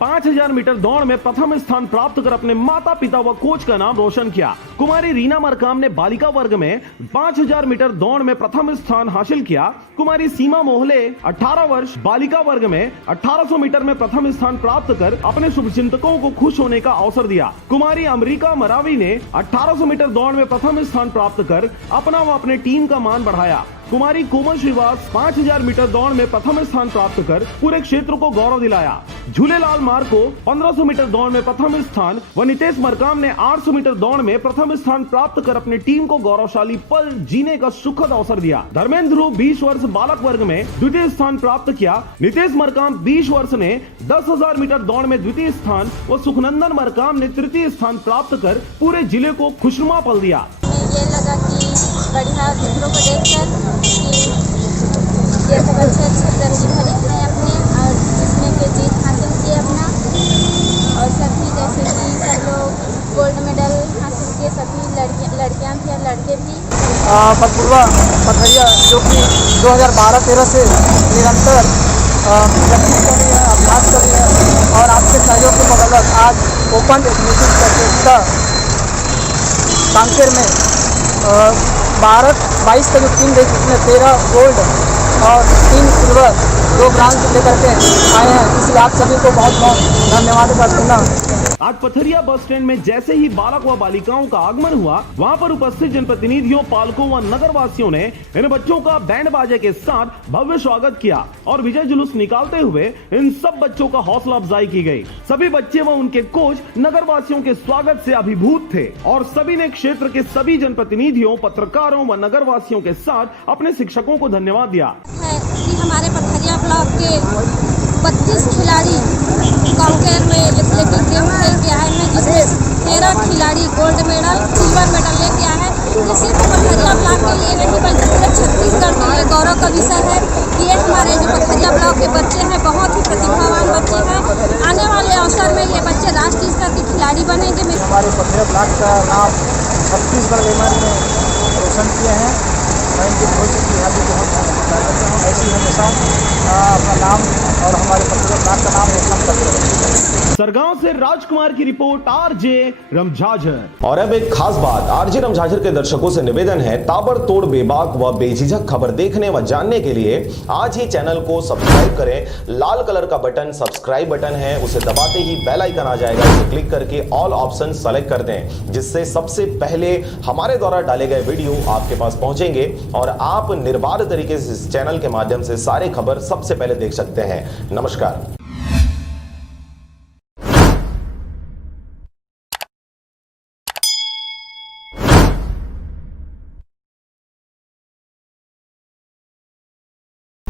5000 मीटर दौड़ में प्रथम स्थान प्राप्त कर अपने माता पिता व कोच का नाम रोशन किया। कुमारी रीना मरकाम ने बालिका वर्ग में 5000 मीटर दौड़ में प्रथम स्थान हासिल किया। कुमारी सीमा मोहले 18 वर्ष बालिका वर्ग में 1800 मीटर में प्रथम स्थान प्राप्त कर अपने शुभचिंतकों को खुश होने का अवसर दिया। कुमारी अमरीका मरावी ने 1800 मीटर दौड़ में प्रथम स्थान प्राप्त कर अपना व अपने टीम का मान बढ़ाया। कुमारी कोमल श्रीवास 5000 मीटर दौड़ में प्रथम स्थान प्राप्त कर पूरे क्षेत्र को गौरव दिलाया। झूलेलाल मार्को 1500 मीटर दौड़ में प्रथम स्थान व नितेश मरकाम ने 800 मीटर दौड़ में प्रथम स्थान प्राप्त कर अपनी टीम को गौरवशाली पल जीने का सुखद अवसर दिया। धर्मेंद्र ध्रुव 20 वर्ष बालक वर्ग में द्वितीय स्थान प्राप्त किया। नितेश मरकाम 20 वर्ष ने 10,000 मीटर दौड़ में द्वितीय स्थान व सुखनंदन मरकाम ने तृतीय स्थान प्राप्त कर पूरे जिले को खुशनुमा पल दिया। ये लगा कि बढ़िया चित्रों को देखकर कि ये सब अच्छे प्रतिफलित हैं अपने और जिसमें के जीत हासिल किए अपना, और सभी जैसे कि सब लोग गोल्ड मेडल हासिल किए, सभी लड़कियां भी और लड़के भी। बलपुरवा पथरिया जो कि 2012-13 से निरंतर प्रैक्टिस कर रही है, अभ्यास कर रही है और आपके सहयोग के बदौलत आज ओपन एथलेटिक्स प्रतियोगिता कांकेर में 22 का जो टीम रही उसमें 13 गोल्ड और 3 सिल्वर 2 ब्रॉन्ज लेकर के आए हैं, इसलिए आप सभी को बहुत बहुत धन्यवाद करते हैं। आज पथरिया बस स्टैंड में जैसे ही बालक व बालिकाओं का आगमन हुआ, वहां पर उपस्थित जनप्रतिनिधियों, पालकों व नगर वासियों ने इन बच्चों का बैंड बाजे के साथ भव्य स्वागत किया और विजय जुलूस निकालते हुए इन सब बच्चों का हौसला अफजाई की गई। सभी बच्चे व उनके कोच नगर वासियों के स्वागत से अभिभूत थे और सभी ने क्षेत्र के सभी जनप्रतिनिधियों, पत्रकारों व नगर वासियों के साथ अपने शिक्षकों को धन्यवाद दिया। हमारे पथरिया ब्लॉक के 32 खिलाड़ी कांकेर में एथलेटिक गेम खेल के आए हैं, जिसमें 13 खिलाड़ी गोल्ड मेडल, सिल्वर मेडल लेके आए हैं। ये सिर्फ पथरिया ब्लॉक के लिए नहीं बल्कि पूरे छत्तीसगढ़ के लिए गौरव का विषय है कि ये हमारे जो पथरिया ब्लॉक के बच्चे हैं बहुत ही प्रतिभावान बच्चे हैं। आने वाले अवसर में ये बच्चे राष्ट्रीय स्तर के खिलाड़ी बनेंगे। हमारे पथरिया ब्लॉक का नाम छत्तीसगढ़ लेवल में रोशन किए हैं। मैं इनके भविष्य की यहाँ भी बहुत करता हूँ, ऐसे ही हमेशा अपना नाम और हमारे पथरिया ब्लॉक का नाम रोशन करते हैं। सरगांव से राजकुमार की रिपोर्ट, आरजे रमझाझर। और अब एक खास बात, आरजे रमझाझर के दर्शकों से निवेदन है, ताबड़तोड़ बेबाक व बेझिझक खबर देखने व जानने के लिए आज ही चैनल को सब्सक्राइब करें। लाल कलर का बटन सब्सक्राइब बटन है, उसे दबाते ही बेल आइकन आ जाएगा, उसे क्लिक करके ऑल ऑप्शन सेलेक्ट कर दें, जिससे सबसे पहले हमारे द्वारा डाले गए वीडियो आपके पास पहुंचेंगे और आप निर्बाध तरीके से इस चैनल के माध्यम से सारे खबर सबसे पहले देख सकते हैं। नमस्कार।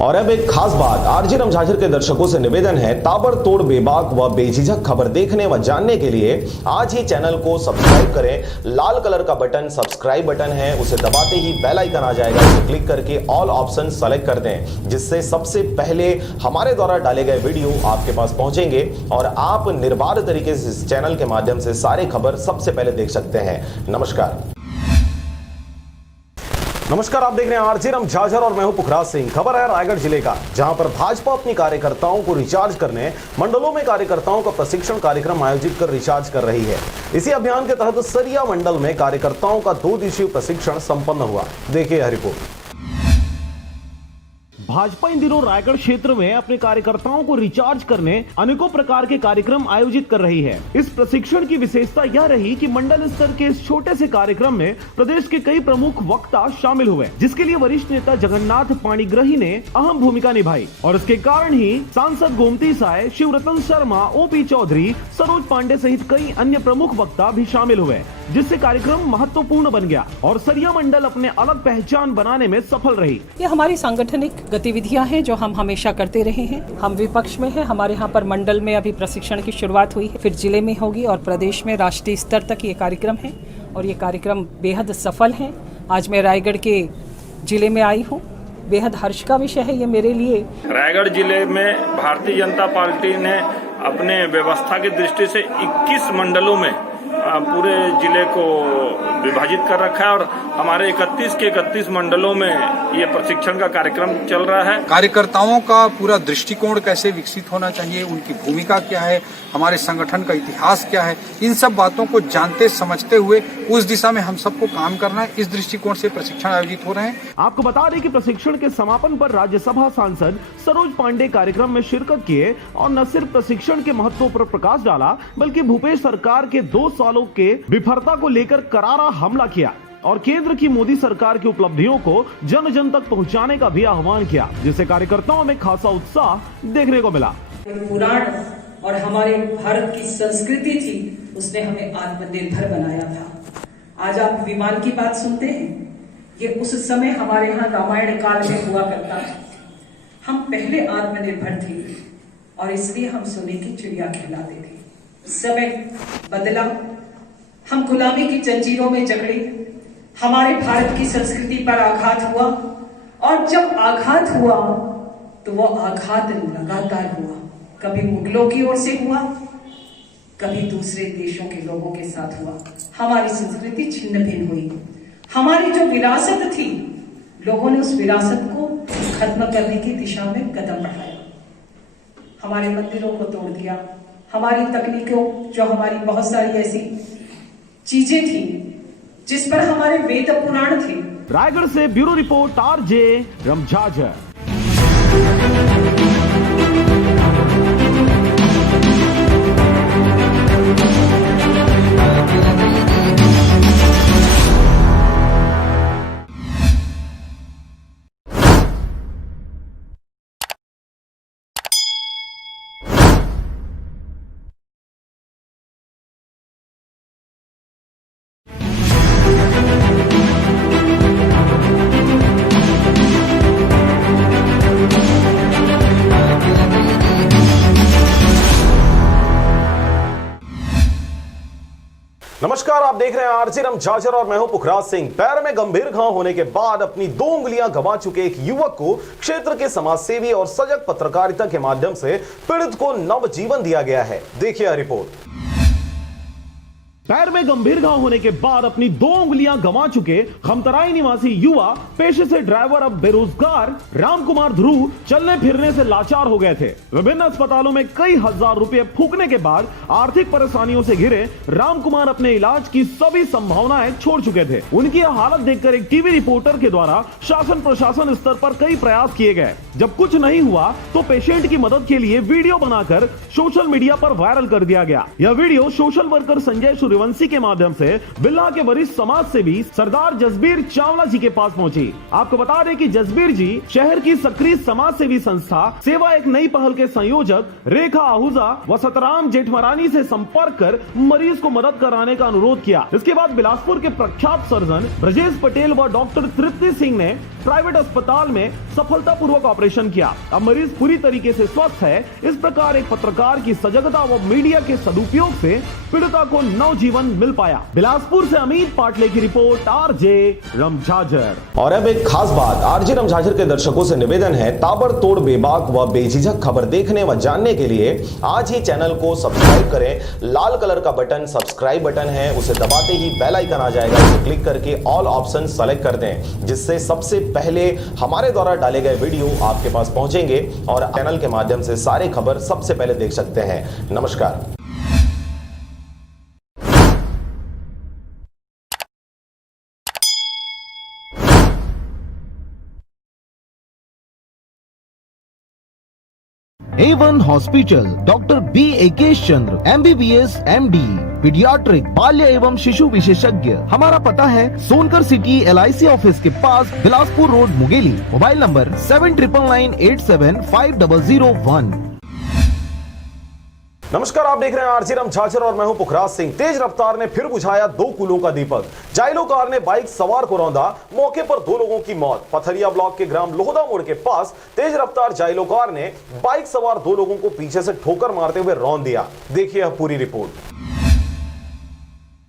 और अब एक खास बात, आरजे रमझाझर के दर्शकों से निवेदन है, ताबड़तोड़ बेबाक व बेझिझक खबर देखने व जानने के लिए आज ही चैनल को सब्सक्राइब करें। लाल कलर का बटन सब्सक्राइब बटन है, उसे दबाते ही बेल आइकन आ जाएगा, उसे क्लिक करके ऑल ऑप्शन सेलेक्ट कर दें, जिससे सबसे पहले हमारे द्वारा डाले गए वीडियो आपके पास पहुंचेंगे और आप निर्बाध तरीके से इस चैनल के माध्यम से सारे खबर सबसे पहले देख सकते हैं। नमस्कार। नमस्कार, आप देख रहे हैं आरजे रमझाझर और मैं हूं पुखराज सिंह। खबर है रायगढ़ जिले का, जहां पर भाजपा अपनी कार्यकर्ताओं को रिचार्ज करने मंडलों में कार्यकर्ताओं का प्रशिक्षण कार्यक्रम आयोजित कर रिचार्ज कर रही है। इसी अभियान के तहत सरिया मंडल में कार्यकर्ताओं का 2 दिवसीय प्रशिक्षण संपन्न हुआ। देखिए यह रिपोर्ट। भाजपा इन दिनों रायगढ़ क्षेत्र में अपने कार्यकर्ताओं को रिचार्ज करने अनेकों प्रकार के कार्यक्रम आयोजित कर रही है। इस प्रशिक्षण की विशेषता यह रही कि मंडल स्तर के इस छोटे से कार्यक्रम में प्रदेश के कई प्रमुख वक्ता शामिल हुए, जिसके लिए वरिष्ठ नेता जगन्नाथ पाणिग्राही ने अहम भूमिका निभाई और इसके कारण ही सांसद गोमती साय, शिवरतन शर्मा, ओपी चौधरी, सरोज पांडे सहित कई अन्य प्रमुख वक्ता भी शामिल हुए, जिससे कार्यक्रम महत्वपूर्ण बन गया और सरिया मंडल अपने अलग पहचान बनाने में सफल रही। ये हमारी सांगठनिक गतिविधियां हैं जो हम हमेशा करते रहे हैं। हम विपक्ष में हैं। हमारे यहाँ पर मंडल में अभी प्रशिक्षण की शुरुआत हुई है, फिर जिले में होगी और प्रदेश में राष्ट्रीय स्तर तक ये कार्यक्रम है और ये कार्यक्रम बेहद सफल है। आज मैं रायगढ़ के जिले में आई हूँ, बेहद हर्ष का विषय है ये मेरे लिए। रायगढ़ जिले में भारतीय जनता पार्टी ने अपने व्यवस्था की दृष्टि से 21 मंडलों में पूरे जिले को विभाजित कर रखा है और हमारे 31 के 31 मंडलों में ये प्रशिक्षण का कार्यक्रम चल रहा है। कार्यकर्ताओं का पूरा दृष्टिकोण कैसे विकसित होना चाहिए, उनकी भूमिका क्या है, हमारे संगठन का इतिहास क्या है, इन सब बातों को जानते समझते हुए उस दिशा में हम सबको काम करना है। इस दृष्टिकोण से प्रशिक्षण आयोजित हो रहे हैं। आपको बता दें कि प्रशिक्षण के समापन पर राज्यसभा सांसद सरोज पांडे कार्यक्रम में शिरकत किए और न सिर्फ प्रशिक्षण के महत्व पर प्रकाश डाला, बल्कि भूपेश सरकार के 2 सालों के विफलता को लेकर करारा हमला किया और केंद्र की मोदी सरकार की उपलब्धियों को जन जन तक पहुंचाने का भी आह्वान किया, जिससे कार्यकर्ताओं में खासा उत्साह देखने को मिला। पुराण और हमारे भारत की संस्कृति थी, उसने हमें आत्मनिर्भर बनाया था। आज आप विमान की बात सुनते हैं, ये उस समय हमारे यहाँ रामायण काल में हुआ करता था। हम पहले आत्मनिर्भर थे और इसलिए हम सोने की चिड़िया कहलाते थे। समय बदला, हम गुलामी की जंजीरों में जकड़े, हमारे भारत की संस्कृति पर आघात हुआ और जब आघात हुआ तो वो आघात लगातार हुआ। कभी मुगलों की ओर से हुआ, कभी दूसरे देशों के लोगों के साथ हुआ। हमारी संस्कृति छिन्न भिन्न हुई। हमारी जो विरासत थी, लोगों ने उस विरासत को खत्म करने की दिशा में कदम बढ़ाया। हमारे मंदिरों को तोड़ दिया, हमारी तकनीकों, जो हमारी बहुत सारी ऐसी चीजें थी जिस पर हमारे वेद पुराण थे। रायगढ़ से ब्यूरो रिपोर्ट, आरजे रमझाझर। नमस्कार, आप देख रहे हैं आरजे रमझाझर और मैं हूं पुखराज सिंह। पैर में गंभीर घाव होने के बाद अपनी 2 उंगलियां गंवा चुके एक युवक को क्षेत्र के समाजसेवी और सजग पत्रकारिता के माध्यम से पीड़ित को नव जीवन दिया गया है। देखिए रिपोर्ट। पैर में गंभीर घाव होने के बाद अपनी 2 उंगलियां गंवा चुके खमतराई निवासी युवा, पेशे से ड्राइवर, अब बेरोजगार रामकुमार ध्रुव चलने फिरने से लाचार हो गए थे। विभिन्न अस्पतालों में कई हजार रुपए फूकने के बाद आर्थिक परेशानियों से घिरे रामकुमार अपने इलाज की सभी संभावनाएं छोड़ चुके थे। उनकी यह हालत देखकर एक टीवी रिपोर्टर के द्वारा शासन प्रशासन स्तर पर कई प्रयास किए गए। जब कुछ नहीं हुआ तो पेशेंट की मदद के लिए वीडियो बनाकर सोशल मीडिया पर वायरल कर दिया गया। यह video social worker Sanjay Suryavanshi के माध्यम से बिल्ला के वरिष्ठ समाज सेवी सरदार जसबीर चावला जी के पास पहुंची। आपको बता दें कि जसबीर जी शहर की सक्रिय समाज सेवी संस्था सेवा एक नई पहल के संयोजक रेखा आहूजा व सतराम जेठमरानी से संपर्क कर मरीज को मदद कराने का अनुरोध किया। इसके बाद बिलासपुर के प्रख्यात सर्जन ब्रजेश पटेल व डॉक्टर तृप्ति सिंह ने प्राइवेट अस्पताल में सफलतापूर्वक ऑपरेशन किया। अब मरीज पूरी तरीके से स्वस्थ है। इस प्रकार एक पत्रकार की सजगता व मीडिया के सदुपयोग से पीड़िता को नवजीवन मिल पाया। बिलासपुर से अमित पाटले की रिपोर्ट, आरजे रमझाझर। और अब एक खास बात, आरजे रमझाझर के दर्शकों से निवेदन है, ताबड़तोड़ बेबाक व बेझिझक खबर देखने व जानने के लिए आज ही चैनल को सब्सक्राइब करें। लाल कलर का बटन सब्सक्राइब बटन है, उसे दबाते ही बेल आइकन आ जाएगा, उसे क्लिक करके ऑल ऑप्शन सेलेक्ट कर दें, जिससे सबसे पहले हमारे द्वारा डाले गए वीडियो आपके पास पहुंचेंगे और चैनल के माध्यम से सारे खबर सबसे पहले देख सकते हैं। नमस्कार। A1 hospital, doctor B Akesh Chandra, MBBS MD, paediatric बाल्य एवं शिशु विशेषज्ञ। हमारा पता है सोनकर सिटी LIC ऑफिस के पास, Bilaspur road, Mungeli. Mobile number 7999875001। नमस्कार, आप देख रहे हैं आरजे रमझाझर और मैं हूं पुखराज सिंह। तेज रफ्तार ने फिर बुझाया दो कुलों का दीपक। जाइलो कार ने बाइक सवार को रौंदा, मौके पर दो लोगों की मौत। पथरिया ब्लॉक के ग्राम लोहदा मोड़ के पास तेज रफ्तार जाइलो कार ने बाइक सवार दो लोगों को पीछे से ठोकर मारते हुए रौंद दिया। देखिए पूरी रिपोर्ट।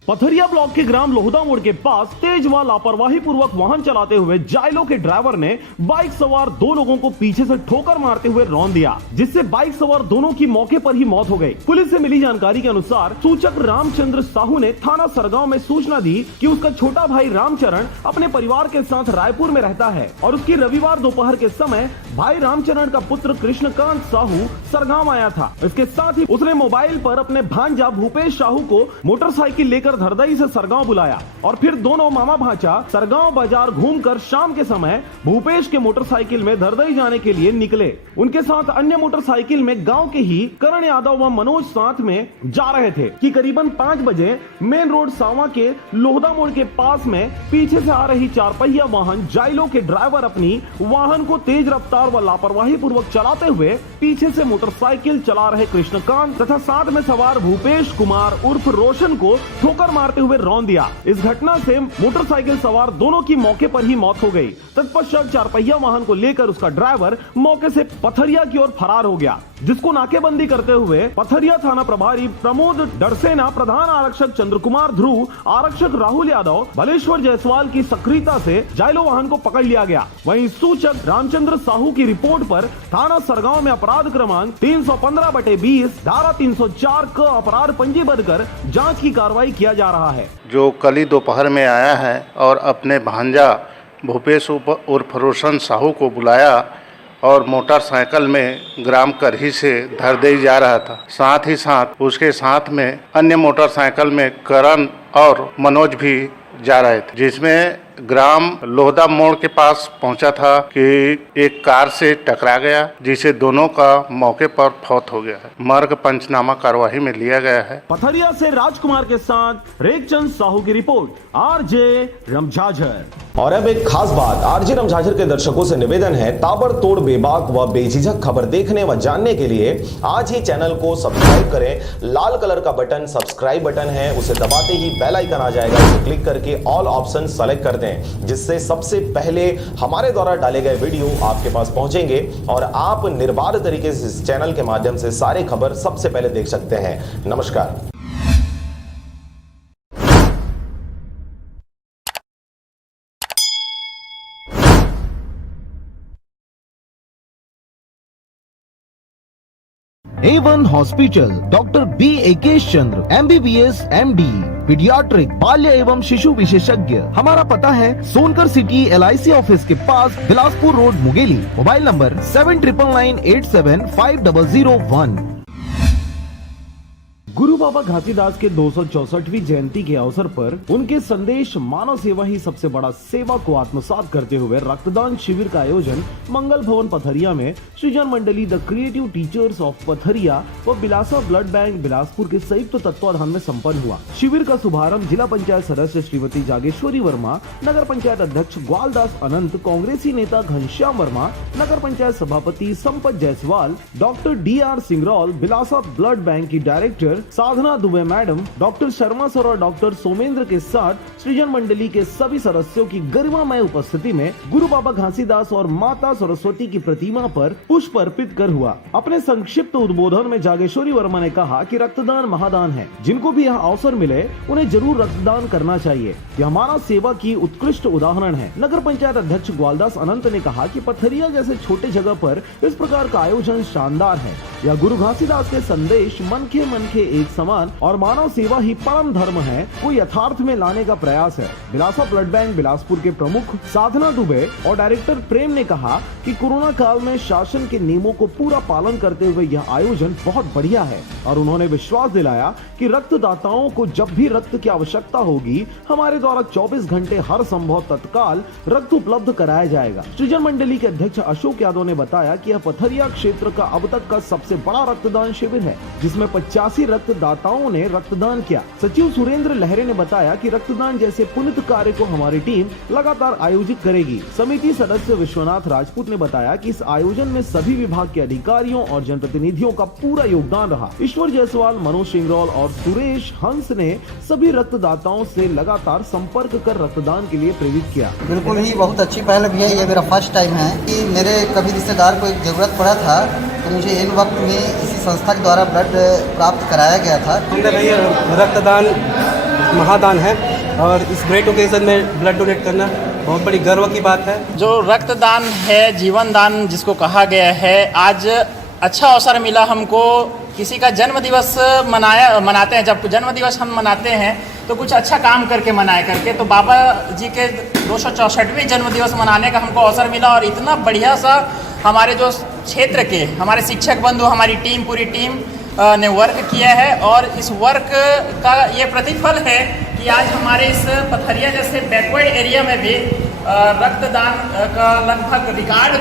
पथरिया ब्लॉक के ग्राम लोहदा मोड़ के पास तेज व लापरवाही पूर्वक वाहन चलाते हुए जाइलो के ड्राइवर ने बाइक सवार दो लोगों को पीछे से ठोकर मारते हुए रौंद दिया, जिससे बाइक सवार दोनों की मौके पर ही मौत हो गई। पुलिस से मिली जानकारी के अनुसार सूचक रामचंद्र साहू ने थाना सरगांव में सूचना दी कि उसका छोटा भाई रामचरण अपने परिवार के साथ रायपुर में रहता है और उसकी रविवार दोपहर के समय भाई रामचरण का पुत्र कृष्णकांत साहू सरगांव आया था। इसके साथ ही उसने मोबाइल पर अपने भांजा भूपेश साहू को मोटरसाइकिल लेकर धरदई से सरगांव बुलाया और फिर दोनों मामा भांचा सरगांव बाजार घूमकर शाम के समय भूपेश के मोटरसाइकिल में धरदई जाने के लिए निकले। उनके साथ अन्य मोटरसाइकिल में गांव के ही करण यादव व मनोज साथ में जा रहे थे कि करीबन 5 बजे मेन रोड सावा के लोहदा मोड़ के पास में पीछे से आ रही 4 पहिया वाहन जाइलो के ड्राइवर अपनी वाहन को तेज रफ्तार व लापरवाही पूर्वक चलाते हुए पीछे से मोटरसाइकिल चला रहे कृष्णकांत तथा साथ में सवार भूपेश कुमार उर्फ रोशन को ठोकर मारते हुए रौंद दिया। इस घटना से मोटरसाइकिल सवार दोनों की मौके पर ही मौत हो गई। तत्पश्चात 4 पहिया वाहन को लेकर उसका ड्राइवर मौके से पथरिया की ओर फरार हो गया, जिसको नाकेबंदी करते हुए पथरिया थाना प्रभारी प्रमोद डरसेना, प्रधान आरक्षक चंद्र कुमार ध्रुव, आरक्षक राहुल यादव, भलेश्वर जायसवाल की सक्रियता से जाइलो वाहन को पकड़ लिया गया। वहीं सूचक रामचंद्र साहू की रिपोर्ट पर थाना सरगांव में अपराध क्रमांक 315/20 धारा 304 का अपराध पंजीबद्ध कर जांच की कार्रवाई किया जा रहा है। जो कल ही दोपहर में आया है और अपने भांजा भूपेश उर्फ रोशन साहू को बुलाया और मोटरसाइकिल में ग्राम करही से धरदई जा रहा था। साथ ही साथ उसके साथ में अन्य मोटरसाइकिल में करण और मनोज भी जा रहे थे, जिसमें ग्राम लोहदा मोड़ के पास पहुंचा था कि एक कार से टकरा गया, जिसे दोनों का मौके पर फौत हो गया है। मर्ग पंचनामा कार्यवाही में लिया गया है। पथरिया से राजकुमार के साथ रेखचंद साहू की रिपोर्ट, आरजे रमझाझर। और अब एक खास बात, आरजे रमझाझर के दर्शकों से निवेदन है, ताबड़तोड़ बेबाक व बेझिझक खबर देखने व जानने के लिए आज ही चैनल को सब्सक्राइब करें। लाल कलर का बटन सब्सक्राइब बटन है, उसे दबाते ही बेल आइकन आ जाएगा, उसे क्लिक करके ऑल ऑप्शन सेलेक्ट कर दें, जिससे सबसे पहले हमारे द्वारा डाले गए वीडियो आपके पास पहुंचेंगे और आप निर्बाध तरीके से इस चैनल के माध्यम से सारे खबर सबसे पहले देख सकते हैं। नमस्कार। A1 hospital, doctor B Akesh Chandra, MBBS MD, paediatric बाल्य एवं शिशु विशेषज्ञ। हमारा पता है सोनकर सिटी LIC ऑफिस के पास, Bilaspur road, Mungeli. Mobile number 7999875001। गुरु गुरु बाबा घासीदास के 264वीं जयंती के अवसर पर उनके संदेश मानव सेवा ही सबसे बड़ा सेवा को आत्मसात करते हुए रक्तदान शिविर का आयोजन मंगल भवन पथरिया में Srijan Mandali the creative teachers of Pathariya व बिलासा ब्लड बैंक बिलासपुर के संयुक्त तत्वाधान में संपन्न हुआ। शिविर का शुभारंभ जिला पंचायत सदस्य श्रीमती जागेश्वरी वर्मा, नगर पंचायत अध्यक्ष ग्वालदास अनंत, कांग्रेसी नेता घनश्याम वर्मा, नगर पंचायत सभापति Sampat Jaiswal, doctor DR Singraul, Bilasa blood bank की director Sadhna Dubey madam, doctor Sharma sir और डॉक्टर सोमेंद्र के साथ सृजन मंडली के सभी सदस्यों की गरिमामय उपस्थिति में गुरु बाबा घासीदास और माता सरस्वती की प्रतिमा पर पुष्प अर्पित कर हुआ। अपने संक्षिप्त उद्बोधन में जागेश्वरी वर्मा ने कहा कि रक्तदान महादान है, जिनको भी यह अवसर मिले उन्हें जरूर रक्तदान करना चाहिए। यह मानव सेवा की उत्कृष्ट उदाहरण है। नगर पंचायत अध्यक्ष ग्वालदास अनंत ने कहा कि पथरिया जैसे छोटे जगह पर इस प्रकार का आयोजन शानदार है। यह गुरु घासीदास के संदेश मन के एक समान और मानव सेवा ही परम धर्म है को यथार्थ में लाने का प्रयास है। बिलासा ब्लड बैंक बिलासपुर के प्रमुख साधना दुबे और डायरेक्टर प्रेम ने कहा कि कोरोना काल में शासन के नियमों को पूरा पालन करते हुए यह आयोजन बहुत बढ़िया है और उन्होंने विश्वास दिलाया कि रक्तदाताओं को जब भी रक्त की आवश्यकता होगी हमारे द्वारा 24 घंटे हर संभव तत्काल रक्त उपलब्ध कराया जाएगा। सृजन मंडली के अध्यक्ष अशोक यादव ने बताया कि यह पथरिया क्षेत्र का अब तक का सबसे बड़ा रक्तदान शिविर है, जिसमें 85 रक्तदाताओं ने रक्तदान किया। सचिव सुरेंद्र लहरे ने बताया कि रक्तदान जैसे पुण्य कार्य को हमारी टीम लगातार आयोजित करेगी। समिति सदस्य विश्वनाथ राजपूत ने बताया कि इस आयोजन में सभी विभाग के अधिकारियों और जनप्रतिनिधियों का पूरा योगदान रहा। ईश्वर जायसवाल, मनोज सिंगरौल और सुरेश हंस ने सभी रक्तदाताओं से लगातार संपर्क कर रक्तदान के लिए प्रेरित किया। बिल्कुल ही बहुत अच्छी पहल भी है। ये मेरा फर्स्ट टाइम है कि मेरे कभी रिश्तेदार को एक जरूरत पड़ा था तो मुझे इन वक्त में इसी संस्था के द्वारा ब्लड प्राप्त कराया गया था। रक्तदान महादान है और इस ग्रेट ओकेजन में ब्लड डोनेट करना बहुत बड़ी गर्व की बात है। जो रक्तदान है जीवन दान जिसको कहा गया है, आज अच्छा अवसर मिला हमको। किसी का जन्म दिवस मनाते हैं, जब जन्म दिवस हम मनाते हैं तो कुछ अच्छा काम करके मनाए करके, तो बाबा जी के 264वें जन्म दिवस मनाने का हमको अवसर मिला और इतना बढ़िया सा हमारे जो क्षेत्र के हमारे शिक्षक बंधु, हमारी टीम, पूरी टीम ने वर्क किया है और इस वर्क का ये प्रतिफल है कि आज हमारे इस पथरिया जैसे बैकवर्ड एरिया में भी रक्तदान का लगभग रिकॉर्ड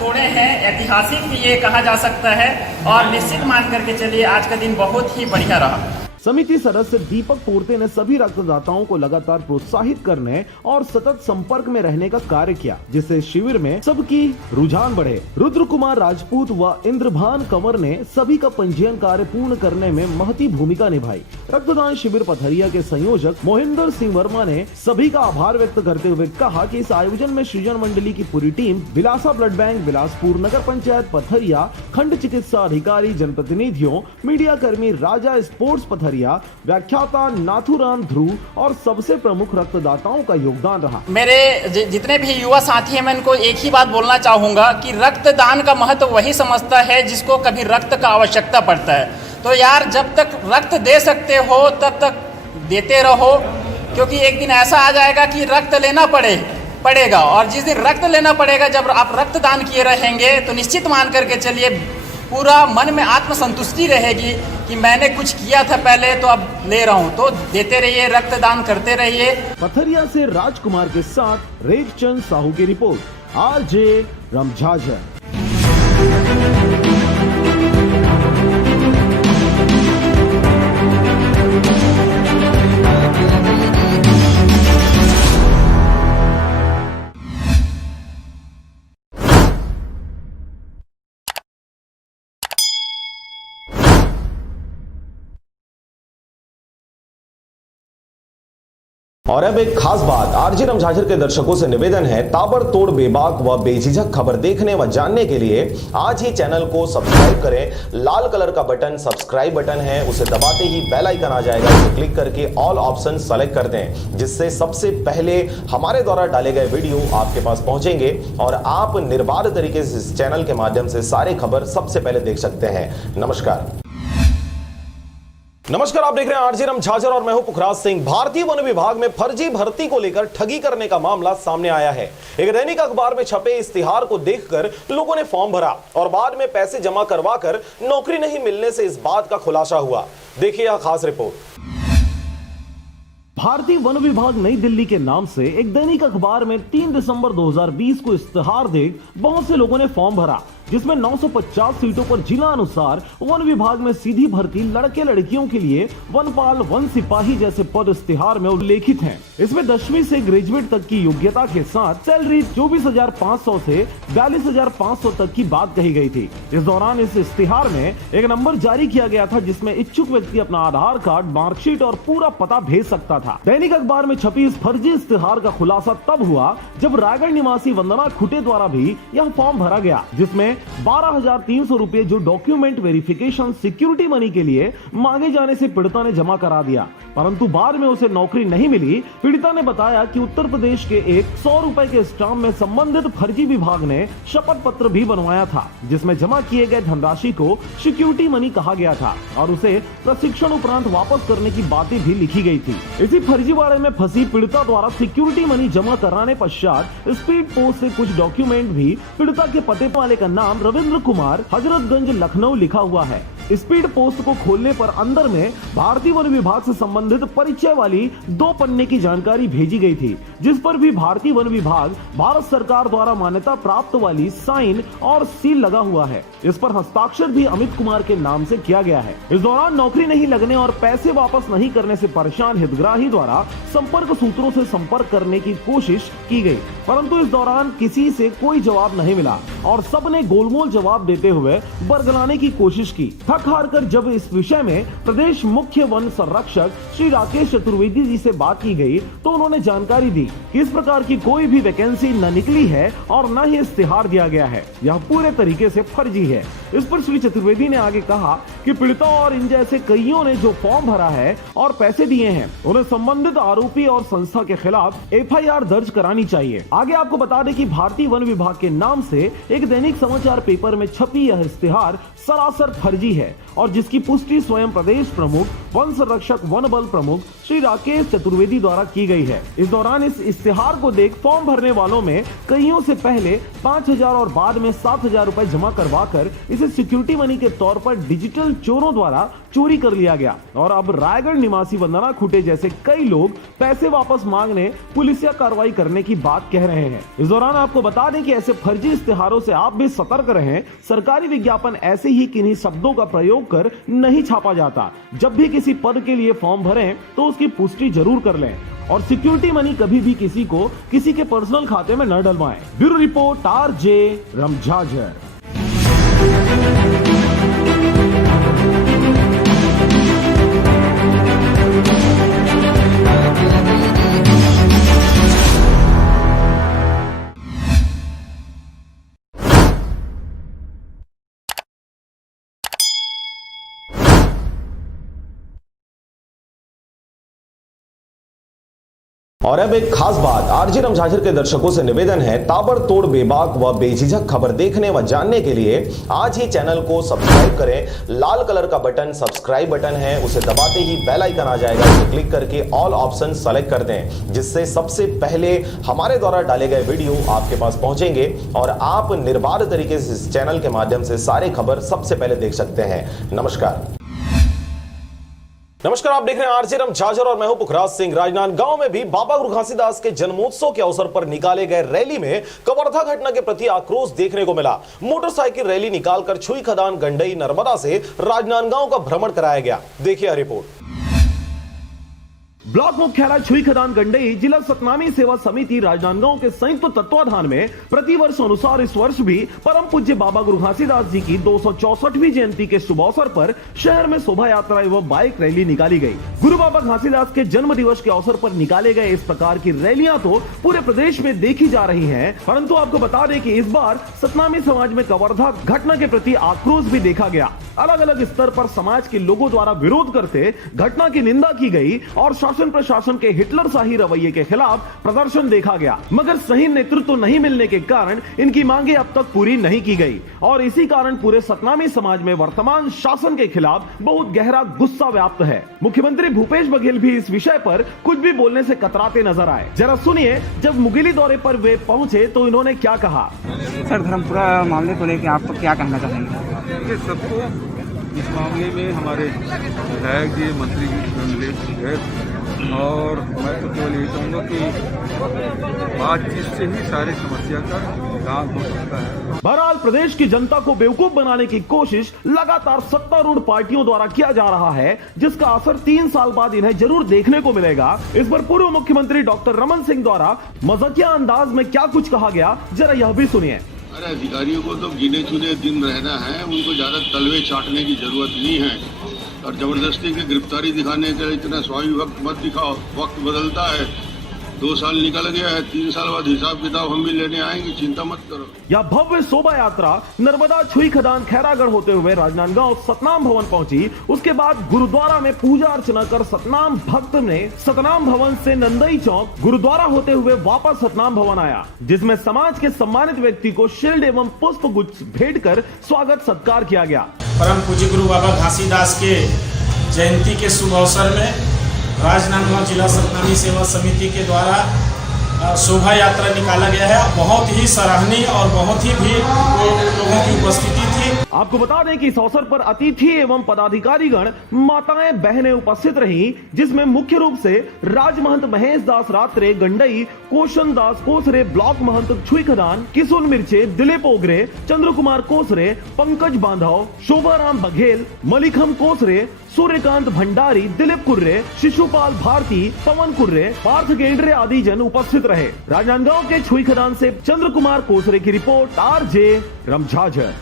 तोड़े हैं। ऐतिहासिक ये कहा जा सकता है और निश्चित मान करके चलिए आज का दिन बहुत ही बढ़िया रहा। समिति सदस्य दीपक पोर्ते ने सभी रक्तदाताओं को लगातार प्रोत्साहित करने और सतत संपर्क में रहने का कार्य किया, जिससे शिविर में सबकी रुझान बढ़े। रुद्र कुमार राजपूत व इंद्रभान कंवर ने सभी का पंजीयन कार्य पूर्ण करने में महती भूमिका निभाई। रक्तदान शिविर पथरिया के संयोजक मोहिंदर सिंह वर्मा ने सभी का आभार व्यक्त करते हुए कहा कि इस आयोजन में सृजन मंडली की पूरी team, Bilasa blood bank Bilaspur, नगर पंचायत पथरिया, खंड चिकित्सा अधिकारी, जनप्रतिनिधियों, मीडिया कर्मी, राजा स्पोर्ट्स पथरिया, व्याख्याता नाथुराम ध्रुव और सबसे प्रमुख रक्तदाताओं का योगदान रहा। मेरे जितने भी युवा साथी हैं, मैं इनको एक ही बात बोलना चाहूंगा कि रक्तदान का महत्व वही समझता है जिसको कभी रक्त का आवश्यकता पड़ता है। तो यार, जब तक रक्त दे सकते हो तब तक देते रहो, क्योंकि एक दिन ऐसा आ जाएगा कि रक्त लेना पड़ेगा और जिस दिन रक्त लेना पड़ेगा, जब आप रक्तदान किए रहेंगे तो निश्चित मान करके चलिए पूरा मन में आत्मसंतुष्टि रहेगी कि मैंने कुछ किया था पहले तो अब ले रहा हूँ। तो देते रहिए, रक्तदान करते रहिए। पथरिया से राजकुमार के साथ रेखचंद साहू की रिपोर्ट, RJ रमझाझर। और अब एक खास बात, RJ रमझाझर के दर्शकों से निवेदन है, ताबड़तोड़ बेबाक व बेझिझक खबर देखने व जानने के लिए आज ही चैनल को सब्सक्राइब करें। लाल कलर का बटन सब्सक्राइब बटन है, उसे दबाते ही बेल आइकन आ जाएगा, उसे क्लिक करके ऑल ऑप्शन सेलेक्ट कर दें, जिससे सबसे पहले हमारे द्वारा डाले गए वीडियो आपके पास पहुंचेंगे और आप निर्बाध तरीके से इस चैनल के माध्यम से सारे खबर सबसे पहले देख सकते हैं। नमस्कार, आप देख रहे हैं RJ रमझाझर और मैं हूं पुखराज सिंह। भारतीय वन विभाग में फर्जी भर्ती को लेकर ठगी करने का मामला सामने आया है। एक दैनिक अखबार में छपे इश्तिहार को देखकर लोगों ने फॉर्म भरा और बाद में पैसे जमा करवाकर नौकरी नहीं मिलने से इस बात का खुलासा हुआ। देखिए यह खास रिपोर्ट। भारतीय वन विभाग नई दिल्ली के नाम से एक दैनिक अखबार में 3 दिसंबर 2020 को इश्तिहार देख बहुत से लोगों ने फॉर्म भरा, जिसमें 950 सीटों पर जिला अनुसार वन विभाग में सीधी भर्ती लड़के लड़कियों के लिए वनपाल, वन सिपाही जैसे पद इश्तिहार में उल्लेखित हैं। इसमें 10वीं से ग्रेजुएट तक की योग्यता के साथ सैलरी 24,500 से 42,500 तक की बात कही गई थी। इस दौरान इस इश्तिहार में एक नंबर जारी किया गया था, जिसमें इच्छुक व्यक्ति अपना आधार कार्ड, मार्कशीट और पूरा पता भेज सकता था। दैनिक अखबार में छपी इस फर्जी इश्तिहार का खुलासा तब हुआ जब रायगढ़ निवासी वंदना खुटे द्वारा भी यह फॉर्म भरा गया, जिसमें 12,300 रुपए जो डॉक्यूमेंट वेरिफिकेशन सिक्योरिटी मनी के लिए मांगे जाने से पीड़िता ने जमा करा दिया, परंतु बाद में उसे नौकरी नहीं मिली। पीड़िता ने बताया कि उत्तर प्रदेश के एक 100 रुपए के स्टाम्प में संबंधित फर्जी विभाग ने शपथ पत्र भी बनवाया था, जिसमें जमा किए गए धनराशि को सिक्योरिटी मनी कहा गया था और उसे प्रशिक्षण उपरांत वापस करने की बातें भी लिखी गई थी। इसी फर्जीवाड़े में फंसी पीड़िता द्वारा सिक्योरिटी मनी जमा कराने पश्चात स्पीड पोस्ट से कुछ डॉक्यूमेंट भी पीड़िता के पते वाले का नाम रविंद्र कुमार, हजरतगंज, लखनऊ लिखा हुआ है। स्पीड पोस्ट को खोलने पर अंदर में भारतीय वन विभाग से संबंधित परिचय वाली 2 पन्ने की जानकारी भेजी गई थी, जिस पर भी भारतीय वन विभाग भारत सरकार द्वारा मान्यता प्राप्त वाली साइन और सील लगा हुआ है। इस पर हस्ताक्षर भी अमित कुमार के नाम से किया गया है। इस दौरान नौकरी नहीं लगने और पैसे वापस नहीं करने से परेशान हितग्राही द्वारा संपर्क सूत्रों से संपर्क करने की कोशिश की गई, परंतु इस दौरान किसी से कोई जवाब नहीं मिला और सबने गोलमोल जवाब देते हुए बरगलाने की कोशिश की। थक हार कर जब इस विषय में प्रदेश मुख्य वन संरक्षक श्री राकेश चतुर्वेदी जी से बात की गई तो उन्होंने जानकारी दी कि इस प्रकार की कोई भी वैकेंसी न निकली है और न ही इश्तिहार दिया गया है, यह पूरे तरीके से फर्जी है। इस पर श्री चतुर्वेदी ने आगे कहा कि पीड़िता और इन जैसे कईयों ने जो फॉर्म भरा है और पैसे दिए हैं, उन्हें संबंधित आरोपी और संस्था के खिलाफ FIR दर्ज करानी चाहिए। आगे आपको बता दें कि भारतीय वन विभाग के नाम से एक दैनिक समाचार पेपर में छपी यह इश्तिहार सरासर फर्जी है और जिसकी पुष्टि स्वयं प्रदेश प्रमुख वन संरक्षक वन बल प्रमुख श्री राकेश चतुर्वेदी द्वारा की गई है। इस दौरान इस इश्तिहार को देख फॉर्म भरने वालों में कईयों से पहले 5,000 और बाद में 7,000 रुपए जमा करवाकर इसे सिक्योरिटी मनी के तौर पर डिजिटल चोरों द्वारा चोरी कर लिया गया और अब रायगढ़ निवासी वंदना खुटे जैसे कई लोग पैसे वापस मांगने पुलिसिया कार्रवाई करने की बात कह रहे हैं। इस दौरान आपको बता दें कि ऐसे फर्जी इश्तिहारों से आप भी सतर्क रहें। सरकारी विज्ञापन ऐसे ही किन्हीं शब्दों का प्रयोग कर नहीं छापा जाता। जब भी किसी पद के लिए फॉर्म भरें तो उसकी पुष्टि जरूर कर लें और सिक्योरिटी मनी कभी भी किसी के पर्सनल खाते में न डलवाएं। Bureau report RJ Ramjhajhar. और अब एक खास बात, RJ रमझाझर के दर्शकों से निवेदन है, ताबड़तोड़ बेबाक व बेझिझक खबर देखने व जानने के लिए आज ही चैनल को सब्सक्राइब करें। लाल कलर का बटन सब्सक्राइब बटन है, उसे दबाते ही बेल आइकन आ जाएगा, उसे क्लिक करके ऑल ऑप्शन सेलेक्ट कर दें, जिससे सबसे पहले हमारे द्वारा डाले गए वीडियो आपके पास पहुंचेंगे और आप निर्बाध तरीके से इस चैनल के माध्यम से सारे खबर सबसे पहले देख सकते हैं। नमस्कार, आप देख रहे हैं RJ रमझाझर और मैं हूं पुखराज सिंह। राजनांदगांव में भी बाबा गुरु घासीदास के जन्मोत्सव के अवसर पर निकाले गए रैली में कवर्धा घटना के प्रति आक्रोश देखने को मिला। मोटरसाइकिल रैली निकालकर छुई खदान, गंडई, नर्मदा से राजनांदगांव का भ्रमण कराया गया। देखिए रिपोर्ट। ब्लॉक मुख्यालय छुई खदान गंडई जिला सतनामी सेवा समिति राजनांदगांव के संयुक्त तत्वाधान में प्रतिवर्ष अनुसार इस वर्ष भी परम पूज्य बाबा गुरु घासीदास जी की 264वीं जयंती के शुभ अवसर पर शहर में शोभा यात्रा एवं बाइक रैली निकाली गई। गुरु बाबा घासीदास के जन्म दिवस के अवसर पर निकाले गए इस प्रकार की रैलियां तो पूरे प्रदेश में देखी जा रही हैं, परंतु आपको बता दें कि इस बार सतनामी समाज में कवर्धा घटना के प्रति आक्रोश भी देखा गया। अलग अलग स्तर पर समाज के लोगों द्वारा विरोध करते घटना की निंदा की गई और शासन प्रशासन के हिटलर शाही रवैये के खिलाफ प्रदर्शन देखा गया, मगर सही नेतृत्व नहीं मिलने के कारण इनकी मांगे अब तक पूरी नहीं की गई और इसी कारण पूरे सतनामी समाज में वर्तमान शासन के खिलाफ बहुत गहरा गुस्सा व्याप्त है। मुख्यमंत्री भूपेश बघेल भी इस विषय पर कुछ भी बोलने से कतराते नजर आए। जरा सुनिए, जब मुगेली दौरे पर वे पहुंचे तो इन्होंने क्या कहा। सर, धर्मपुरा मामले को लेकर आप क्या कहना चाहेंगे? सबको इस मामले में हमारे विधायक जी मंत्री जी मिले गए और मैं तो केवल यही कहूँगा कि बातचीत से ही सारी समस्या का निदान हो सकता है। बहरहाल प्रदेश की जनता को बेवकूफ बनाने की कोशिश लगातार सत्तारूढ़ पार्टियों द्वारा किया जा रहा है, जिसका असर 3 साल बाद इन्हें जरूर देखने को मिलेगा। इस पर पूर्व मुख्यमंत्री डॉक्टर रमन सिंह द्वारा मजाकिया अंदाज में क्या कुछ कहा गया, जरा यह भी सुनिए। अरे अधिकारियों को तो गिने चुने दिन रहना है, उनको ज्यादा तलवे चाटने की जरूरत नहीं है और जबरदस्ती की गिरफ्तारी दिखाने के लिए इतना स्वाभाविक वक्त मत दिखाओ। वक्त बदलता है, 2 साल निकल गया है, 3 साल बाद हिसाब किताब हम भी लेने आएंगे, चिंता मत करो। यह भव्य शोभा यात्रा नर्मदा छुई खदान खैरागढ़ होते हुए राजनांदगांव सतनाम भवन पहुंची। उसके बाद गुरुद्वारा में पूजा अर्चना कर सतनाम भक्त ने सतनाम भवन से नंदई चौक गुरुद्वारा होते हुए वापस सतनाम भवन आया, जिसमें समाज के सम्मानित व्यक्ति को शील्ड एवं पुष्प गुच्छ भेंट कर स्वागत सत्कार किया गया। परम पूज्य गुरु बाबा घासीदास के जयंती के शुभ अवसर में राजनांदगांव जिला सतनामी सेवा समिति के द्वारा शोभा यात्रा निकाला गया है। बहुत ही सराहनीय और बहुत ही भीड़ लोगों की उपस्थिति थी। आपको बता दें कि इस अवसर पर अतिथि एवं पदाधिकारीगण माताएं बहनें उपस्थित रहीं, जिसमें मुख्य रूप से राजमहंत महेश दास रात्रे गंडई, कोशन दास कोसरे, ब्लॉक महंत छुई खदान, किशुन मिर्चे, दिलीप ओगरे, चंद्र कुमार कोसरे, पंकज बांधव, शोभाराम बघेल, मलिकम कोसरे, सूर्यकांत भंडारी, दिलीप कुर्रे, शिशुपाल भारती, पवन कुर्रे, पार्थ गेंडरे आदि जन उपस्थित रहे। राजनांदगांव के छुई खदान से चंद्र कुमार कोसरे की रिपोर्ट, RJ रमझाझर।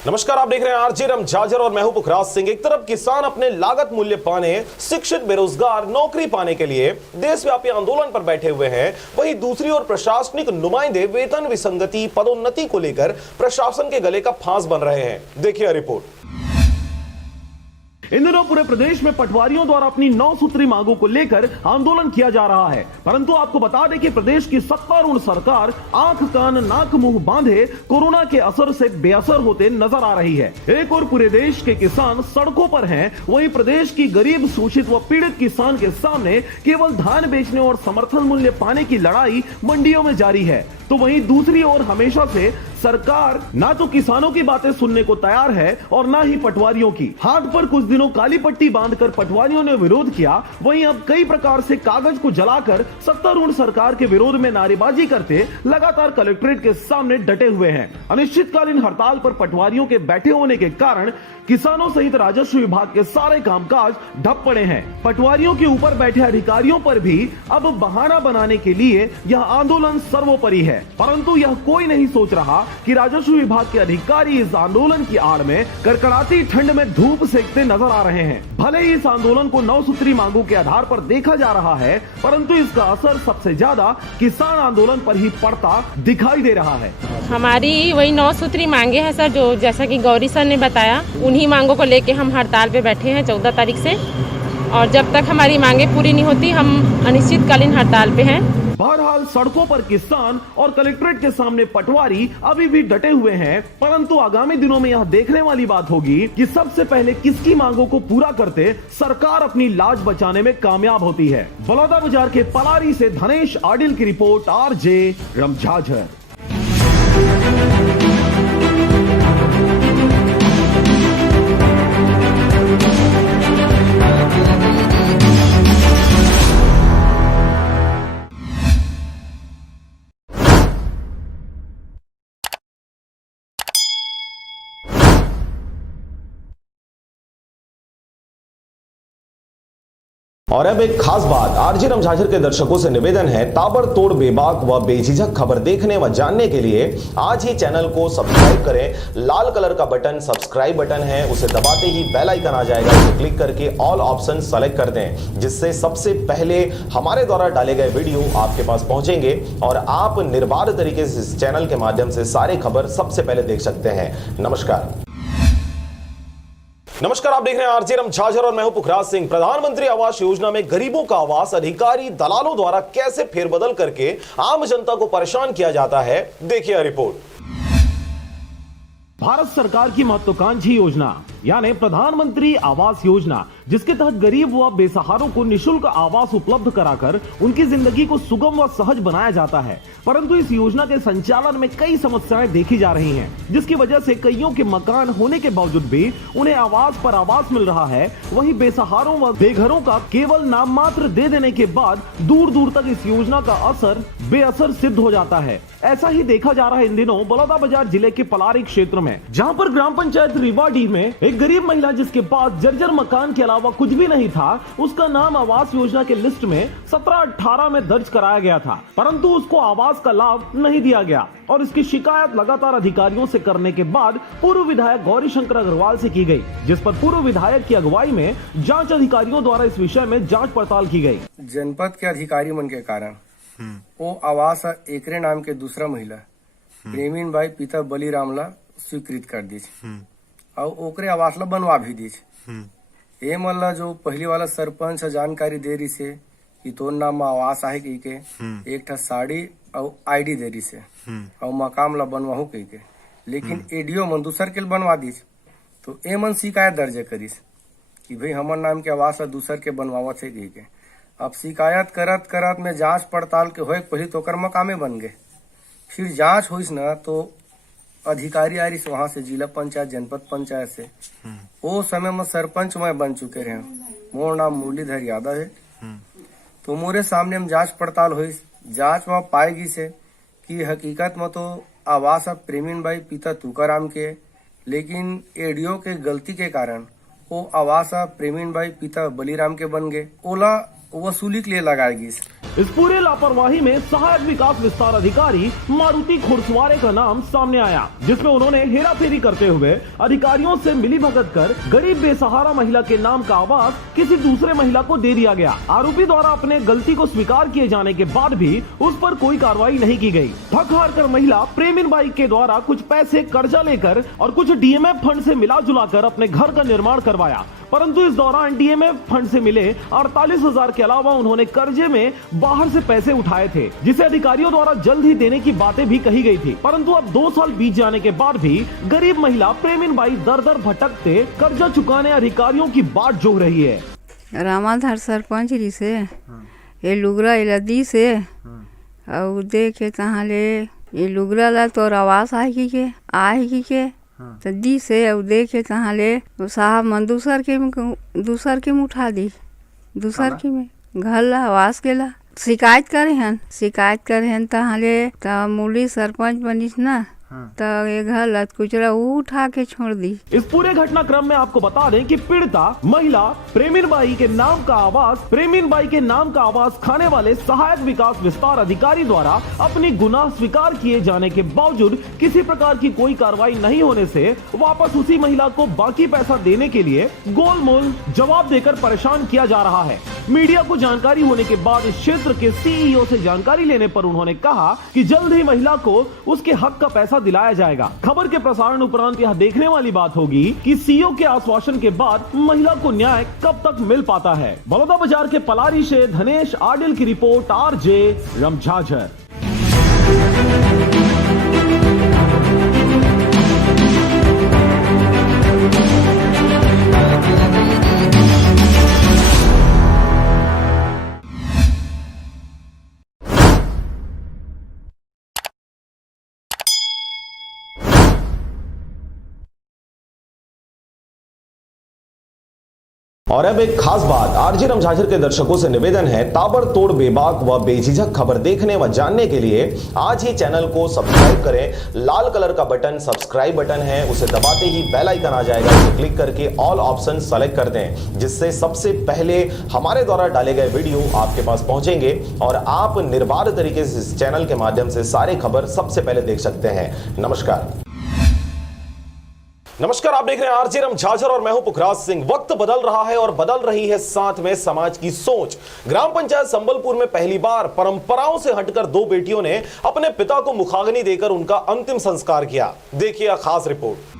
नमस्कार, आप देख रहे हैं आरजे रमझाझर और मैं हूं पुखराज सिंह। एक तरफ किसान अपने लागत मूल्य पाने, शिक्षित बेरोजगार नौकरी पाने के लिए देशव्यापी आंदोलन पर बैठे हुए हैं, वहीं दूसरी ओर प्रशासनिक नुमाइंदे वेतन विसंगति, पदोन्नति को लेकर प्रशासन के गले का फांस बन रहे हैं। देखिए रिपोर्ट। इन दिनों पूरे प्रदेश में पटवारियों द्वारा अपनी 9 सूत्री मांगों को लेकर आंदोलन किया जा रहा है, परंतु आपको बता दें कि प्रदेश की सत्तारूढ़ सरकार आंख कान नाक मुंह बांधे कोरोना के असर से बेअसर होते नजर आ रही है। एक और पूरे देश के किसान सड़कों पर हैं, वहीं प्रदेश की गरीब, शोषित व पीड़ित किसान के सामने केवल धान बेचने और समर्थन मूल्य पाने की लड़ाई मंडियों में जारी है। तो वहीं दूसरी ओर हमेशा से सरकार ना तो किसानों की बातें सुनने को तैयार है और ना ही पटवारियों की। हाथ पर कुछ दिनों काली पट्टी बांधकर पटवारियों ने विरोध किया, वहीं अब कई प्रकार से कागज को जलाकर सत्तारूढ़ सरकार के विरोध में नारेबाजी करते लगातार कलेक्ट्रेट के सामने डटे हुए हैं। अनिश्चितकालीन हड़ताल पर पटवारियों के बैठे होने के कारण किसानों सहित राजस्व विभाग के सारे कामकाज ठप पड़े हैं। पटवारियों के ऊपर बैठे अधिकारियों पर भी अब बहाना बनाने के लिए यह आंदोलन सर्वोपरि है, परंतु यह कोई नहीं सोच रहा कि राजस्व विभाग के अधिकारी इस आंदोलन की आड़ में कड़कड़ाती ठंड में धूप सेकते नजर आ रहे हैं। भले ही इस आंदोलन को 9 सूत्री मांगों के आधार पर देखा जा रहा है, परंतु इसका असर सबसे ज्यादा किसान आंदोलन पर ही पड़ता दिखाई दे रहा है। हमारी वही 9 सूत्री मांगे हैं सर, जो जैसा कि गौरी सर ने बताया, उन्हीं मांगों को लेके हम हड़ताल पे बैठे हैं 14 तारीख से, और जब तक हमारी मांगे पूरी नहीं होती हम अनिश्चितकालीन हड़ताल पे हैं। बहरहाल सड़कों पर किसान और कलेक्ट्रेट के सामने पटवारी अभी भी डटे हुए हैं, परंतु आगामी दिनों में यह देखने वाली बात होगी कि सबसे पहले किसकी मांगों को पूरा करते सरकार अपनी लाज बचाने में कामयाब होती है। बलौदा बाजार के पलारी से धनेश आडिल की रिपोर्ट, RJ रमझाझर। और अब एक खास बात, आरजे रमझाझर के दर्शकों से निवेदन है, ताबड़तोड़ बेबाक व बेझिझक खबर देखने व जानने के लिए आज ही चैनल को सब्सक्राइब करें। लाल कलर का बटन सब्सक्राइब बटन है, उसे दबाते ही बेल आइकन आ जाएगा, उसे क्लिक करके ऑल ऑप्शन सेलेक्ट कर दें, जिससे सबसे पहले हमारे द्वारा डाले गए वीडियो आपके पास पहुंचेंगे और आप निर्बाध तरीके से इस चैनल के माध्यम से सारे खबर सबसे पहले देख सकते हैं। नमस्कार, आप देख रहे हैं आरजे रमझाझर और मैं हूं पुखराज सिंह। प्रधानमंत्री आवास योजना में गरीबों का आवास अधिकारी दलालों द्वारा कैसे फेरबदल करके आम जनता को परेशान किया जाता है, देखिए रिपोर्ट। भारत सरकार की महत्वाकांक्षी योजना यानी प्रधानमंत्री आवास योजना, जिसके तहत गरीब व बेसहारों को निशुल्क आवास उपलब्ध कराकर उनकी जिंदगी को सुगम व सहज बनाया जाता है। परंतु इस योजना के संचालन में कई समस्याएं देखी जा रही हैं, जिसकी वजह से कईयों के मकान होने के बावजूद भी उन्हें आवास पर आवास मिल रहा है, वहीं बेसहारों व बेघरों का केवल नाम मात्र दे देने के बाद दूर दूर तक इस योजना का असर बेअसर सिद्ध हो जाता है। ऐसा ही देखा जा रहा है इन दिनों बलौदाबाजार जिले के पलारी क्षेत्र में, जहां पर ग्राम पंचायत रिवाडी में एक गरीब महिला, जिसके पास जर्जर मकान के अलावा कुछ भी नहीं था, उसका नाम आवास योजना के लिस्ट में 17-18 में दर्ज कराया गया था, परंतु उसको आवास का लाभ नहीं दिया गया और इसकी शिकायत लगातार अधिकारियों से करने के बाद पूर्व विधायक गौरी शंकर अग्रवाल से की गई, जिस पर पूर्व विधायक की अगुवाई में जांच अधिकारियों द्वारा इस विषय में जांच पड़ताल की गई। जनपद के अधिकारी मन के कारण वो आवास एकरे नाम के दूसरा महिला प्रेमीन बाई पिता बलिराम ला स्वीकृत कर दी और ओकरे आवास ला बनवा भी दी। ये मन ला जो पहली वाला सरपंच जानकारी दे रही से कि तोर नाम में आवास आहे कही के एक ठा साड़ी और आईडी दे रही से और मकाम ला बनवाहू कही के, लेकिन एडीओ मन दूसर के बनवा दी। तो ए मन शिकायत दर्ज करीस कि भाई हमार नाम के आवास ला दूसर के बनवावत है कही के। अब शिकायत करत करत में जांच पड़ताल के होए पहले तो मकामे बन गए, फिर जांच हुई ना तो अधिकारी आ रही वहां से जिला पंचायत जनपद पंचायत से, वो समय में सरपंच मैं बन चुके रहे। मोर नाम मुरलीधर यादव है। तो मोरे सामने हम जांच पड़ताल हुई, जांच में पाएगी से कि हकीकत में तो आवास अब प्रेमीन बाई पिता तुकाराम के, लेकिन एडीओ के गलती के कारण वो आवास प्रेमीन बाई पिता बलिराम के बन गए। ओला वसूली के लिए लगाएगी। इस पूरे लापरवाही में सहायक विकास विस्तार अधिकारी मारुति खुरसवारे का नाम सामने आया, जिसमें उन्होंने हेराफेरी करते हुए अधिकारियों से मिलीभगत कर गरीब बेसहारा महिला के नाम का आवास किसी दूसरे महिला को दे दिया गया। आरोपी द्वारा अपने गलती को स्वीकार किए जाने के बाद भी उस पर कोई कार्रवाई नहीं की गई। थक हार कर महिला प्रेमीन बाई के द्वारा कुछ पैसे कर्जा लेकर और कुछ डीएमएफ फंड से मिला जुला कर अपने घर का निर्माण करवाया, परंतु इस दौरान डीएमएफ फंड से मिले 48,000 के अलावा उन्होंने कर्जे में बाहर से पैसे उठाए थे, जिसे अधिकारियों द्वारा जल्द ही देने की बातें भी कही गई थी। परंतु अब 2 साल बीत जाने के बाद भी गरीब महिला प्रेमीन बाई दर दर भटकते कर्जा चुकाने अधिकारियों की बाट जोह रही है। रामाधार सरपंच जी से ये लुगरा इलादी से और देखे कहाँ ले ये लुगरा ला तो आवास आएगी के तो दी से और देखे कहाँ ले साहब मन दूसर के में उठा दी, दूसर के में घर ला आवास के ला शिकायत करे हन तहाँ ले तो मूली सरपंच बनिस ना तो ये घर लत कुचरा उठा के छोड़ दी। इस पूरे घटनाक्रम में आपको बता दें कि पीड़िता महिला प्रेमीन बाई के नाम का आवास खाने वाले सहायक विकास विस्तार अधिकारी द्वारा अपनी गुनाह स्वीकार किए जाने के बावजूद किसी प्रकार की कोई कार्रवाई नहीं होने से वापस उसी महिला को बाकी पैसा देने के लिए गोलमोल जवाब देकर परेशान किया जा रहा है। मीडिया को जानकारी होने के बाद इस क्षेत्र के सीईओ से जानकारी लेने पर उन्होंने कहा कि जल्द ही महिला को उसके हक का पैसा दिलाया जाएगा। खबर के प्रसारण उपरांत यह देखने वाली बात होगी कि सीईओ के आश्वासन के बाद महिला को न्याय कब तक मिल पाता है। बलौदाबाजार के पलारी से धनेश आडिल की रिपोर्ट, आरजे रमझाझर। और अब एक खास बात, आरजे रमझाझर के दर्शकों से निवेदन है, ताबड़तोड़ बेबाक व बेझिझक खबर देखने व जानने के लिए आज ही चैनल को सब्सक्राइब करें। लाल कलर का बटन सब्सक्राइब बटन है, उसे दबाते ही बेल आइकन आ जाएगा, उसे क्लिक करके ऑल ऑप्शन सेलेक्ट कर दें, जिससे सबसे पहले हमारे द्वारा डाले गए वीडियो आपके पास पहुंचेंगे और आप निर्बाध तरीके से इस चैनल के माध्यम से सारे खबर सबसे पहले देख सकते हैं। नमस्कार। नमस्कार, आप देख रहे हैं आरजे रमझाझर और मैं हूं पुखराज सिंह। वक्त बदल रहा है और बदल रही है साथ में समाज की सोच। ग्राम पंचायत संबलपुर में पहली बार परंपराओं से हटकर दो बेटियों ने अपने पिता को मुखाग्नि देकर उनका अंतिम संस्कार किया। देखिए खास रिपोर्ट।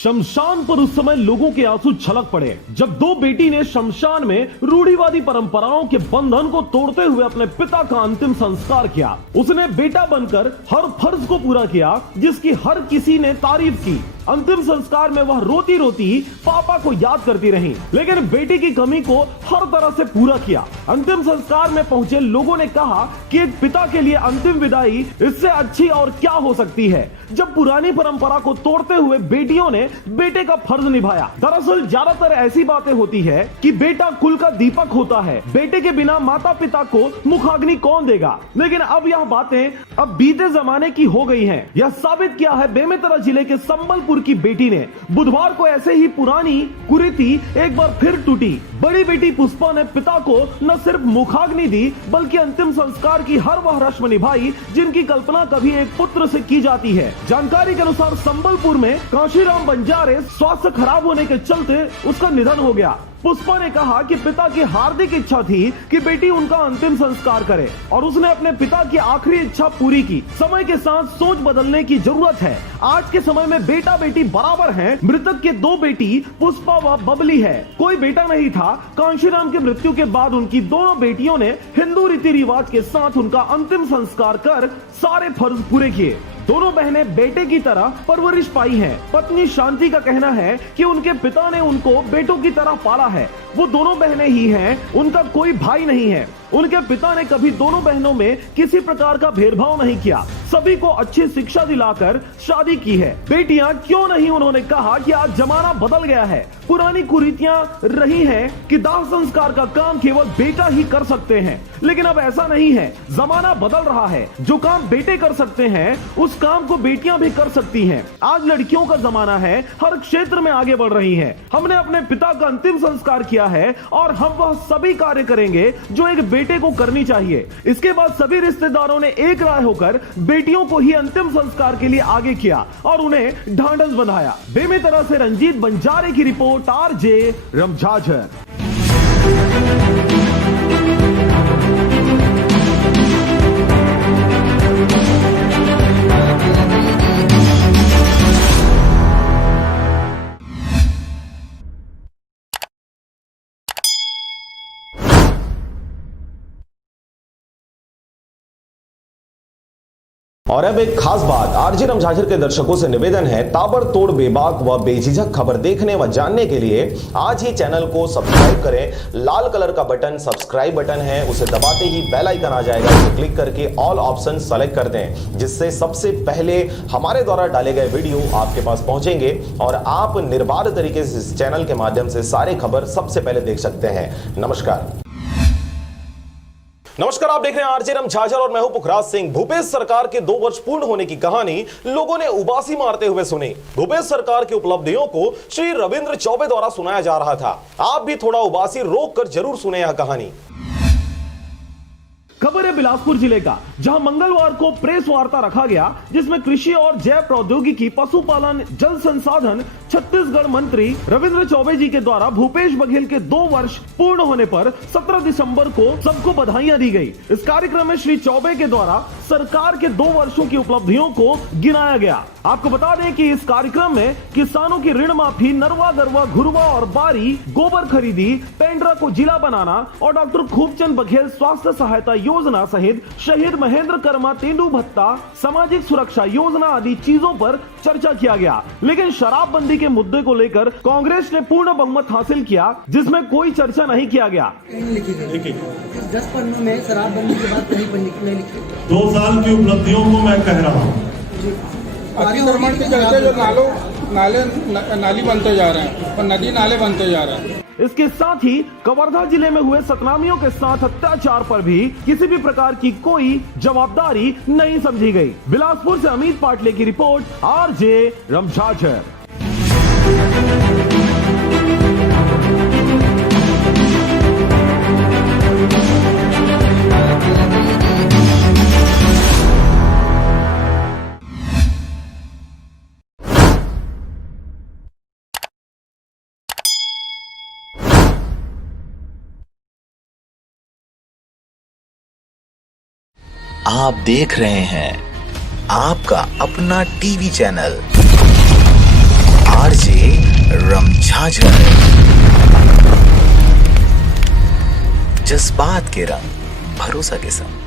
शमशान पर उस समय लोगों के आंसू छलक पड़े जब दो बेटी ने शमशान में रूढ़िवादी परंपराओं के बंधन को तोड़ते हुए अपने पिता का अंतिम संस्कार किया। उसने बेटा बनकर हर फर्ज को पूरा किया जिसकी हर किसी ने तारीफ की। अंतिम संस्कार में वह रोती रोती पापा को याद करती रही, लेकिन बेटी की कमी को हर तरह से पूरा किया। अंतिम संस्कार में पहुंचे लोगों ने कहा कि एक पिता के लिए अंतिम विदाई इससे अच्छी और क्या हो सकती है, जब पुरानी परंपरा को तोड़ते हुए बेटियों ने बेटे का फर्ज निभाया। दरअसल ज्यादातर ऐसी बातें होती है कि बेटा कुल का दीपक होता है, बेटे के बिना माता पिता को मुखाग्नि कौन देगा। लेकिन अब यह बातें अब बीते जमाने की हो गई हैं। यह साबित किया है बेमेतरा जिले के संबलपुर की बेटी ने। बुधवार को ऐसे ही पुरानी कुरीति एक बार फिर टूटी। बड़ी बेटी पुष्पा ने पिता को न सिर्फ मुखाग्नि दी बल्कि अंतिम संस्कार की हर वह रस्म निभाई जिनकी कल्पना कभी एक पुत्र से की जाती है। जानकारी के अनुसार संबलपुर में काशीराम बंजारे स्वास्थ्य खराब होने के चलते उसका निधन हो गया। पुष्पा ने कहा कि पिता की हार्दिक इच्छा थी कि बेटी उनका अंतिम संस्कार करे और उसने अपने पिता की आखिरी इच्छा पूरी की। समय के साथ सोच बदलने की जरूरत है। आज के समय में बेटा बेटी बराबर हैं। मृतक के दो बेटी पुष्पा व बबली है, कोई बेटा नहीं था। कांशीराम की मृत्यु के बाद उनकी दोनों बेटियों ने हिंदू रीति रिवाज के साथ उनका अंतिम संस्कार कर सारे फर्ज पूरे किए। दोनों बहनें बेटे की तरह परवरिश पाई हैं। पत्नी शांति का कहना है कि उनके पिता ने उनको बेटों की तरह पाला है। वो दोनों बहनें ही हैं, उनका कोई भाई नहीं है। उनके पिता ने कभी दोनों बहनों में किसी प्रकार का भेदभाव नहीं किया, सभी को अच्छी शिक्षा दिलाकर शादी की है। बेटियां क्यों नहीं, उन्होंने कहा कि आज जमाना बदल गया है। पुरानी कुरीतियां रही हैं कि दाह संस्कार का काम केवल बेटा ही कर सकते हैं, लेकिन अब ऐसा नहीं है। जमाना बदल रहा है। जो काम बेटे कर सकते हैं उस काम को बेटियां भी कर सकती हैं। आज लड़कियों का जमाना है, हर क्षेत्र में आगे बढ़ रही हैं। हमने अपने पिता का अंतिम संस्कार किया है और हम वह सभी कार्य करेंगे जो एक बेटे को करनी चाहिए। इसके बाद सभी रिश्तेदारों ने एक राय होकर बेटियों को ही अंतिम संस्कार के लिए आगे किया और उन्हें ढांढस बंधाया। बेमेतरा से रंजीत बंजारे की रिपोर्ट, आरजे रमझाझर। और अब एक खास बात, आरजे रमझाझर के दर्शकों से निवेदन है, ताबड़तोड़ बेबाक व बेझिझक खबर देखने व जानने के लिए आज ही चैनल को सब्सक्राइब करें। लाल कलर का बटन सब्सक्राइब बटन है, उसे दबाते ही बेल आइकन आ जाएगा, उसे क्लिक करके ऑल ऑप्शन सेलेक्ट कर दें, जिससे सबसे पहले हमारे द्वारा डाले गए वीडियो आपके पास पहुंचेंगे और आप निर्बाध तरीके से इस चैनल के माध्यम से सारे खबर सबसे पहले देख सकते हैं। नमस्कार। नमस्कार, आप देख रहे हैं आरजे रमझाझर और मैं हूं पुखराज सिंह। भूपेश सरकार के 2 वर्ष पूर्ण होने की कहानी लोगों ने उबासी मारते हुए सुनी। भूपेश सरकार की उपलब्धियों को श्री रविंद्र चौबे द्वारा सुनाया जा रहा था। आप भी थोड़ा उबासी रोक कर जरूर सुने यह कहानी। खबर है बिलासपुर जिले का, जहां मंगलवार को प्रेस वार्ता रखा गया जिसमें कृषि और जैव प्रौद्योगिकी, पशुपालन, जल संसाधन छत्तीसगढ़ मंत्री रविंद्र चौबे जी के द्वारा भूपेश बघेल के 2 वर्ष पूर्ण होने पर 17 दिसंबर को सबको बधाइयां दी गई। इस कार्यक्रम में श्री चौबे के द्वारा सरकार के 2 वर्षों की उपलब्धियों को गिनाया गया। आपको बता दें कि इस कार्यक्रम में किसानों की ऋण माफी, नरवा गरवा, घुरवा और बारी, गोबर खरीदी, पेंड्रा को जिला बनाना और डॉक्टर खूबचंद बघेल स्वास्थ्य सहायता योजना सहित शहीद महेंद्र कर्मा तेंदु भत्ता, सामाजिक सुरक्षा योजना आदि चीजों पर चर्चा किया गया। लेकिन शराबबंदी के मुद्दे को लेकर कांग्रेस ने पूर्ण बहुमत हासिल किया, जिसमें कोई चर्चा नहीं किया गया। 10 पन्नों में शराबबंदी की बात कहीं पर नहीं लिखी। 2 साल की उपलब्धियों को मैं कह रहा हूँ। नाली बनते जा रहे हैं और नदी नाले बनते जा रहे हैं। इसके साथ ही कवर्धा जिले में हुए सतनामियों के साथ अत्याचार पर भी किसी भी प्रकार की कोई जवाबदारी नहीं समझी गई। बिलासपुर से अमित पाटले की रिपोर्ट, आरजे रमझाझर। आप देख रहे हैं आपका अपना टीवी चैनल आरजे रमझाझर, जज्बात के रंग भरोसा के संग।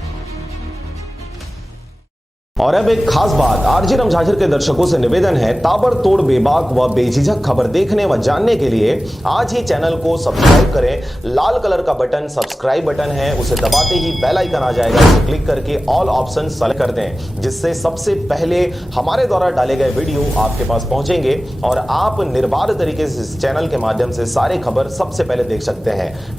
और अब एक खास बात, आरजे रमझाझर के दर्शकों से निवेदन है, ताबड़तोड़ बेबाक व बेझिझक खबर देखने व जानने के लिए आज ही चैनल को सब्सक्राइब करें। लाल कलर का बटन सब्सक्राइब बटन है, उसे दबाते ही बेल आइकन आ जाएगा, उसे क्लिक करके ऑल ऑप्शन सेलेक्ट कर दें, जिससे सबसे पहले हमारे द्वारा डाले गए वीडियो आपके पास पहुंचेंगे और आप निर्बाध तरीके से इस चैनल के माध्यम से सारे खबर सबसे पहले देख सकते हैं।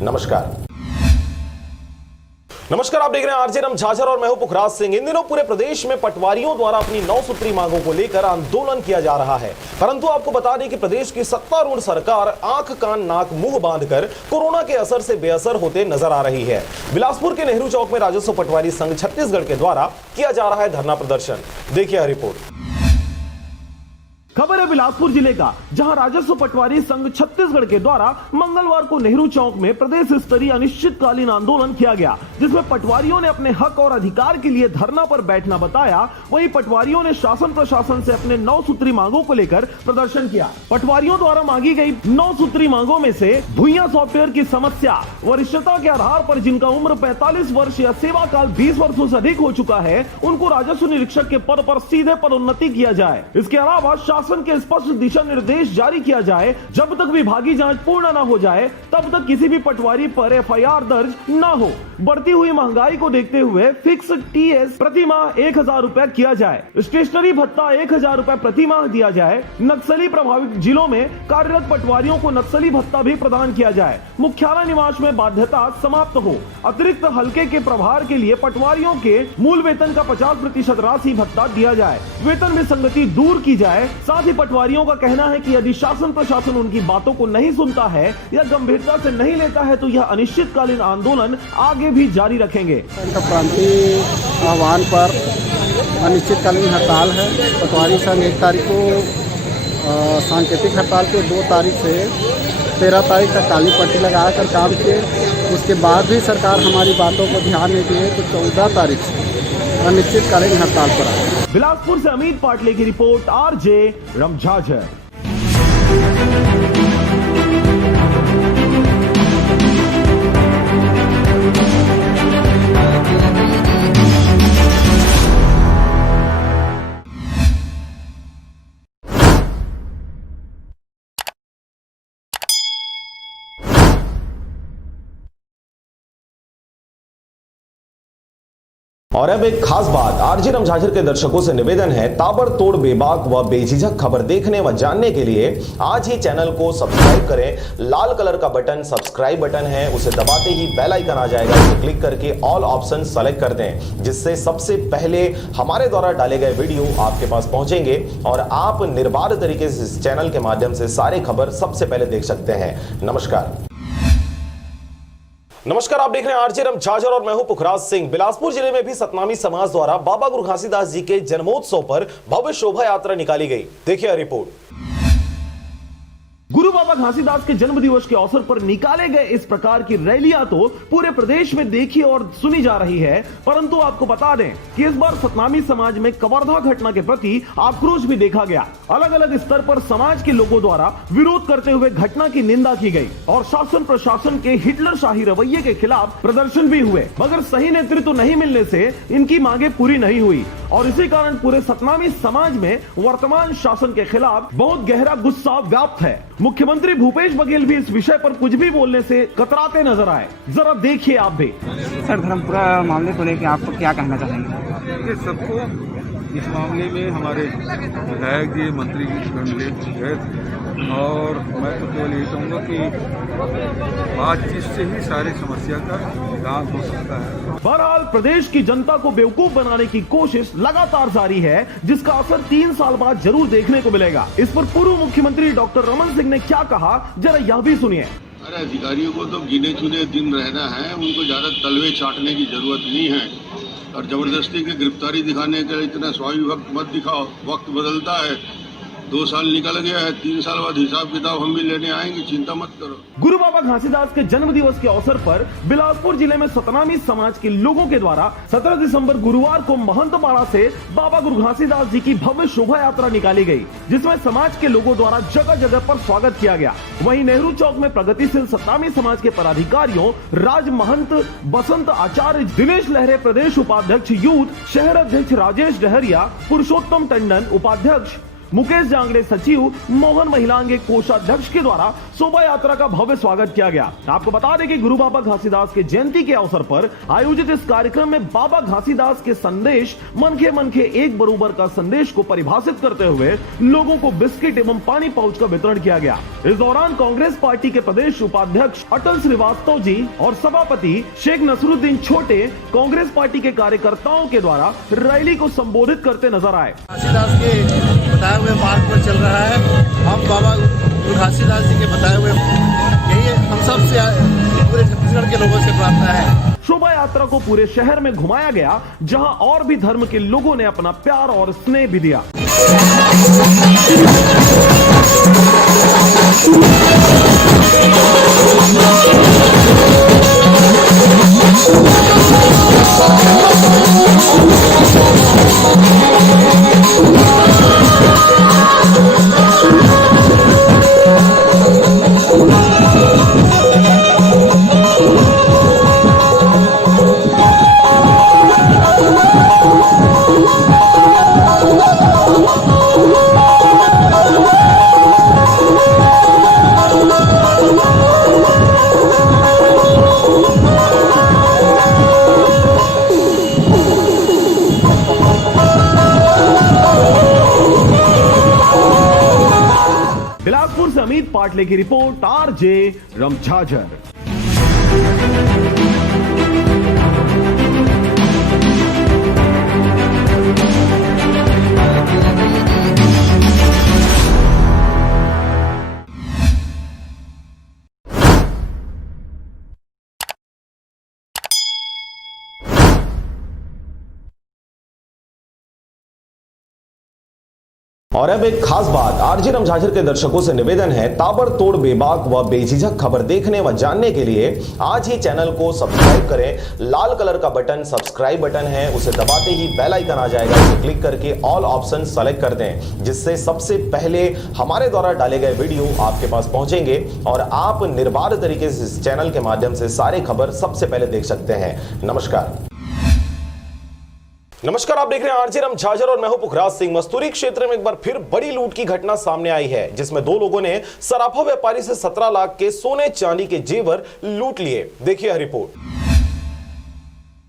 नमस्कार, आप देख रहे हैं आरजे रमझाझर और मैं हूं पुखराज सिंह। इन दिनों पूरे प्रदेश में पटवारियों द्वारा अपनी 9 सूत्री मांगों को लेकर आंदोलन किया जा रहा है, परंतु आपको बता दें कि प्रदेश की सत्तारूढ़ सरकार आंख कान नाक मुंह बांधकर कोरोना के असर से बेअसर होते नजर आ रही है। बिलासपुर के नेहरू चौक में राजस्व पटवारी संघ छत्तीसगढ़ के द्वारा किया जा रहा है धरना प्रदर्शन। देखिए रिपोर्ट। खबर है बिलासपुर जिले का, जहां राजस्व पटवारी संघ छत्तीसगढ़ के द्वारा मंगलवार को नेहरू चौक में प्रदेश स्तरीय अनिश्चितकालीन आंदोलन किया गया, जिसमें पटवारियों ने अपने हक और अधिकार के लिए धरना पर बैठना बताया। वहीं पटवारियों ने शासन प्रशासन से अपने 9 सूत्री मांगों को लेकर प्रदर्शन किया। पटवारियों द्वारा मांगी गई 9 सूत्री मांगों में से भुइयां सॉफ्टवेयर की समस्या, वरिष्ठता के आधार पर जिनका उम्र 45 वर्ष या सेवा काल 20 वर्षों से अधिक हो चुका है, उनको राजस्व निरीक्षक के पद पर सीधे पदोन्नति किया जाए। इसके अलावा शासन के स्पष्ट दिशा निर्देश जारी किया जाए, जब तक विभागीय जांच पूर्ण न हो जाए तब तक किसी भी पटवारी पर एफआईआर दर्ज न हो। बढ़ती हुई महंगाई को देखते हुए फिक्स टीएस प्रति माह 1000 रुपए किया जाए। स्टेशनरी भत्ता 1000 रुपए प्रति माह दिया जाए। नक्सली प्रभावित जिलों में कार्यरत पटवारियों को नक्सली भत्ता भी प्रदान किया जाए। मुख्यालय निवास में बाध्यता समाप्त हो। अतिरिक्त हल्के के प्रभार के लिए पटवारियों के मूल वेतन का 50% राशि भत्ता दिया जाए। वेतन में संगति दूर की जाए। साथ ही पटवारियों का कहना है कि यदि शासन प्रशासन उनकी बातों को नहीं सुनता है या गंभीरता से नहीं लेता है तो यह अनिश्चितकालीन आंदोलन आगे भी जारी रखेंगे। इनका प्रांतीय आह्वान पर अनिश्चितकालीन हड़ताल है। पटवारी संघ 1 तारीख को सांकेतिक हड़ताल के 2 तारीख से 13 तारीख तक काली पट्टी लगाकर काम किए। उसके बाद भी सरकार हमारी बातों को ध्यान नहीं दिए तो 14 तारीख से अनिश्चितकालीन हड़ताल पर आए। बिलासपुर से अमित पाटले की रिपोर्ट, आरजे रमझाझर। और अब एक खास बात, आरजे रमझाझर के दर्शकों से निवेदन है, ताबड़तोड़ बेबाक व बेझिझक खबर देखने व जानने के लिए आज ही चैनल को सब्सक्राइब करें। लाल कलर का बटन सब्सक्राइब बटन है, उसे दबाते ही बेल आइकन आ जाएगा, उसे क्लिक करके ऑल ऑप्शन सेलेक्ट कर दें, जिससे सबसे पहले हमारे द्वारा डाले गए वीडियो आपके पास पहुंचेंगे और आप निर्बाध तरीके से इस चैनल के माध्यम से सारे खबर सबसे पहले देख सकते हैं। नमस्कार, आप देख रहे हैं आरजे रमझाझर और मैं हूं पुखराज सिंह। बिलासपुर जिले में भी सतनामी समाज द्वारा बाबा गुरु घासीदास जी के जन्मोत्सव पर भव्य शोभा यात्रा निकाली गई। देखिए रिपोर्ट। गुरु बाबा घासीदास के जन्म दिवस के अवसर पर निकाले गए इस प्रकार की रैलियां तो पूरे प्रदेश में देखी और सुनी जा रही है, परंतु आपको बता दें कि इस बार सतनामी समाज में कवर्धा घटना के प्रति आक्रोश भी देखा गया। अलग अलग स्तर पर समाज के लोगों द्वारा विरोध करते हुए घटना की निंदा की गई और शासन प्रशासन के हिटलर शाही रवैये के खिलाफ प्रदर्शन भी हुए, मगर सही नेतृत्व नहीं मिलने से इनकी मांगे पूरी नहीं हुई और इसी कारण पूरे सतनामी समाज में वर्तमान शासन के खिलाफ बहुत गहरा गुस्सा व्याप्त है। मुख्यमंत्री भूपेश बघेल भी इस विषय पर कुछ भी बोलने से कतराते नजर आए। जरा देखिए आप भी। सर, धर्मपुरा मामले को लेकर आप क्या कहना चाहेंगे? सबको इस मामले में हमारे विधायक जी मंत्री जी गए और मैं तो केवल यही कहूँगा कि बातचीत से ही सारी समस्या का निदान हो सकता है। बहरहाल प्रदेश की जनता को बेवकूफ बनाने की कोशिश लगातार जारी है, जिसका असर 3 साल बाद जरूर देखने को मिलेगा। इस पर पूर्व मुख्यमंत्री डॉक्टर रमन सिंह ने क्या कहा, जरा यह भी सुनिए। अरे अधिकारियों को तो गिने चुने दिन रहना है, उनको ज्यादा तलवे चाटने की जरूरत नहीं है और जबरदस्ती की गिरफ्तारी दिखाने के लिए इतना स्वाभाविक वक्त मत दिखाओ। वक्त बदलता है, 2 साल निकल गया है, 3 साल बाद हिसाब किताब हम भी लेने आएंगे, चिंता मत करो। गुरु बाबा घासीदास के जन्म दिवस के अवसर पर बिलासपुर जिले में सतनामी समाज के लोगों के द्वारा 17 दिसंबर गुरुवार को महंतपाड़ा से बाबा गुरु घासीदास जी की भव्य शोभा यात्रा निकाली गई, जिसमें समाज के लोगों द्वारा जगह जगह पर स्वागत किया गया। वहीं नेहरू चौक में प्रगतिशील सतनामी समाज के पदाधिकारियों राज महंत, बसंत आचार्य, दिनेश लहरे प्रदेश उपाध्यक्ष यूथ, शहर अध्यक्ष राजेश डहरिया, पुरुषोत्तम टंडन उपाध्यक्ष, मुकेश जांगड़े सचिव, मोहन महिलांगे कोषाध्यक्ष के द्वारा शोभा यात्रा का भव्य स्वागत किया गया। आपको बता दें कि गुरु बाबा घासीदास के जयंती के अवसर पर आयोजित इस कार्यक्रम में बाबा घासीदास के संदेश मन के एक बरोबर का संदेश को परिभाषित करते हुए लोगों को बिस्किट एवं पानी पाउच का वितरण किया गया। इस दौरान कांग्रेस पार्टी के प्रदेश उपाध्यक्ष अटल श्रीवास्तव जी और सभापति शेख नसरुद्दीन छोटे कांग्रेस पार्टी के कार्यकर्ताओं के द्वारा रैली को संबोधित करते नजर आए। घासीदास के बताए हुए मार्ग पर चल रहा है। हम बाबा घासीदास जी के बताए हुए, यही हम सब से पूरे छत्तीसगढ़ के लोगों से प्रार्थना है। शोभा यात्रा को पूरे शहर में घुमाया गया, जहां और भी धर्म के लोगों ने अपना प्यार और स्नेह भी दिया। बिलासपुर से अमित पाटले की रिपोर्ट, आरजे रमझाझर। और अब एक खास बात, आरजे रमझाझर के दर्शकों से निवेदन है, ताबड़तोड़ बेबाक व बेझिझक खबर देखने व जानने के लिए आज ही चैनल को सब्सक्राइब करें। लाल कलर का बटन सब्सक्राइब बटन है, उसे दबाते ही बेल आइकन आ जाएगा, उसे क्लिक करके ऑल ऑप्शन सेलेक्ट कर दें, जिससे सबसे पहले हमारे द्वारा डाले गए वीडियो आपके पास पहुंचेंगे और आप निर्बाध तरीके से इस चैनल के माध्यम से सारी खबर सबसे पहले देख सकते हैं। नमस्कार, आप देख रहे हैं आरजे रमझाझर और मैं हूं पुखराज सिंह। मस्तूरी क्षेत्र में एक बार फिर बड़ी लूट की घटना सामने आई है, जिसमें 2 लोगों ने सराफा व्यापारी से 17 लाख के सोने चांदी के जेवर लूट लिए। देखिए रिपोर्ट।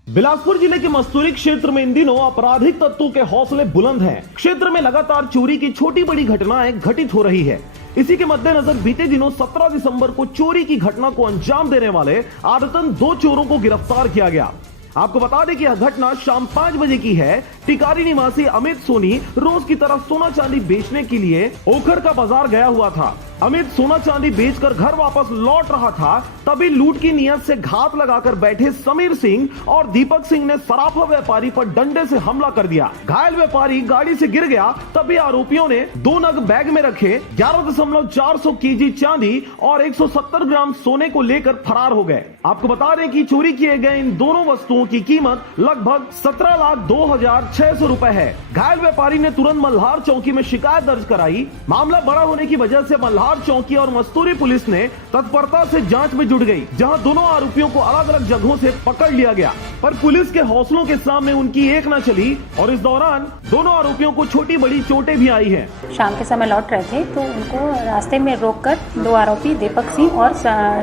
बिलासपुर जिले के मस्तूरी क्षेत्र में इन दिनों आपराधिक तत्वों के हौसले बुलंद हैं। क्षेत्र में लगातार चोरी की छोटी बड़ी घटनाएं घटित हो रही है। इसी के मद्देनजर बीते दिनों 17 दिसंबर को चोरी की घटना को अंजाम देने वाले आदतन 2 चोरों को गिरफ्तार किया गया। आपको बता दें कि यह घटना शाम 5 बजे की है। टिकारी निवासी अमित सोनी रोज की तरह सोना चांदी बेचने के लिए ओखर का बाजार गया हुआ था। अमित सोना चांदी बेचकर घर वापस लौट रहा था, तभी लूट की नियत से घात लगाकर बैठे समीर सिंह और दीपक सिंह ने सराफा व्यापारी पर डंडे से हमला कर दिया। घायल व्यापारी गाड़ी से गिर गया, तभी आरोपियों ने 2 नग बैग में रखे 11.4 केजी चांदी और 170 ग्राम सोने को लेकर फरार हो गए। आपको बता दें कि चोरी किए गए इन दोनों वस्तुओं की कीमत लगभग 17,02,600 रुपए है। घायल व्यापारी ने तुरंत मल्हार चौकी में शिकायत दर्ज कराई। मामला बड़ा होने की वजह से मल्हार चौकी और मस्तूरी पुलिस ने तत्परता से जांच में जुट गई, जहां दोनों आरोपियों को अलग अलग जगहों से पकड़ लिया गया, पर पुलिस के हौसलों के सामने उनकी एक न चली और इस दौरान दोनों आरोपियों को छोटी बड़ी चोटें भी आई हैं। शाम के समय लौट रहे थे तो उनको रास्ते में रोककर 2 आरोपी दीपक सिंह और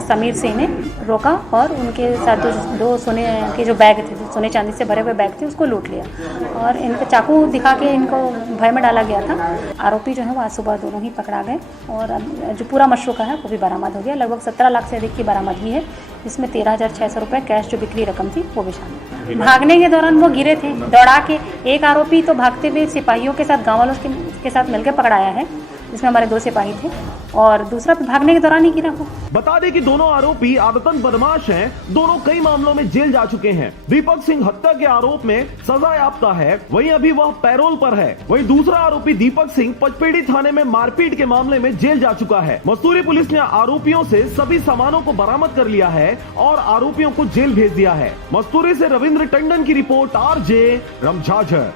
समीर सिंह ने रोका और उनके साथ 2 सोने के जो बैग थे सोने चांदी से भरे हुए बैग थे उसको लूट लिया और इनको चाकू दिखा के इनको भय में डाला गया था। आरोपी जो है वो आज सुबह दोनों ही पकड़ा गए और अब जो पूरा मशरूका है वो भी बरामद हो गया। लगभग 17 लाख से अधिक की बरामदगी है, इसमें 13,600 रुपये कैश जो बिक्री रकम थी वो भी शामिल। भागने के दौरान वो गिरे थे, दौड़ा के एक आरोपी तो भागते हुए सिपाहियों के साथ गाँव वालों के साथ मिलकर पकड़ाया है, जिसमें हमारे 2 सिपाही थे और दूसरा भागने के दौरान ही गिरा वो। बता दें कि दोनों आरोपी आदतन बदमाश हैं, दोनों कई मामलों में जेल जा चुके हैं। दीपक सिंह हत्या के आरोप में सजा याफ्ता है, वहीं अभी वह पैरोल पर है। वहीं दूसरा आरोपी दीपक सिंह पचपेड़ी थाने में मारपीट के मामले में जेल जा चुका है। मसूरी पुलिस ने आरोपियों से सभी सामानों को बरामद कर लिया है और आरोपियों को जेल भेज दिया है। मसूरी से रविंद्र टंडन की रिपोर्ट, आरजे रमझाझर।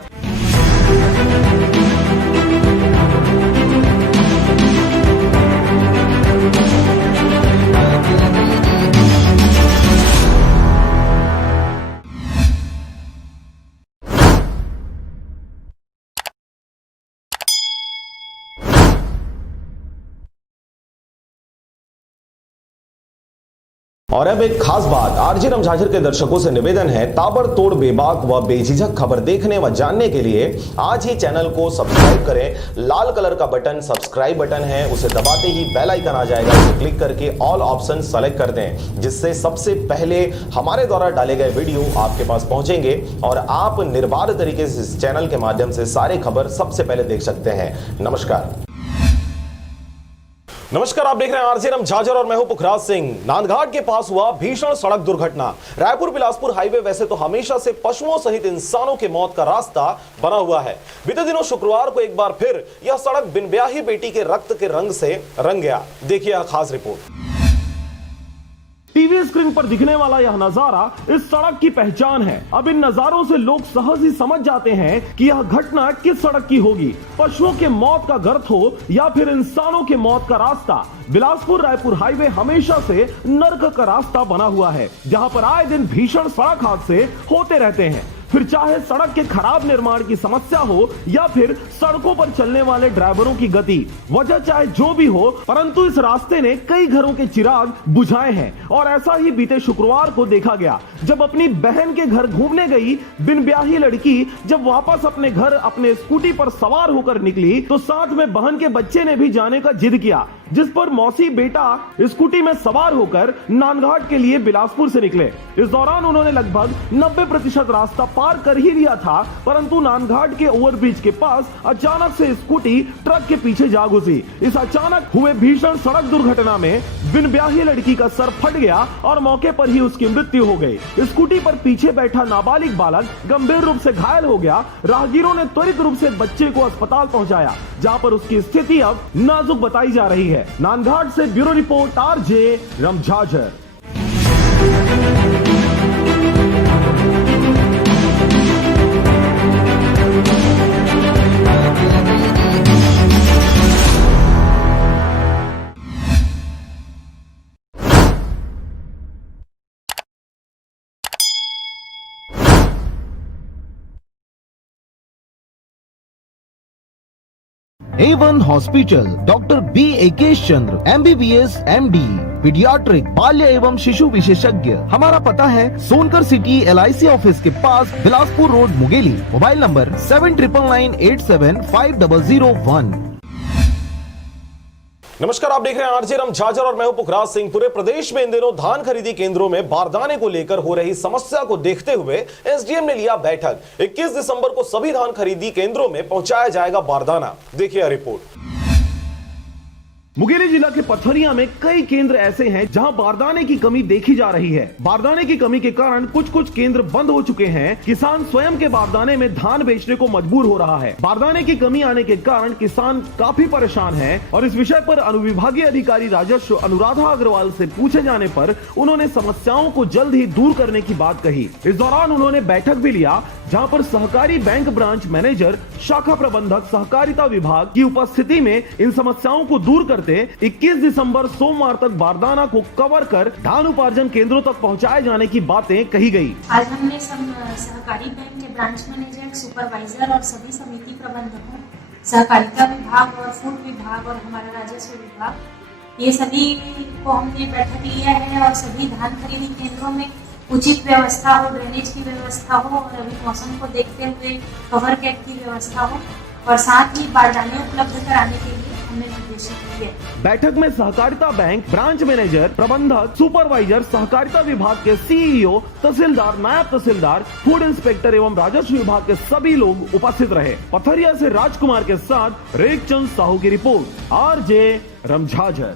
और अब एक खास बात, आरजे रमझाझर के दर्शकों से निवेदन है, ताबड़तोड़ बेबाक व बेझिझक खबर देखने व जानने के लिए आज ही चैनल को सब्सक्राइब करें। लाल कलर का बटन सब्सक्राइब बटन है, उसे दबाते ही बेल आइकन आ जाएगा, उसे क्लिक करके ऑल ऑप्शन सेलेक्ट कर दें, जिससे सबसे पहले हमारे द्वारा डाले गए वीडियो आपके पास पहुंचेंगे और आप निर्बाध तरीके से इस चैनल के माध्यम से सारे खबर सबसे पहले देख सकते हैं। नमस्कार, आप देख रहे हैं आरजे रमझाझर और मैं हूं पुखराज सिंह। नांदघाट के पास हुआ भीषण सड़क दुर्घटना। रायपुर बिलासपुर हाईवे वैसे तो हमेशा से पशुओं सहित इंसानों के मौत का रास्ता बना हुआ है। बीते दिनों शुक्रवार को एक बार फिर यह सड़क बिन ब्याही बेटी के रक्त के रंग से रंग गया। देखिए यह खास रिपोर्ट। टीवी स्क्रीन पर दिखने वाला यह नजारा इस सड़क की पहचान है। अब इन नजारों से लोग सहज ही समझ जाते हैं कि यह घटना किस सड़क की होगी। पशुओं के मौत का गर्त हो या फिर इंसानों के मौत का रास्ता, बिलासपुर रायपुर हाईवे हमेशा से नर्क का रास्ता बना हुआ है, जहां पर आए दिन भीषण सड़क हादसे होते रहते हैं। फिर चाहे सड़क के खराब निर्माण की समस्या हो या फिर सड़कों पर चलने वाले ड्राइवरों की गति, वजह चाहे जो भी हो, परंतु इस रास्ते ने कई घरों के चिराग बुझाए हैं। और ऐसा ही बीते शुक्रवार को देखा गया, जब अपनी बहन के घर घूमने गई बिन ब्याही लड़की जब वापस अपने घर अपने स्कूटी पर सवार होकर निकली तो साथ में बहन के बच्चे ने भी जाने का जिद किया, जिस पर मौसी बेटा स्कूटी में सवार होकर नांदघाट के लिए बिलासपुर से निकले। इस दौरान उन्होंने लगभग 90% रास्ता पार कर ही लिया था, परंतु नांदघाट के ओवरब्रिज के पास अचानक से स्कूटी ट्रक के पीछे जा घुसी। इस अचानक हुए भीषण सड़क दुर्घटना में बिन ब्याही लड़की का सर फट गया और मौके पर ही उसकी मृत्यु हो गई। स्कूटी पर पीछे बैठा नाबालिग बालक गंभीर रूप से घायल हो गया। राहगीरों ने त्वरित रूप से बच्चे को अस्पताल पहुंचाया, जहां पर उसकी स्थिति अब नाजुक बताई जा रही है। नांदघाट से bureau report, RJ Ramjhajhar. A1 hospital, doctor B Akesh Chandra, MBBS MD, paediatric बाल्य एवं शिशु विशेषज्ञ। हमारा पता है सोनकर सिटी LIC ऑफिस के पास, Bilaspur road, Mungeli. Mobile number 7999875001। नमस्कार, आप देख रहे हैं आरजे रमझाझर और मैं हूं पुखराज सिंह। पूरे प्रदेश में इन दिनों धान खरीदी केंद्रों में बारदाने को लेकर हो रही समस्या को देखते हुए एसडीएम ने लिया बैठक। 21 दिसंबर को सभी धान खरीदी केंद्रों में पहुंचाया जाएगा बारदाना। देखिए रिपोर्ट। मुंगेली जिला के पथरिया में कई केंद्र ऐसे हैं जहां बारदाने की कमी देखी जा रही है। बारदाने की कमी के कारण कुछ केंद्र बंद हो चुके हैं। किसान स्वयं के बारदाने में धान बेचने को मजबूर हो रहा है। बारदाने की कमी आने के कारण किसान काफी परेशान हैं और इस विषय पर अनुविभागीय अधिकारी राजस्व अनुराधा अग्रवाल से पूछे जाने पर उन्होंने समस्याओं को जल्द ही दूर करने की बात कही। इस दौरान उन्होंने बैठक भी लिया, जहाँ पर सहकारी बैंक ब्रांच मैनेजर, शाखा प्रबंधक, सहकारिता विभाग की उपस्थिति में इन समस्याओं को दूर करते 21 दिसंबर सोमवार तक बारदाना को कवर कर धान उपार्जन केंद्रों तक पहुंचाए जाने की बातें कही गई। आज हमने सहकारी बैंक के ब्रांच मैनेजर, सुपरवाइजर और सभी समिति प्रबंधकों, सहकारिता विभाग और फूड विभाग और हमारा राजस्व विभाग, ये सभी को हमने बैठक लिया है और सभी धान खरीदी केंद्रों में उचित व्यवस्था हो, ड्रेनेज की व्यवस्था हो और अभी मौसम को देखते हुए कवर कैट की व्यवस्था हो और साथ ही बारदाने उपलब्ध कराने के लिए हमने निर्देशित किया। बैठक में सहकारिता बैंक ब्रांच मैनेजर, प्रबंधक, सुपरवाइजर, सहकारिता विभाग के सीईओ, तहसीलदार, नायब तहसीलदार, फूड इंस्पेक्टर एवं राजस्व विभाग के सभी लोग उपस्थित रहे। पथरिया से राजकुमार के साथ रेखचंद साहू की report, RJ Ramjhajhar.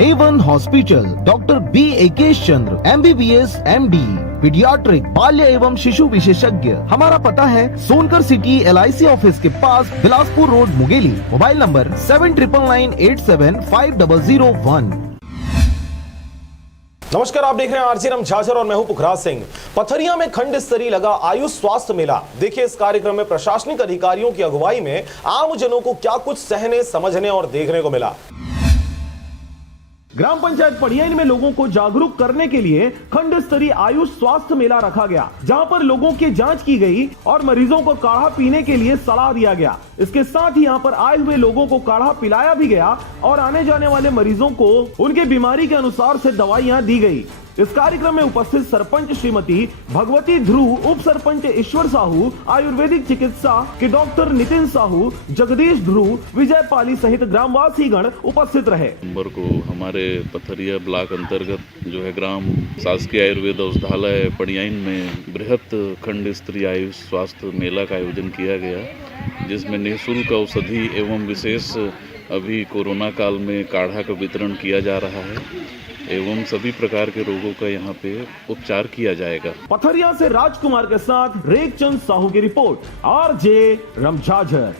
A1 hospital, doctor B Akesh Chandra, MBBS MD, paediatric, बाल्य एवं शिशु विशेषज्ञ। हमारा पता है सोनकर सिटी LIC ऑफिस के पास, Bilaspur road, Mungeli. Mobile number 7999875001। नमस्कार, आप देख रहे हैं आरजे रमझाझर और मैं हूं पुखराज सिंह। पथरिया में खंड स्तरीय लगा आयुष स्वास्थ्य मेला। देखिए इस कार्यक्रम में प्रशासनिक अधिकारियों की अगुवाई में आम जनों को क्या कुछ सहने, समझने और देखने को मिला। ग्राम पंचायत पड़ियाइन में लोगों को जागरूक करने के लिए खंड स्तरीय आयुष स्वास्थ्य मेला रखा गया, जहां पर लोगों की जांच की गई और मरीजों को काढ़ा पीने के लिए सलाह दिया गया। इसके साथ ही यहां पर आए हुए लोगों को काढ़ा पिलाया भी गया और आने जाने वाले मरीजों को उनके बीमारी के अनुसार से दवाइयां दी गई। इस कार्यक्रम में उपस्थित सरपंच श्रीमती भगवती ध्रुव, उप सरपंच ईश्वर साहू, आयुर्वेदिक चिकित्सा के डॉक्टर नितिन साहू, जगदीश ध्रुव, विजय पाली सहित ग्रामवासी गण उपस्थित रहे। नंबर को हमारे पथरिया ब्लॉक अंतर्गत जो है ग्राम शासकीय आयुर्वेद औषधालय पड़ियाइन में बृहत खंड स्तरीय आयुष स्वास्थ्य मेला का आयोजन किया गया, जिसमें निःशुल्क औषधि एवं विशेष अभी कोरोना काल में काढ़ा का वितरण किया जा रहा है एवं सभी प्रकार के रोगों का यहाँ पे उपचार किया जाएगा। पथरिया से राजकुमार के साथ रेखचंद साहू की रिपोर्ट, आरजे रमझाझर।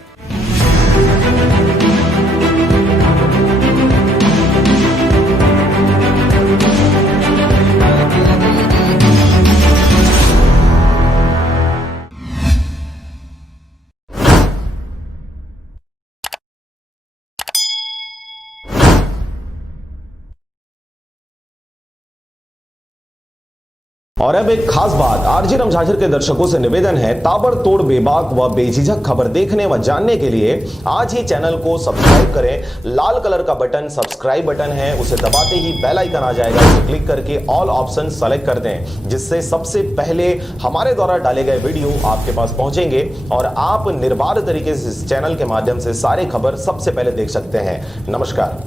और अब एक खास बात, आरजे रमझाझर के दर्शकों से निवेदन है, ताबड़तोड़ बेबाक व बेझिझक खबर देखने व जानने के लिए आज ही चैनल को सब्सक्राइब करें। लाल कलर का बटन सब्सक्राइब बटन है, उसे दबाते ही बेल आइकन आ जाएगा, उसे क्लिक करके ऑल ऑप्शन सेलेक्ट कर दें, जिससे सबसे पहले हमारे द्वारा डाले गए वीडियो आपके पास पहुंचेंगे और आप निर्बाध तरीके से इस चैनल के माध्यम से सारे खबर सबसे पहले देख सकते हैं। नमस्कार,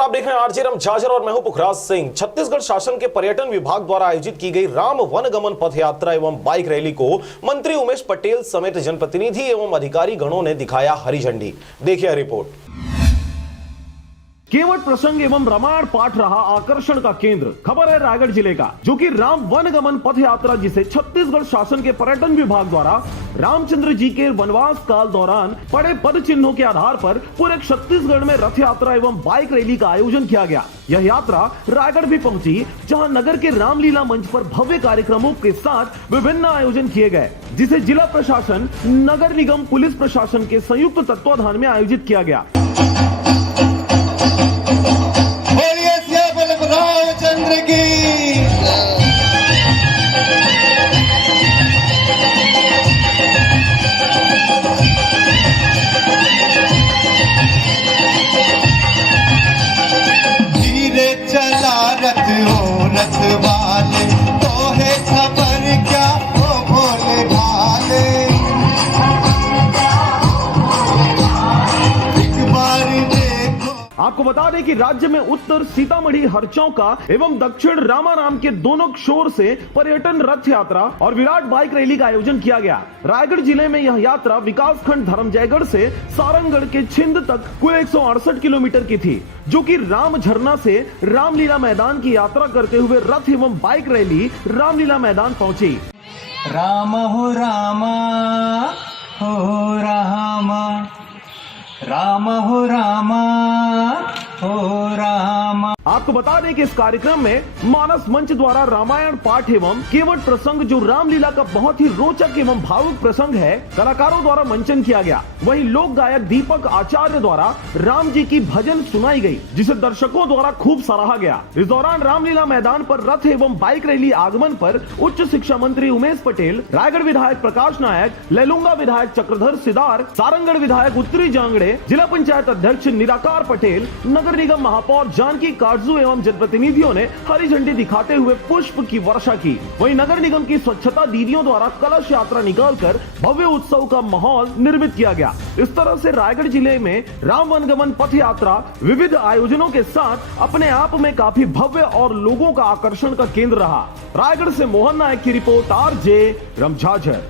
आप देख रहे हैं आरजे रमझाझर और मैं हूं पुखराज सिंह। छत्तीसगढ़ शासन के पर्यटन विभाग द्वारा आयोजित की गई राम वनगमन पथ यात्रा एवं बाइक रैली को मंत्री उमेश पटेल समेत जनप्रतिनिधि एवं अधिकारी गणों ने दिखाया हरी झंडी। देखिए रिपोर्ट। केवट प्रसंग एवं रामायण पाठ रहा आकर्षण का केंद्र। खबर है रायगढ़ जिले का, जो कि राम वनगमन पथ यात्रा, जिसे छत्तीसगढ़ शासन के पर्यटन विभाग द्वारा रामचंद्र जी के वनवास काल दौरान पड़े पद चिन्हों के आधार पर पूरे छत्तीसगढ़ में रथ यात्रा एवं बाइक रैली का आयोजन किया गया। यह यात्रा रायगढ़ भी पहुंची, जहां नगर के रामलीला मंच पर भव्य कार्यक्रमों के साथ विभिन्न आयोजन किए गए, जिसे जिला प्रशासन, नगर निगम, पुलिस प्रशासन के संयुक्त तत्वाधान में आयोजित किया गया। रामचंद्र की धीरे चला रथ हो रथ वाले, तो है खबर क्या हो भोले भाले। एक बार आपको बता दें कि राज्य में उत्तर सीतामढ़ी हरचौका एवं दक्षिण रामाराम के दोनों शोर से पर्यटन रथ यात्रा और विराट बाइक रैली का आयोजन किया गया। रायगढ़ जिले में यह यात्रा विकासखंड धर्मजयगढ़ से सारंगगढ़ के छिंद तक कुल 168 किलोमीटर की थी, जो कि राम झरना से रामलीला मैदान की यात्रा करते हुए रथ एवं बाइक रैली रामलीला मैदान पहुंची। राम हो रामा हो रामा, राम हो रामा हो रामा। आपको बता दें कि इस कार्यक्रम में मानस मंच द्वारा रामायण पाठ एवं केवट प्रसंग जो रामलीला का बहुत ही रोचक एवं भावुक प्रसंग है, कलाकारों द्वारा मंचन किया गया। वहीं लोक गायक दीपक आचार्य द्वारा राम जी की भजन सुनाई गई, जिसे दर्शकों द्वारा खूब सराहा गया। इस दौरान रामलीला मैदान पर रथ एवं बाइक रैली आगमन पर उच्च शिक्षा मंत्री उमेश पटेल, रायगढ़ विधायक प्रकाश नायक, लैलूंगा विधायक चक्रधर सिदार, सारंगढ़ विधायक उत्तरी जांगड़े, जिला पंचायत अध्यक्ष निराकार पटेल, नगर निगम महापौर जानकी काटजू एवं जनप्रतिनिधियों ने हरी झंडी दिखाते हुए पुष्प की वर्षा की। वहीं नगर निगम की स्वच्छता दीदियों द्वारा कलश यात्रा निकालकर भव्य उत्सव का माहौल निर्मित किया गया। इस तरह से रायगढ़ जिले में राम वनगमन पथ यात्रा विविध आयोजनों के साथ अपने आप में काफी भव्य और लोगों का आकर्षण का केंद्र रहा। रायगढ़ से मोहन नायक की रिपोर्ट, RJ रमझाझर।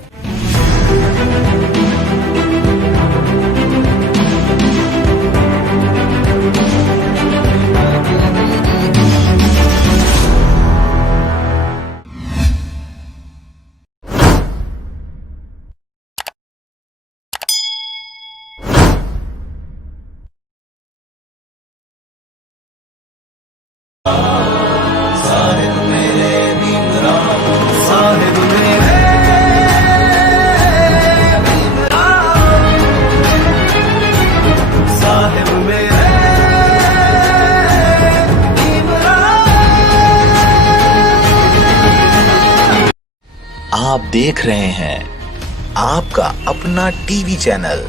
आप देख रहे हैं आपका अपना टीवी चैनल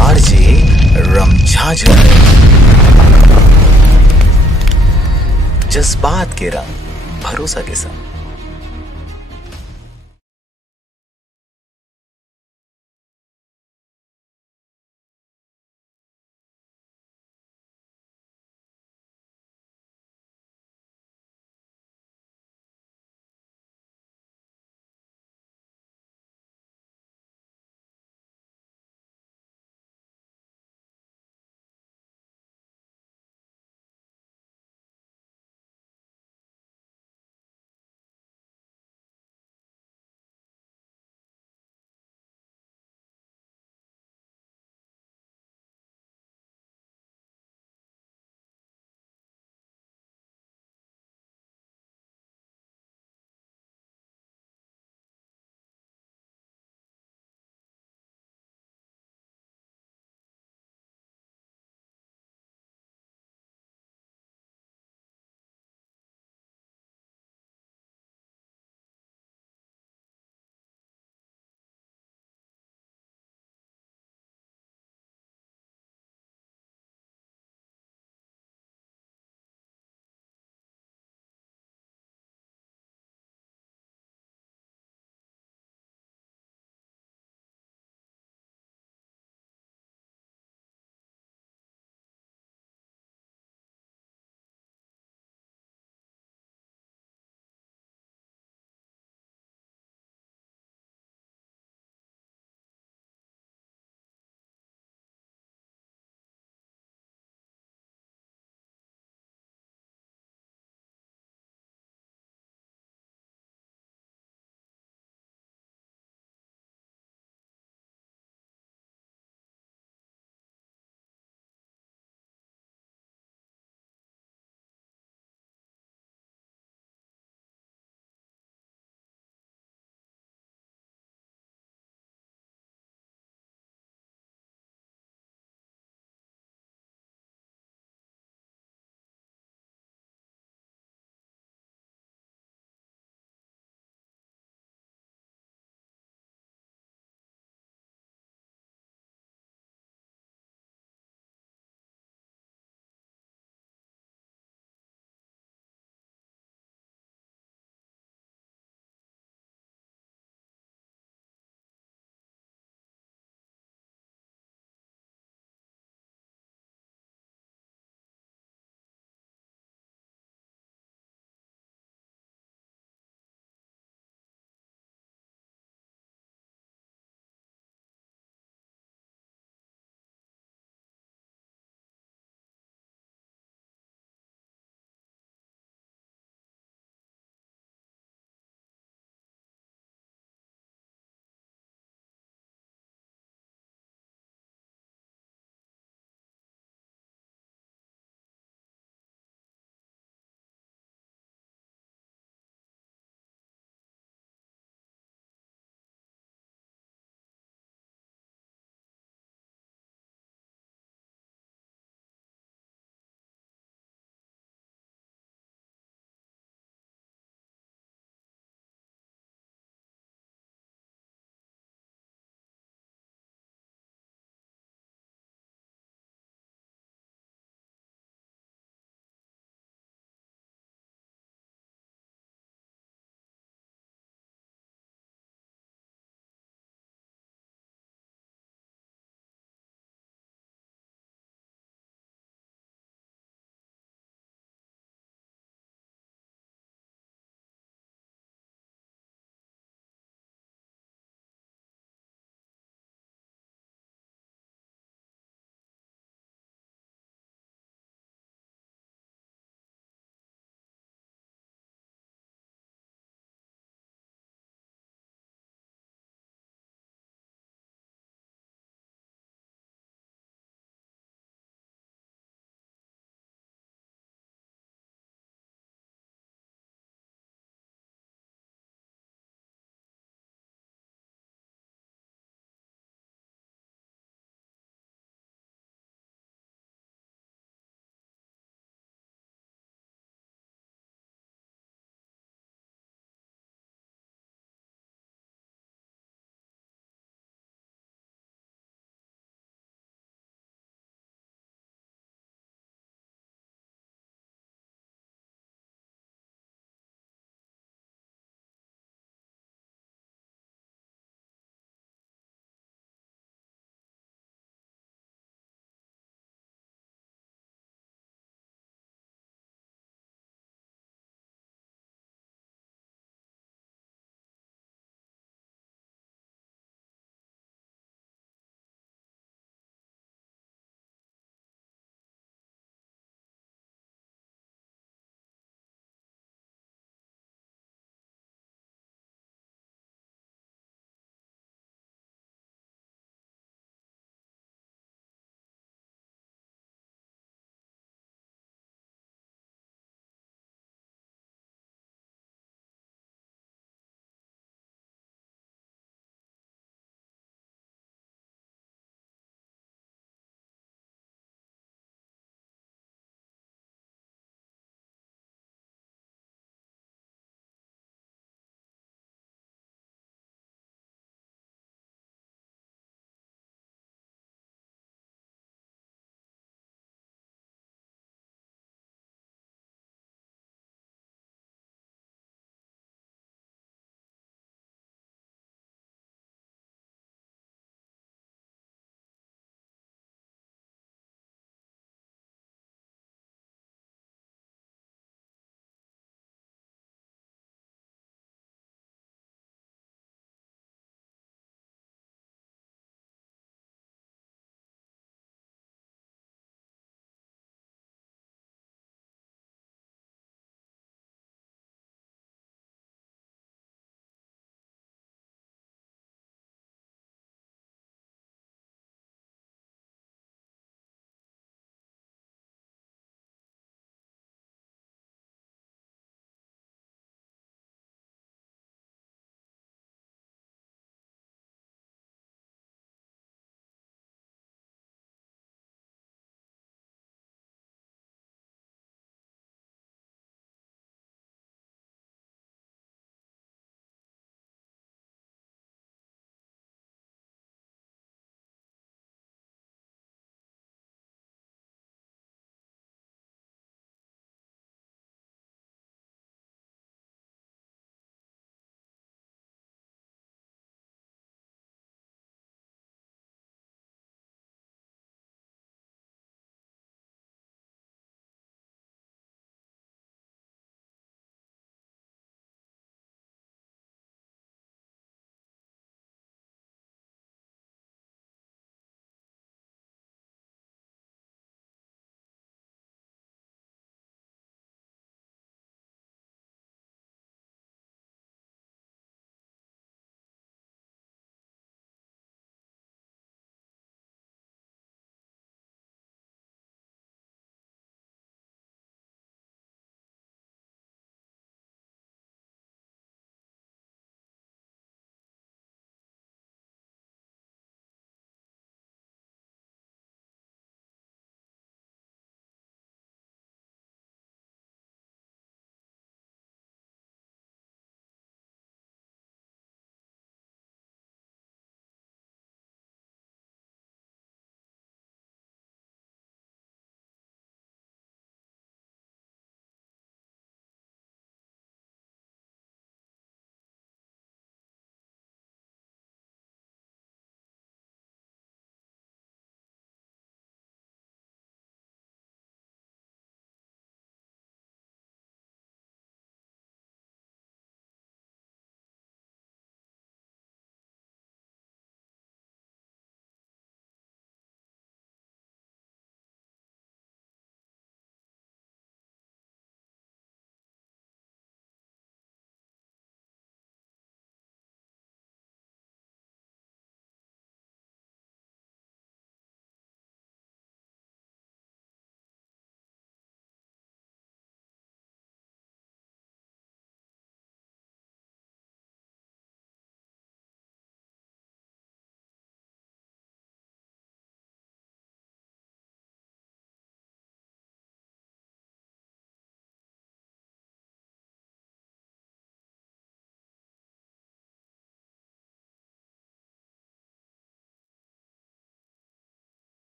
RJ रमझाझर, जज्बात के रंग भरोसा के संग।